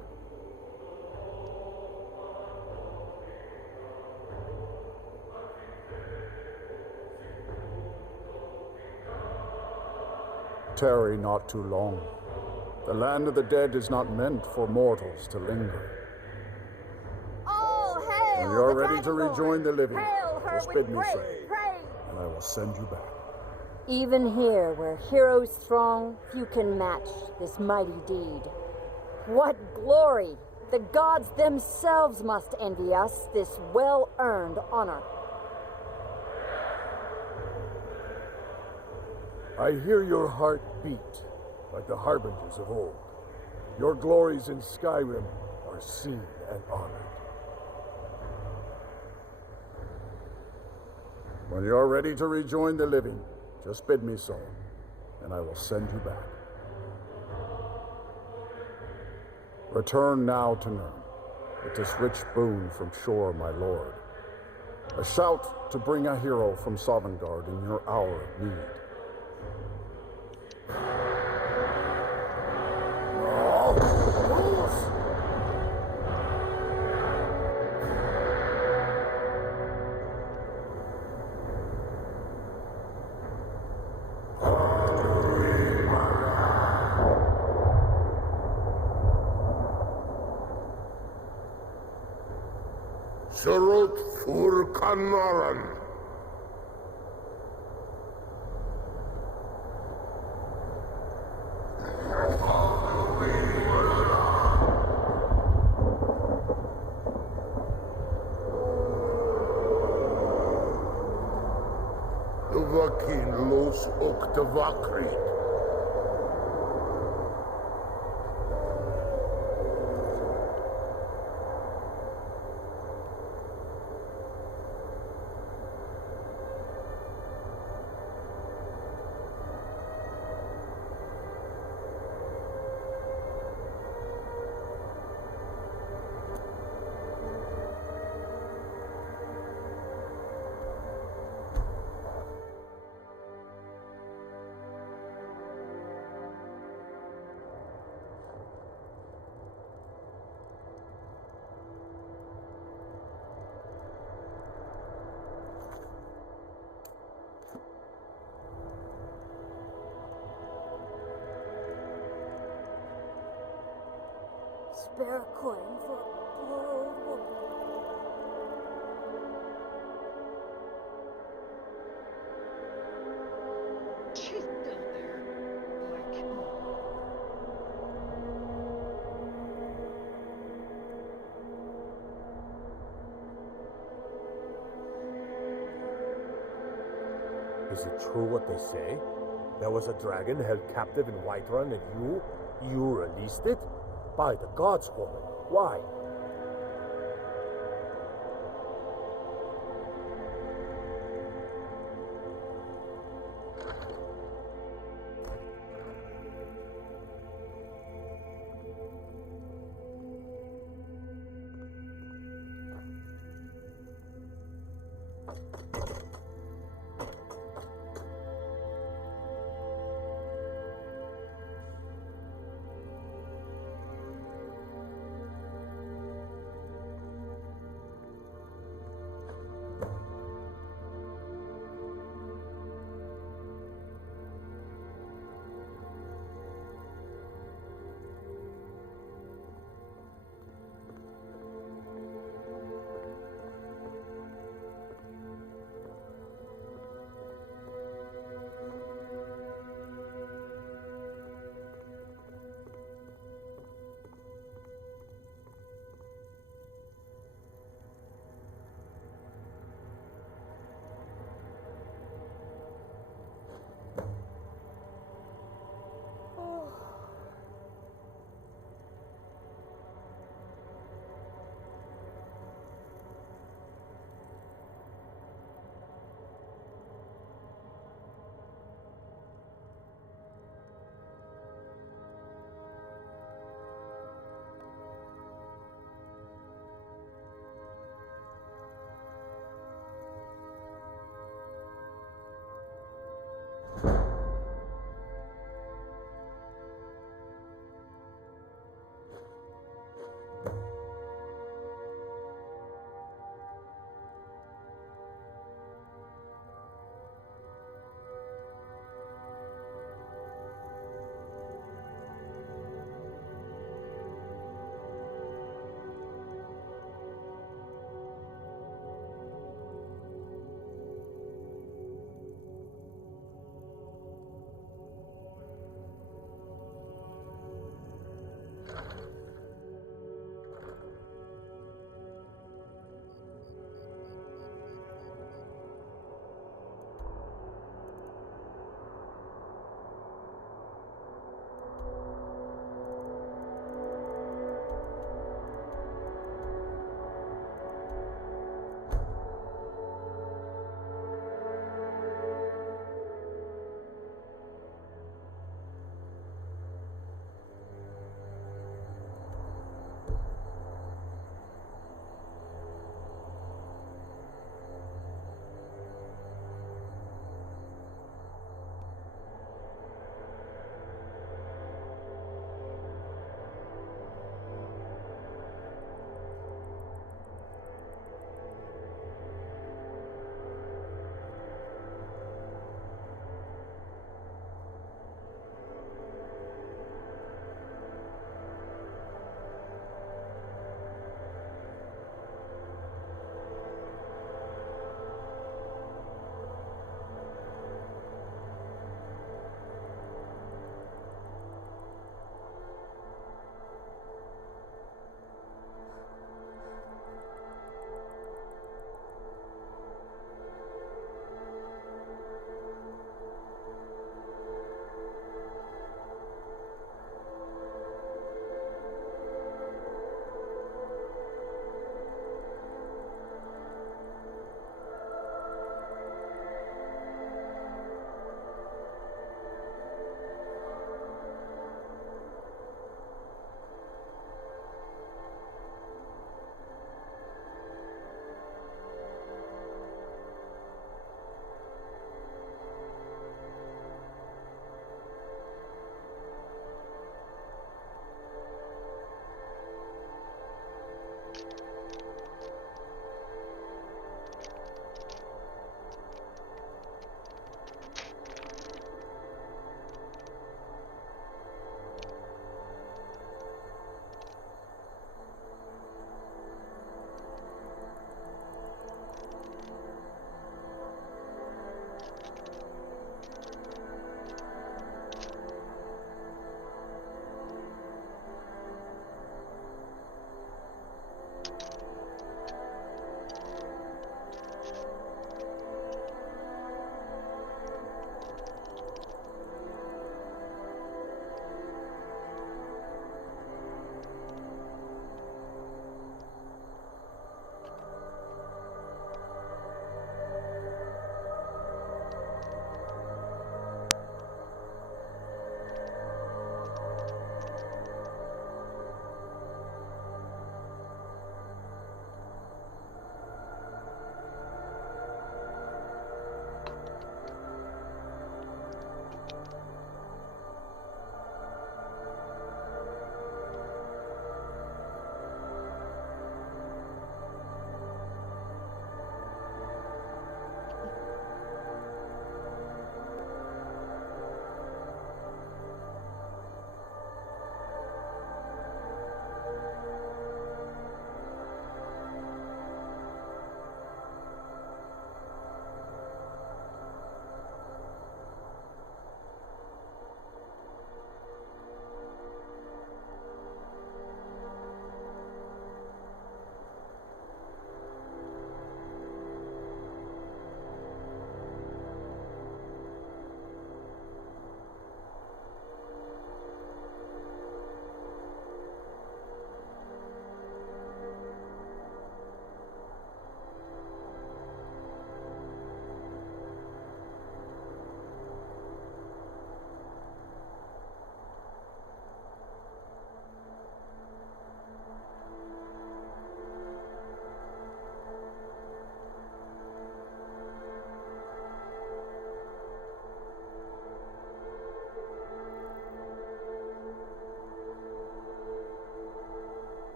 Tarry not too long. The land of the dead is not meant for mortals to linger. All hail! When you are the ready to Dragonborn! rejoin the living, Hail her just with bid me so, great praise! and I will send you back. Even here, where heroes throng, few can match this mighty deed. What glory! The gods themselves must envy us this well-earned honor. I hear your heart beat like the harbingers of old. Your glories in Skyrim are seen and honored. When you are ready to rejoin the living, just bid me so, and I will send you back. Return now to Nirn, with this rich boon from shore, my lord. A shout to bring a hero from Sovngarde in your hour of need. Surut fur Kanaran. Vakin los Oktavakrit. Spare a coin for a poor old woman. She's still there. Like, Is it true what they say? There was a dragon held captive in Whiterun and you released it? By the gods, woman, why?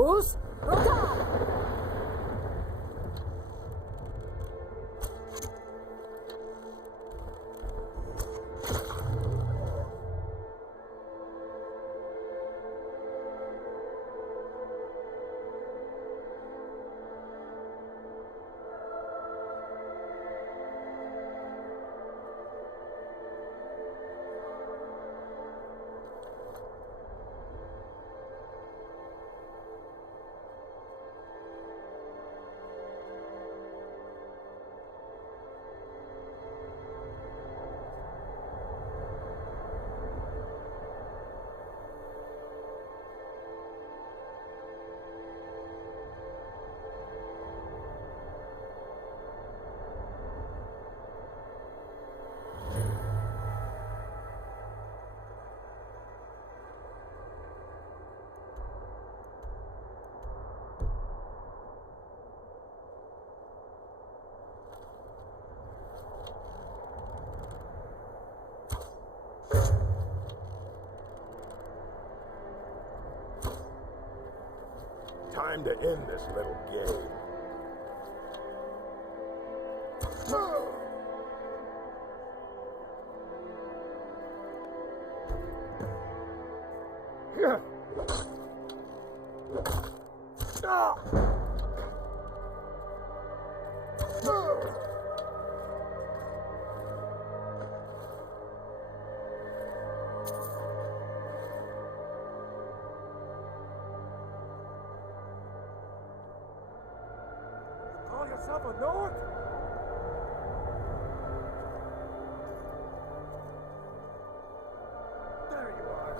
Fools, look out! Time to end this little game. Call yourself a North? There you are.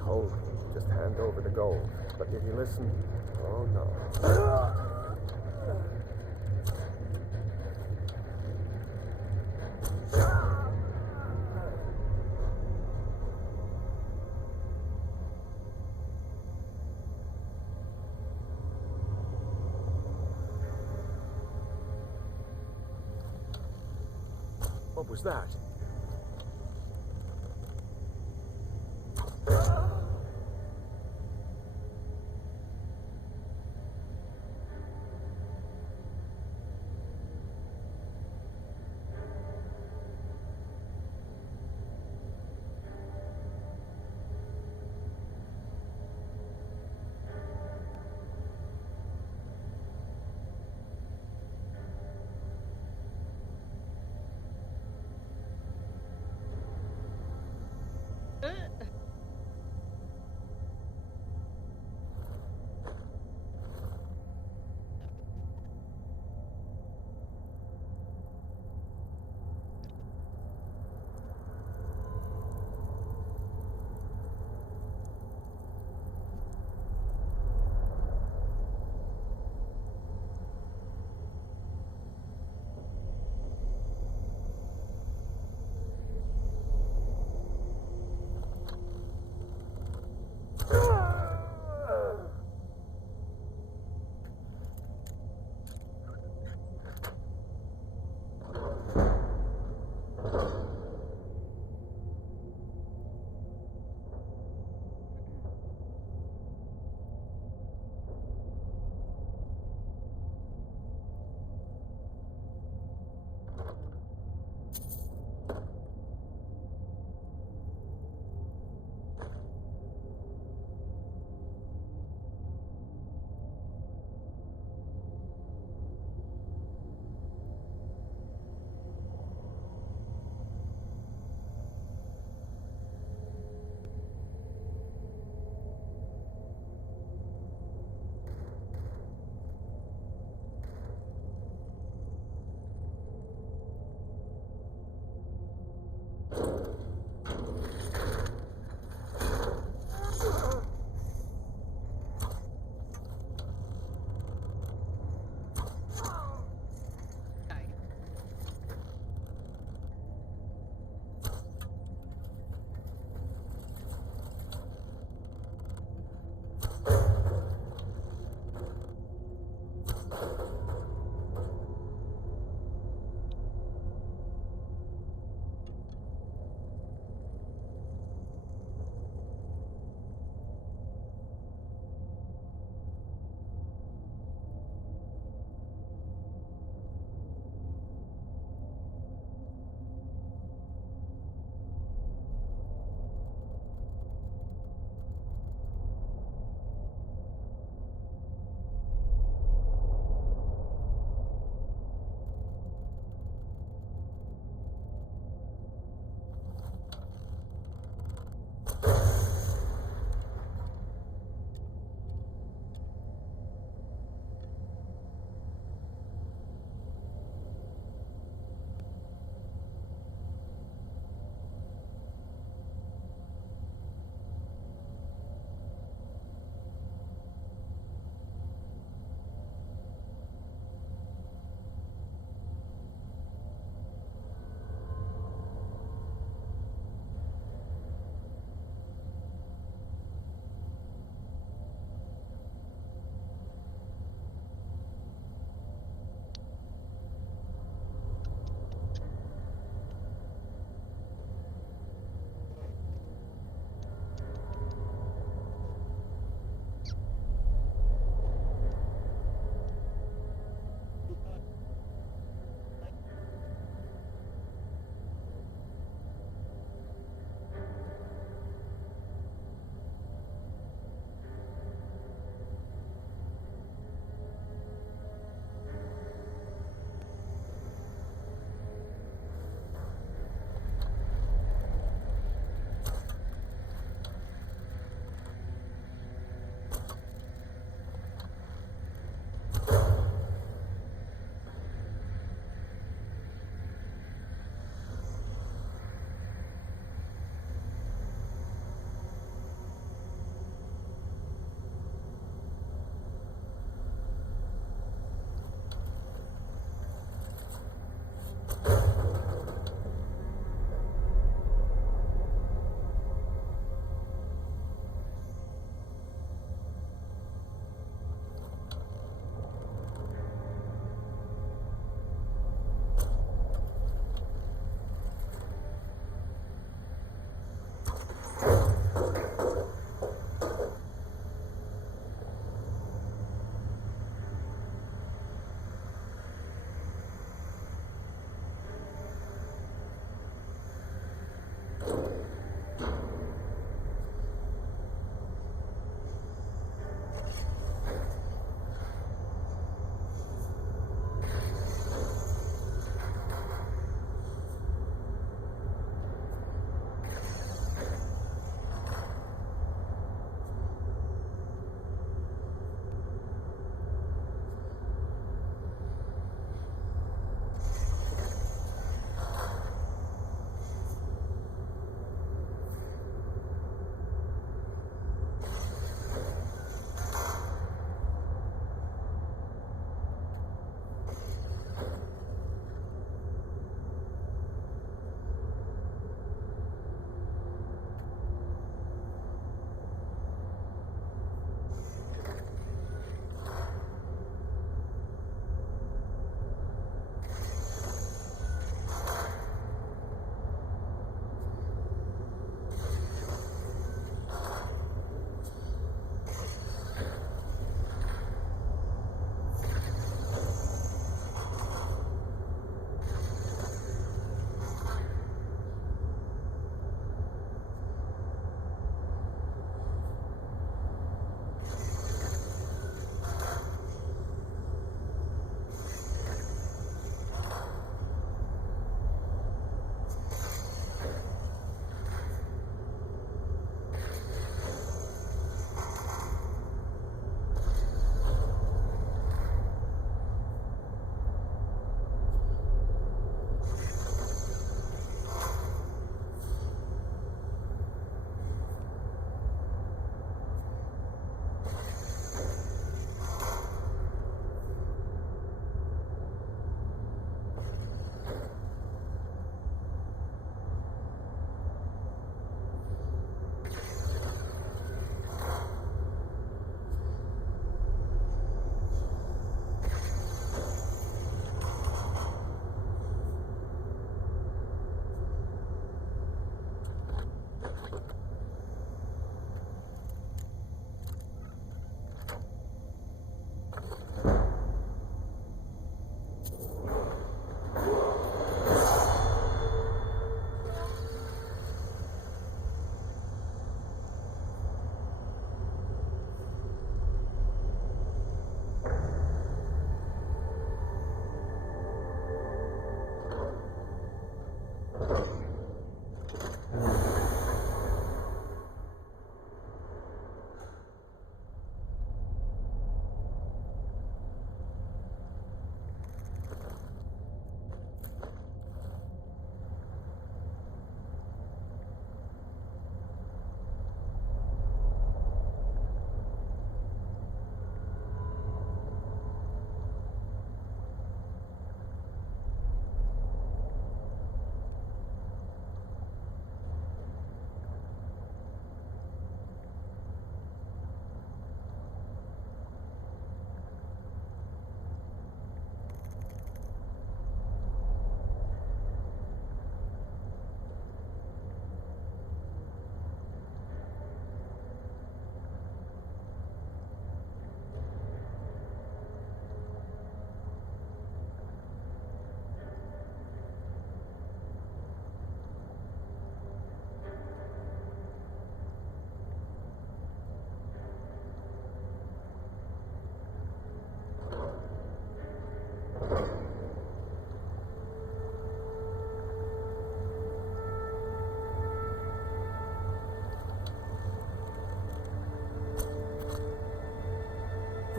Hold. Just hand over the gold. But did you listen? Oh, no. What was that?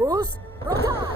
Rus, Rogar!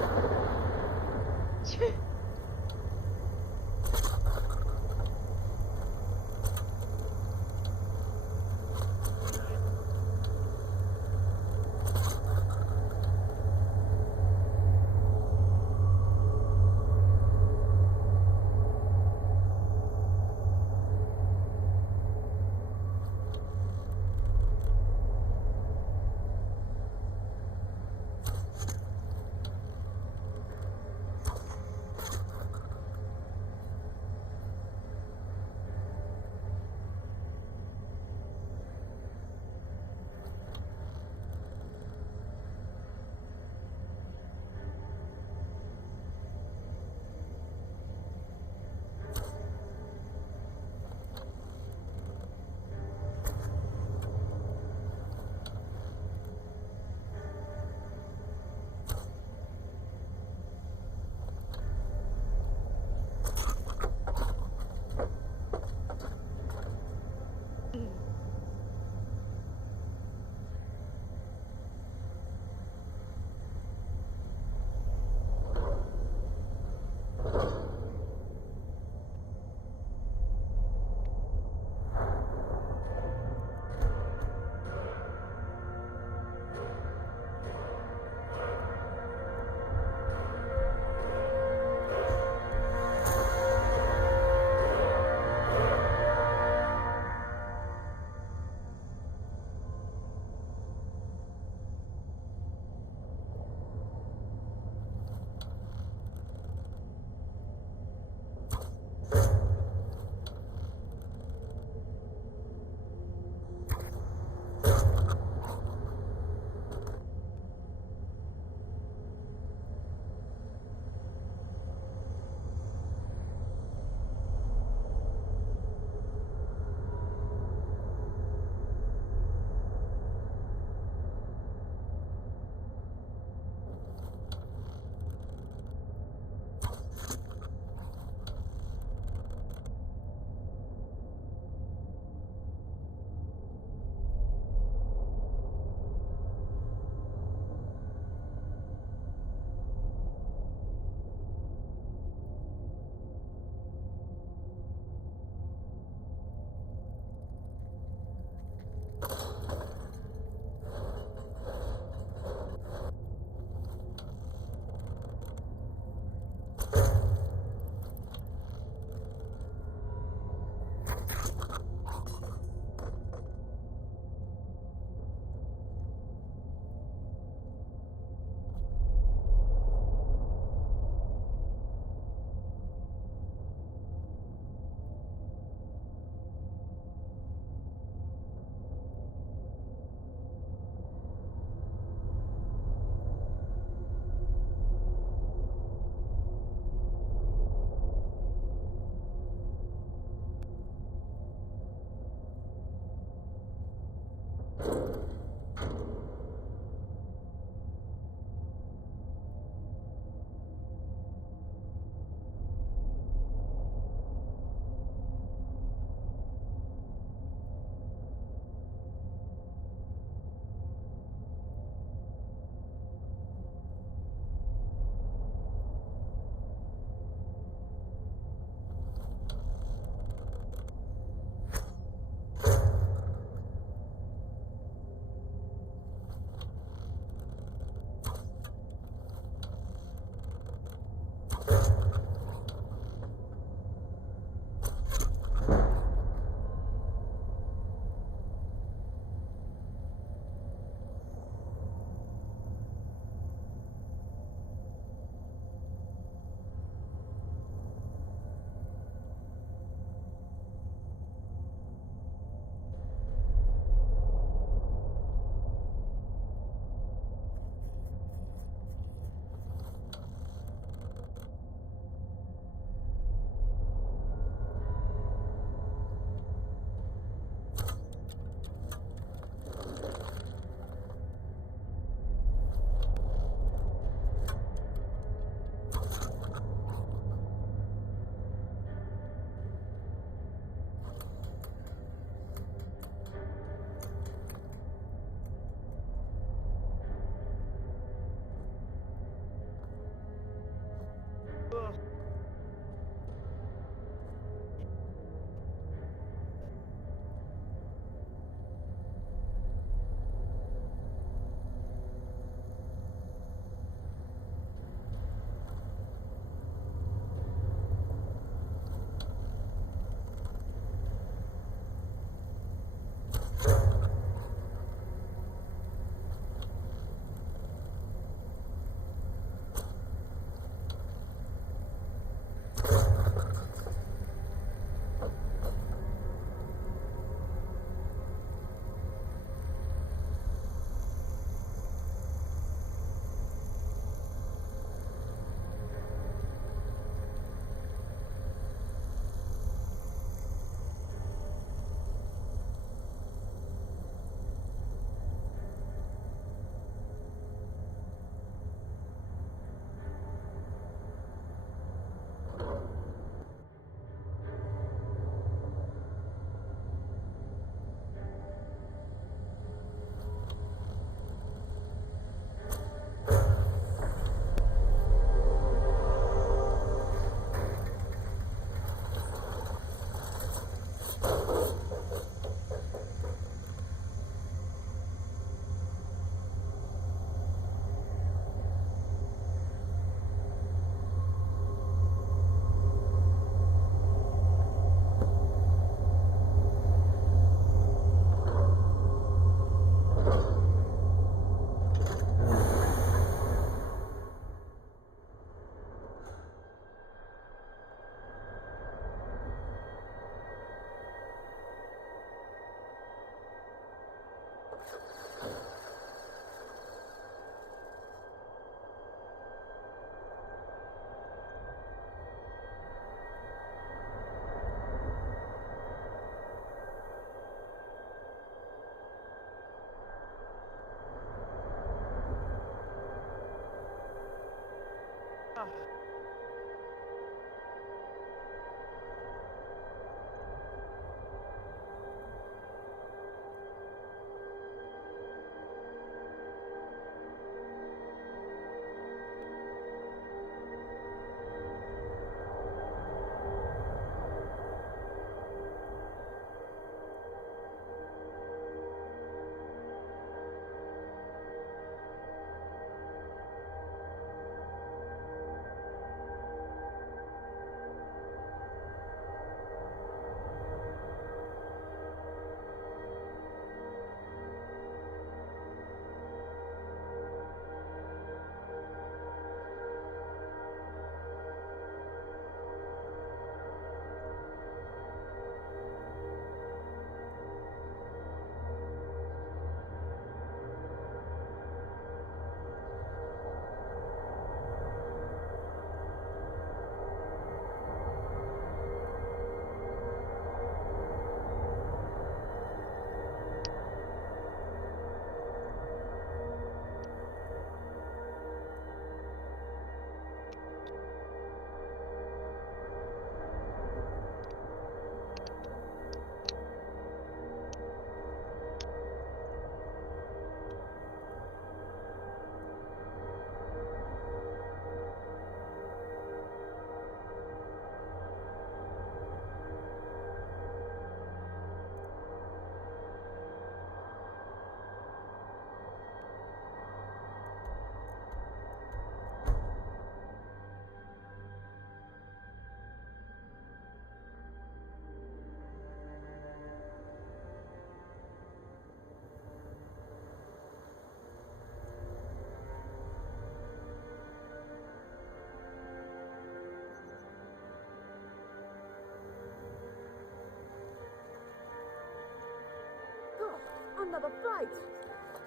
Another fight!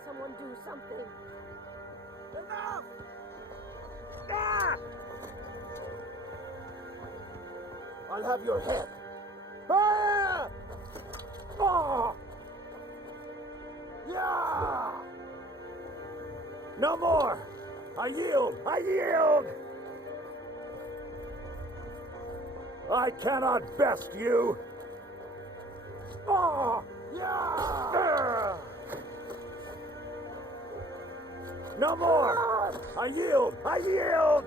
Someone do something. Enough! Ah! I'll have your head. Ah! Ah! Yeah! No more! I yield! I yield! I cannot best you! Ah! Yeah! No more! I yield! I yield!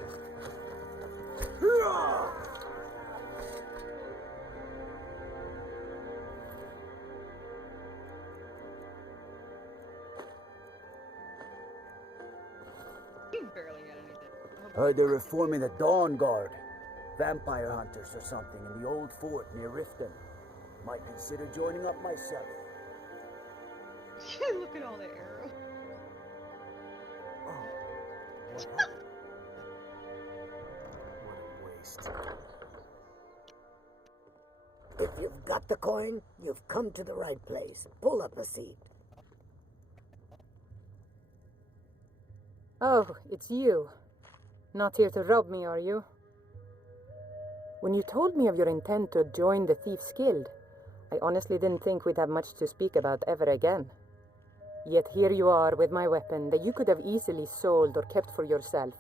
Barely got anything. Heard they're reforming the Dawn Guard. Vampire hunters or something in the old fort near Riften. Might consider joining up myself. Look at all the arrows. What a waste. If you've got the coin, you've come to the right place. Pull up a seat. Oh, it's you. Not here to rob me, are you? When you told me of your intent to join the Thieves' Guild, I honestly didn't think we'd have much to speak about ever again. Yet here you are with my weapon that you could have easily sold or kept for yourself.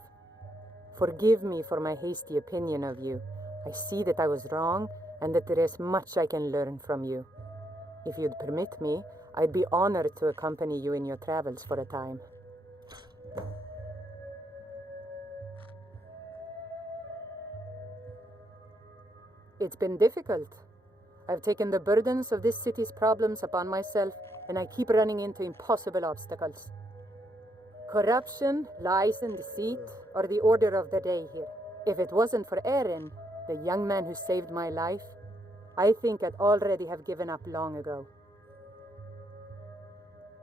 Forgive me for my hasty opinion of you. I see that I was wrong and that there is much I can learn from you. If you'd permit me, I'd be honored to accompany you in your travels for a time. It's been difficult. I've taken the burdens of this city's problems upon myself, and I keep running into impossible obstacles. Corruption, lies and deceit are the order of the day here. If it wasn't for Erin, the young man who saved my life, I think I'd already have given up long ago.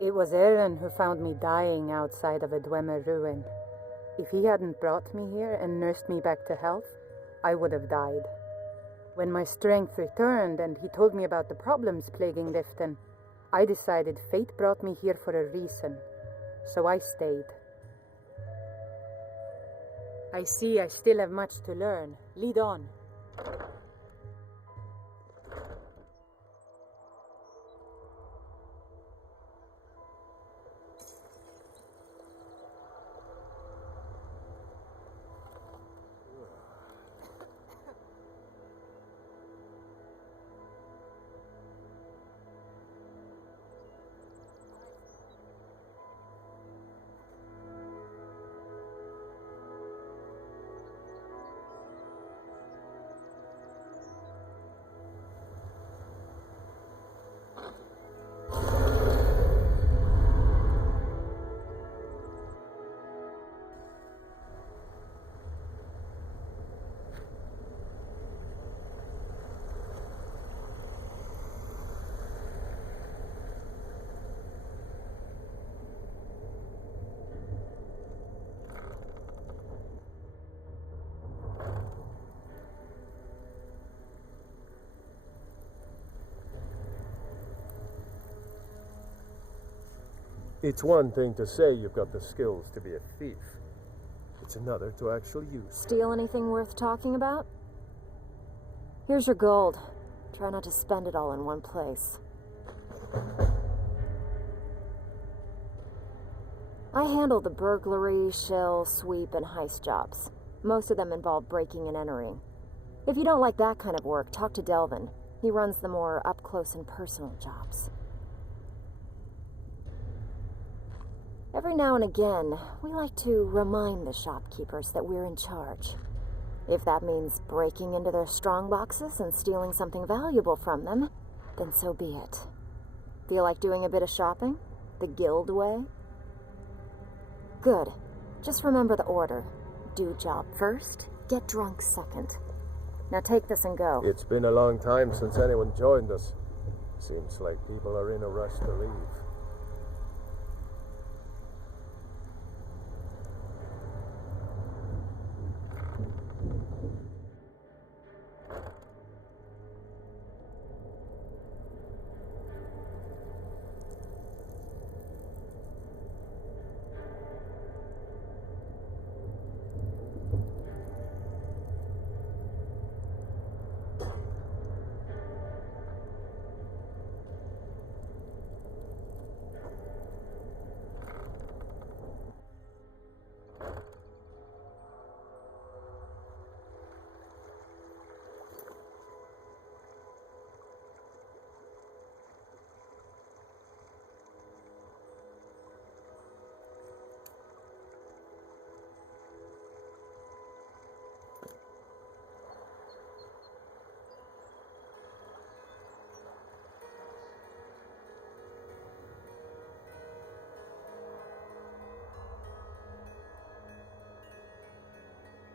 It was Erin who found me dying outside of a Dwemer ruin. If he hadn't brought me here and nursed me back to health, I would have died. When my strength returned and he told me about the problems plaguing Lifton, I decided fate brought me here for a reason, so I stayed. I see I still have much to learn. Lead on. It's one thing to say you've got the skills to be a thief. It's another to actually use them. Steal anything worth talking about? Here's your gold. Try not to spend it all in one place. I handle the burglary, shell, sweep, and heist jobs. Most of them involve breaking and entering. If you don't like that kind of work, talk to Delvin. He runs the more up-close and personal jobs. Every now and again, we like to remind the shopkeepers that we're in charge. If that means breaking into their strong boxes and stealing something valuable from them, then so be it. Feel like doing a bit of shopping? The guild way? Good. Just remember the order. Do job first, get drunk second. Now take this and go. It's been a long time since anyone joined us. Seems like people are in a rush to leave.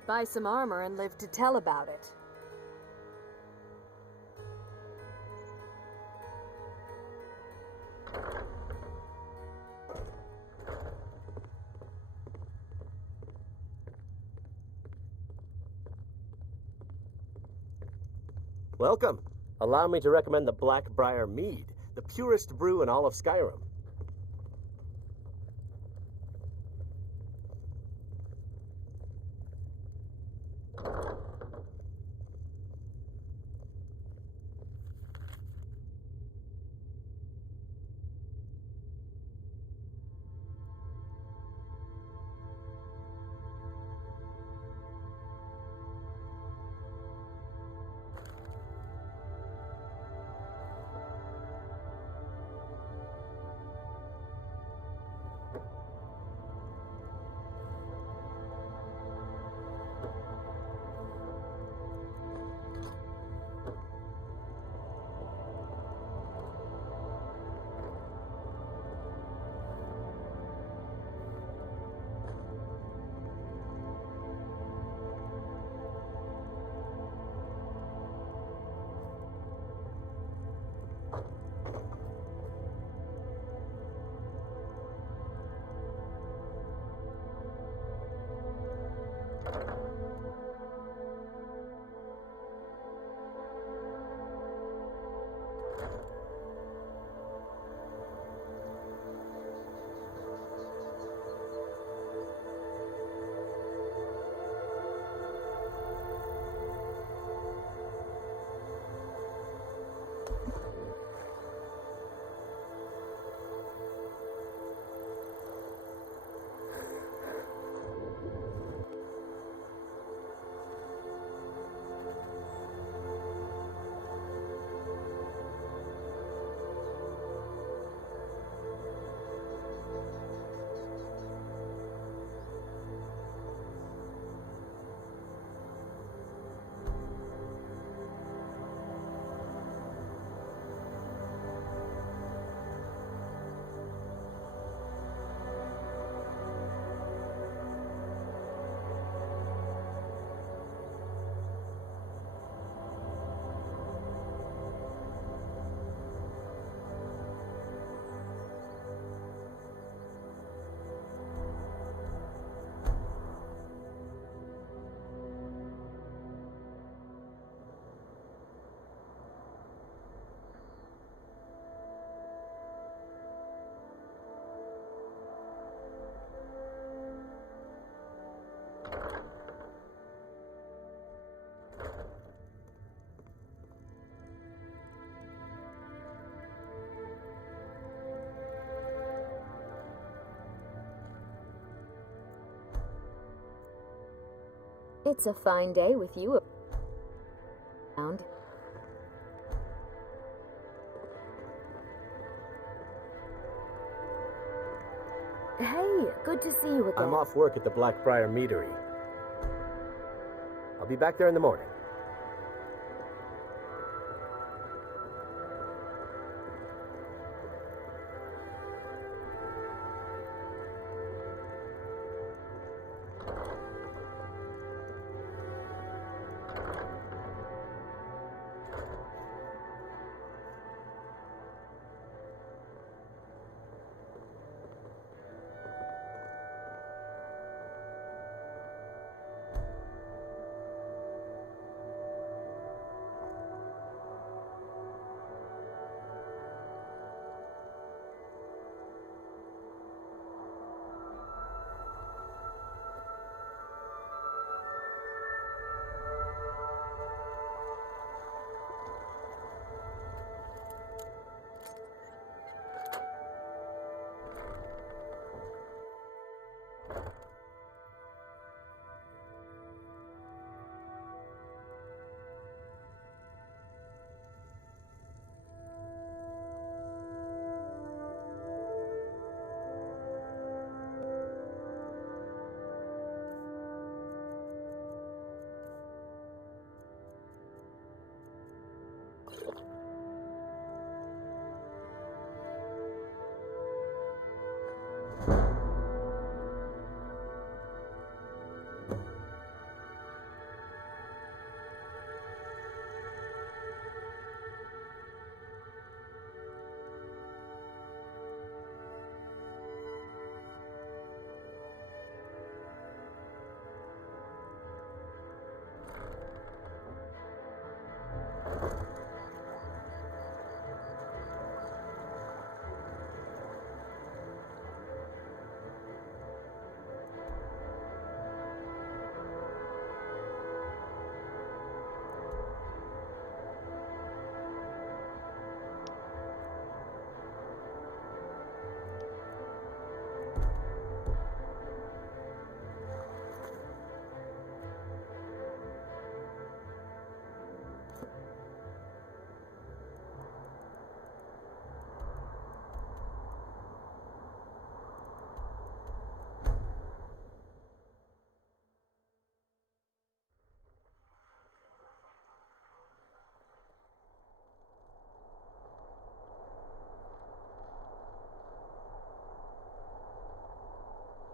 Buy some armor and live to tell about it. Welcome. Allow me to recommend the Blackbriar Mead, the purest brew in all of Skyrim. It's a fine day with you around. Hey, good to see you again. I'm off work at the Blackbriar Meadery. I'll be back there in the morning.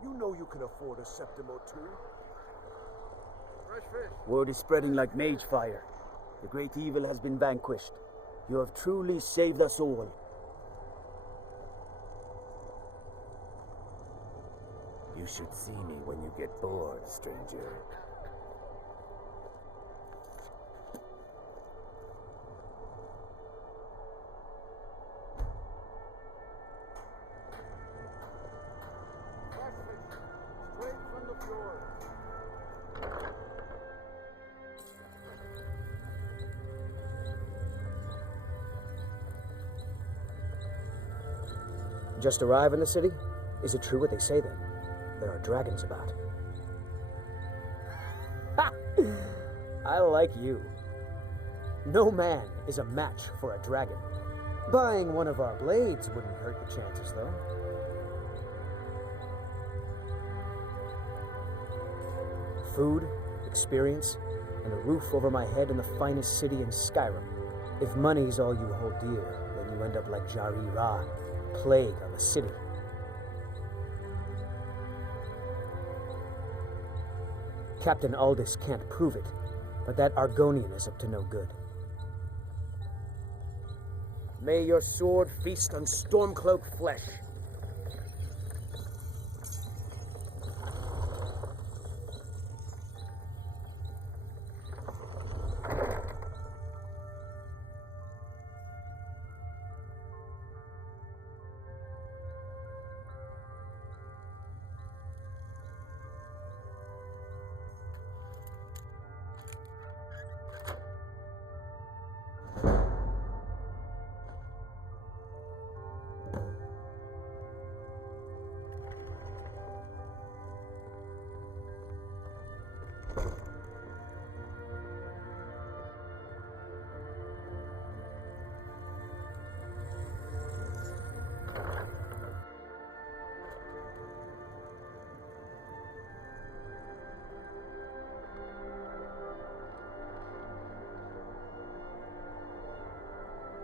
You know you can afford a septim or two. Fresh fish. Word is spreading like mage fire. The great evil has been vanquished. You have truly saved us all. You should see me when you get bored, stranger. Straight from the fjord. Just arrive in the city? Is it true what they say then? There are dragons about. Ha! I like you. No man is a match for a dragon. Buying one of our blades wouldn't hurt the chances, though. Food, experience, and a roof over my head in the finest city in Skyrim. If money's all you hold dear, then you end up like Jari Ra, plague of a city. Captain Aldous can't prove it, but that Argonian is up to no good. May your sword feast on Stormcloak flesh.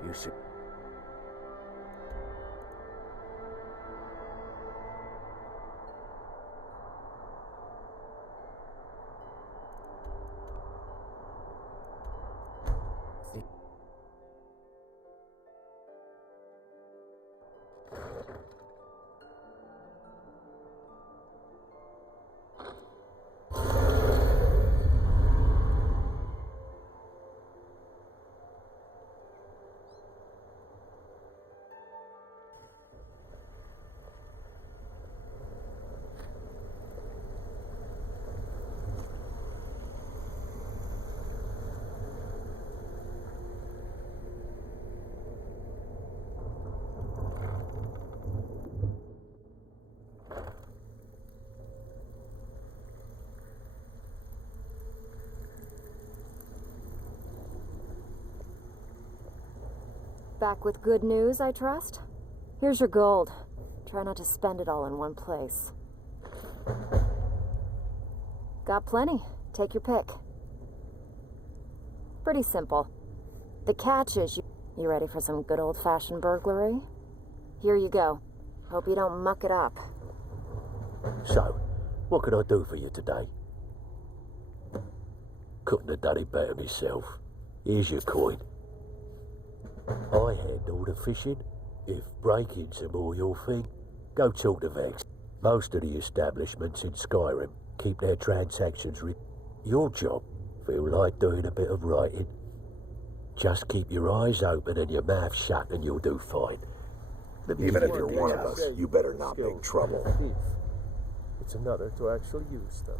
You should. Back with good news, I trust? Here's your gold. Try not to spend it all in one place. Got plenty. Take your pick. Pretty simple. The catch is you ready for some good old-fashioned burglary? Here you go. Hope you don't muck it up. So, what can I do for you today? Couldn't have done it better myself. Here's your coin. I handle the fishing. If break-ins are more your thing, go talk to Vex. Most of the establishments in Skyrim keep their transactions Your job, feel like doing a bit of writing. Just keep your eyes open and your mouth shut and you'll do fine. Even if you're one of us, you better not make trouble. It's another to actually use them.